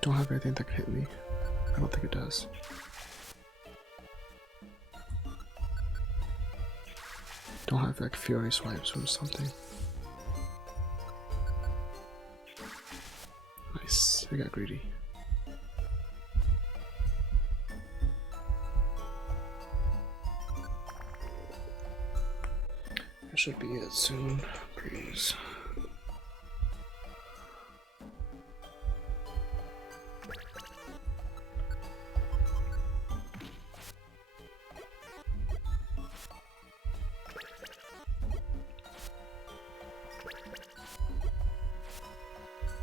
Don't have anything that can hit me. I don't think it does. Don't have like Fury swipes or something. Nice, I got greedy. That should be it soon, please.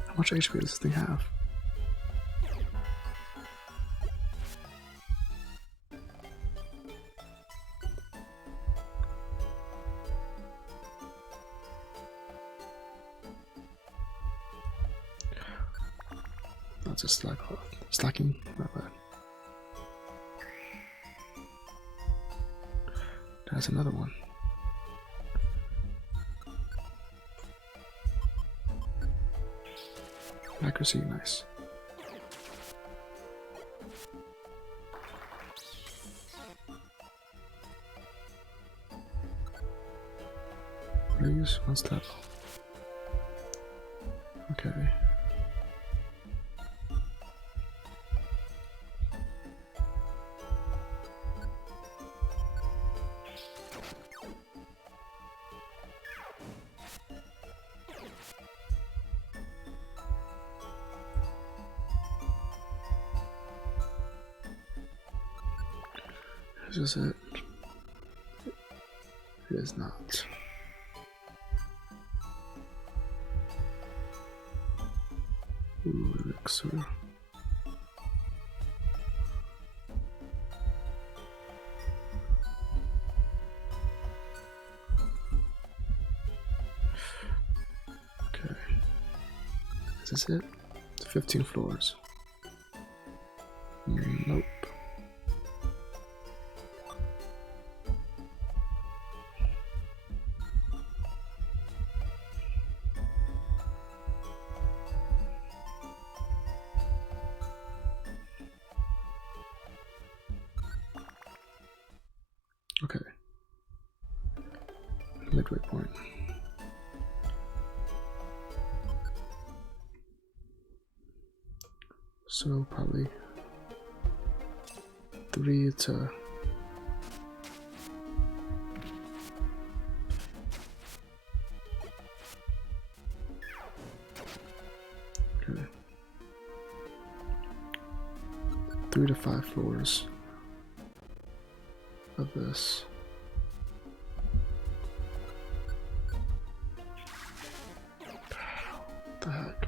How much HP does this thing have? it's a slacking, not bad. That's another one. Accuracy, nice. Please, one step. Okay. Is this it? It is not. Ooh, elixir. Okay. Is this it? 15 floors. Nope. Okay. Midway point. So probably 3 to okay. 3 to 5 floors of this. What the heck?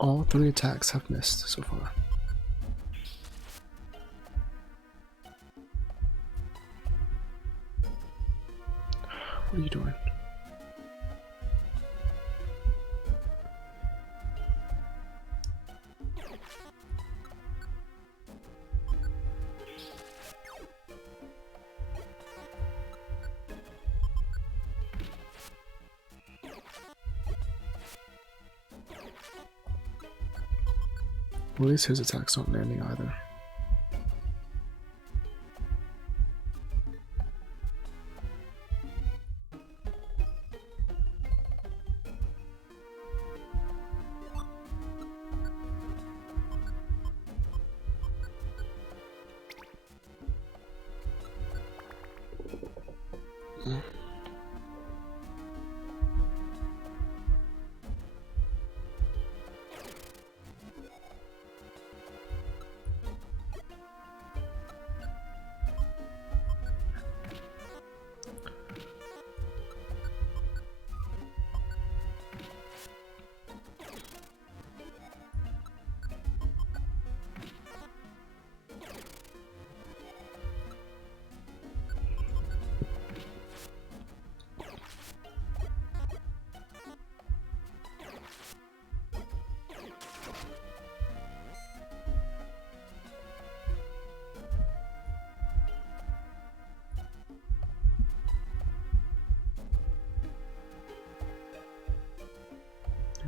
All 3 attacks have missed so far. What are you doing? Well, at least his attacks aren't landing either.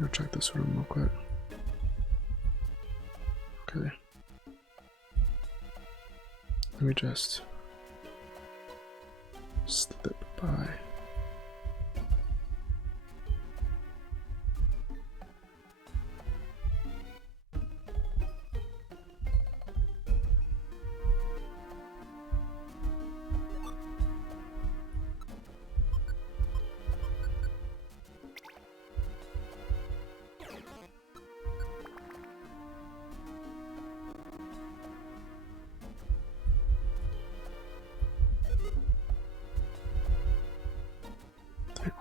Go check this room real quick. Okay. Let me just slip by.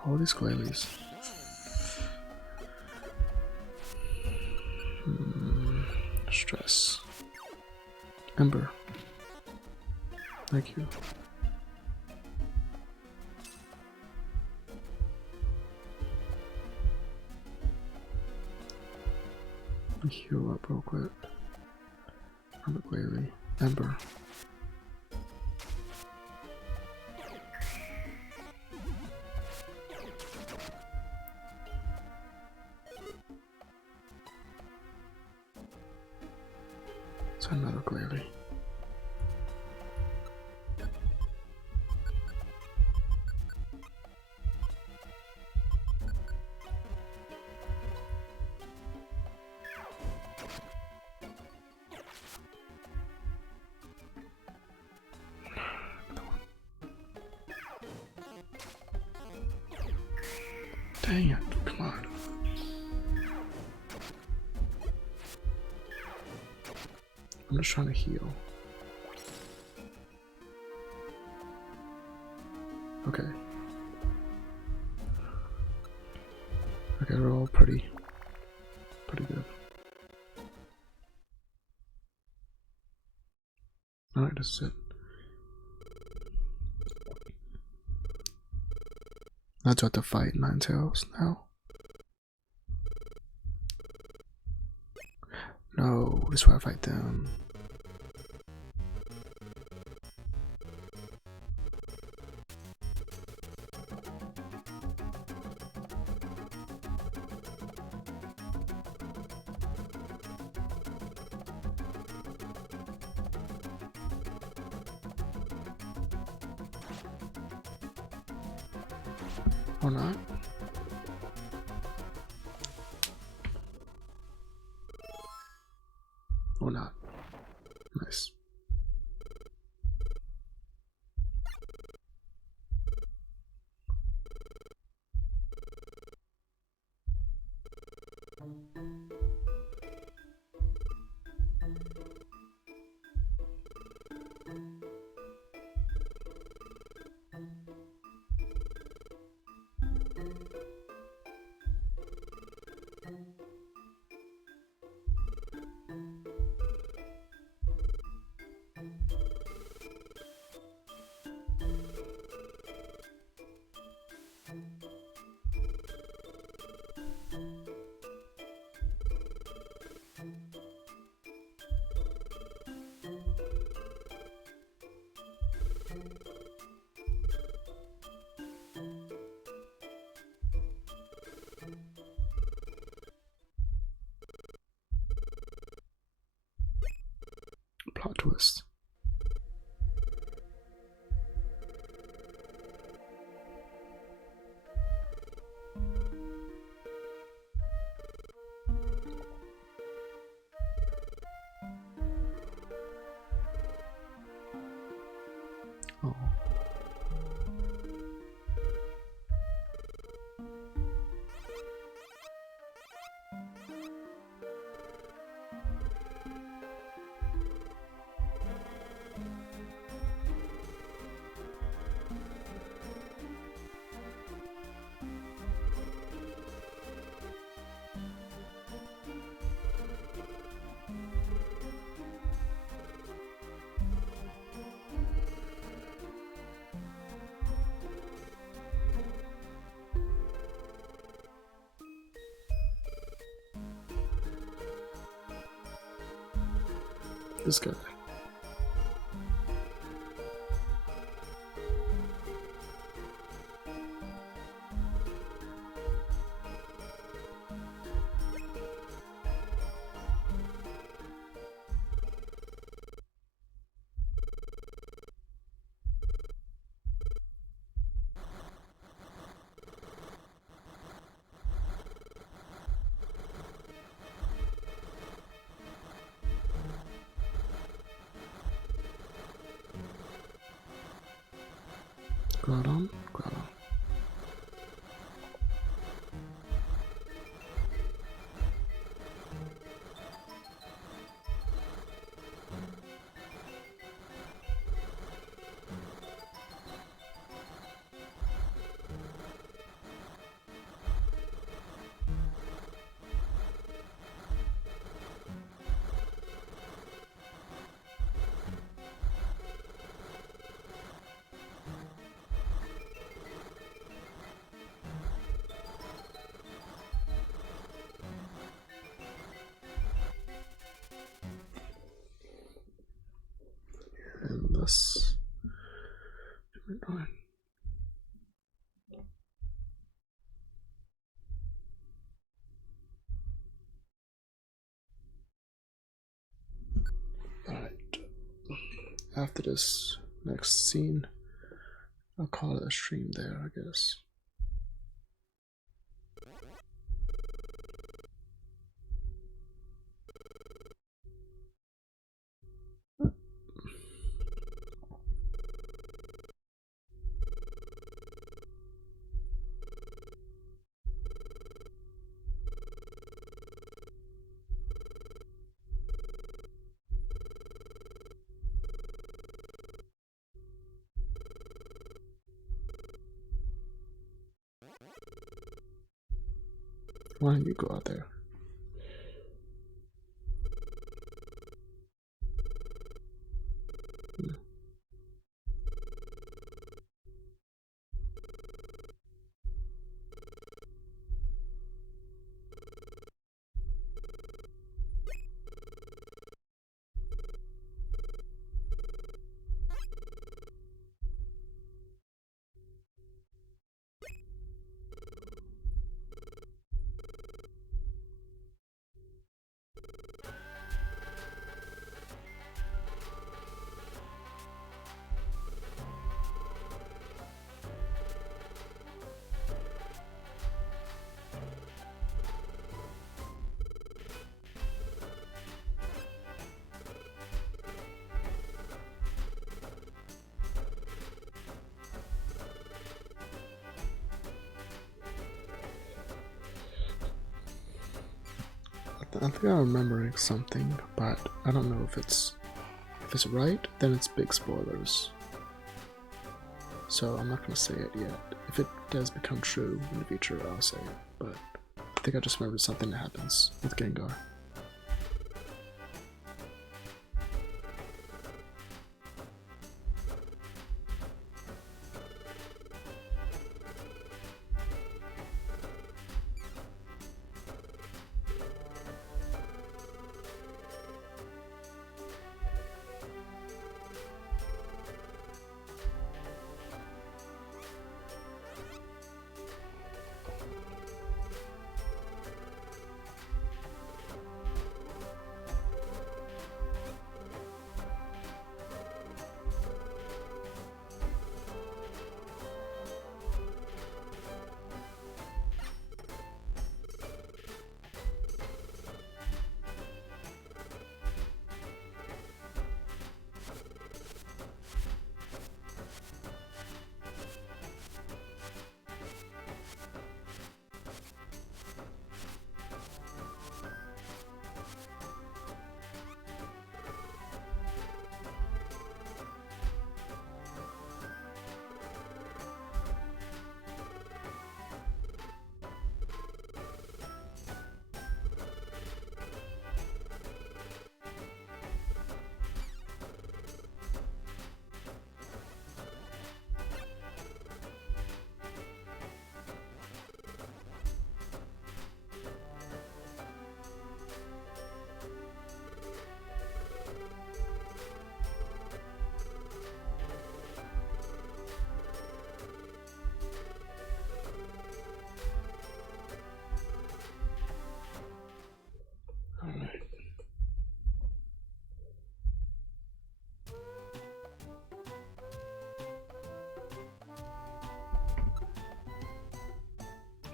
All these glailies. Stress. Ember. Thank you. Let me heal up real quick. Robert Glalie. Ember. It's another Glalie. Dang it, come on. I'm just trying to heal. Okay. Okay, we're all pretty good. Alright, this is it. That's what to fight Ninetales now. No, this is where I fight them. Or not. Or not. Nice. Plot twist. Oh. This guy. Groudon, Groudon. this. Alright. After this next scene, I'll call it a stream there, I guess. Why don't you go out there? I think I'm remembering something, but I don't know if it's right. Then it's big spoilers, so I'm not gonna say it yet. If it does become true in the future, I'll say it. But I think I just remembered something that happens with Gengar.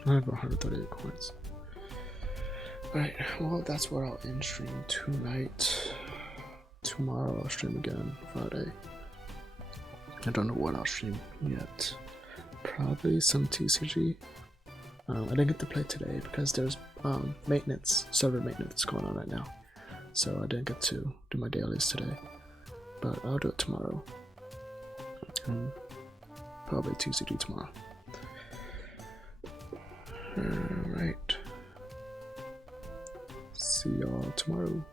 I have 138 coins. Alright, well that's where I'll end stream tonight. Tomorrow I'll stream again, Friday. I don't know what I'll stream yet. Probably some TCG. I didn't get to play today because there's server maintenance going on right now. So I didn't get to do my dailies today. But I'll do it tomorrow. And probably TCG tomorrow. Alright. See y'all tomorrow.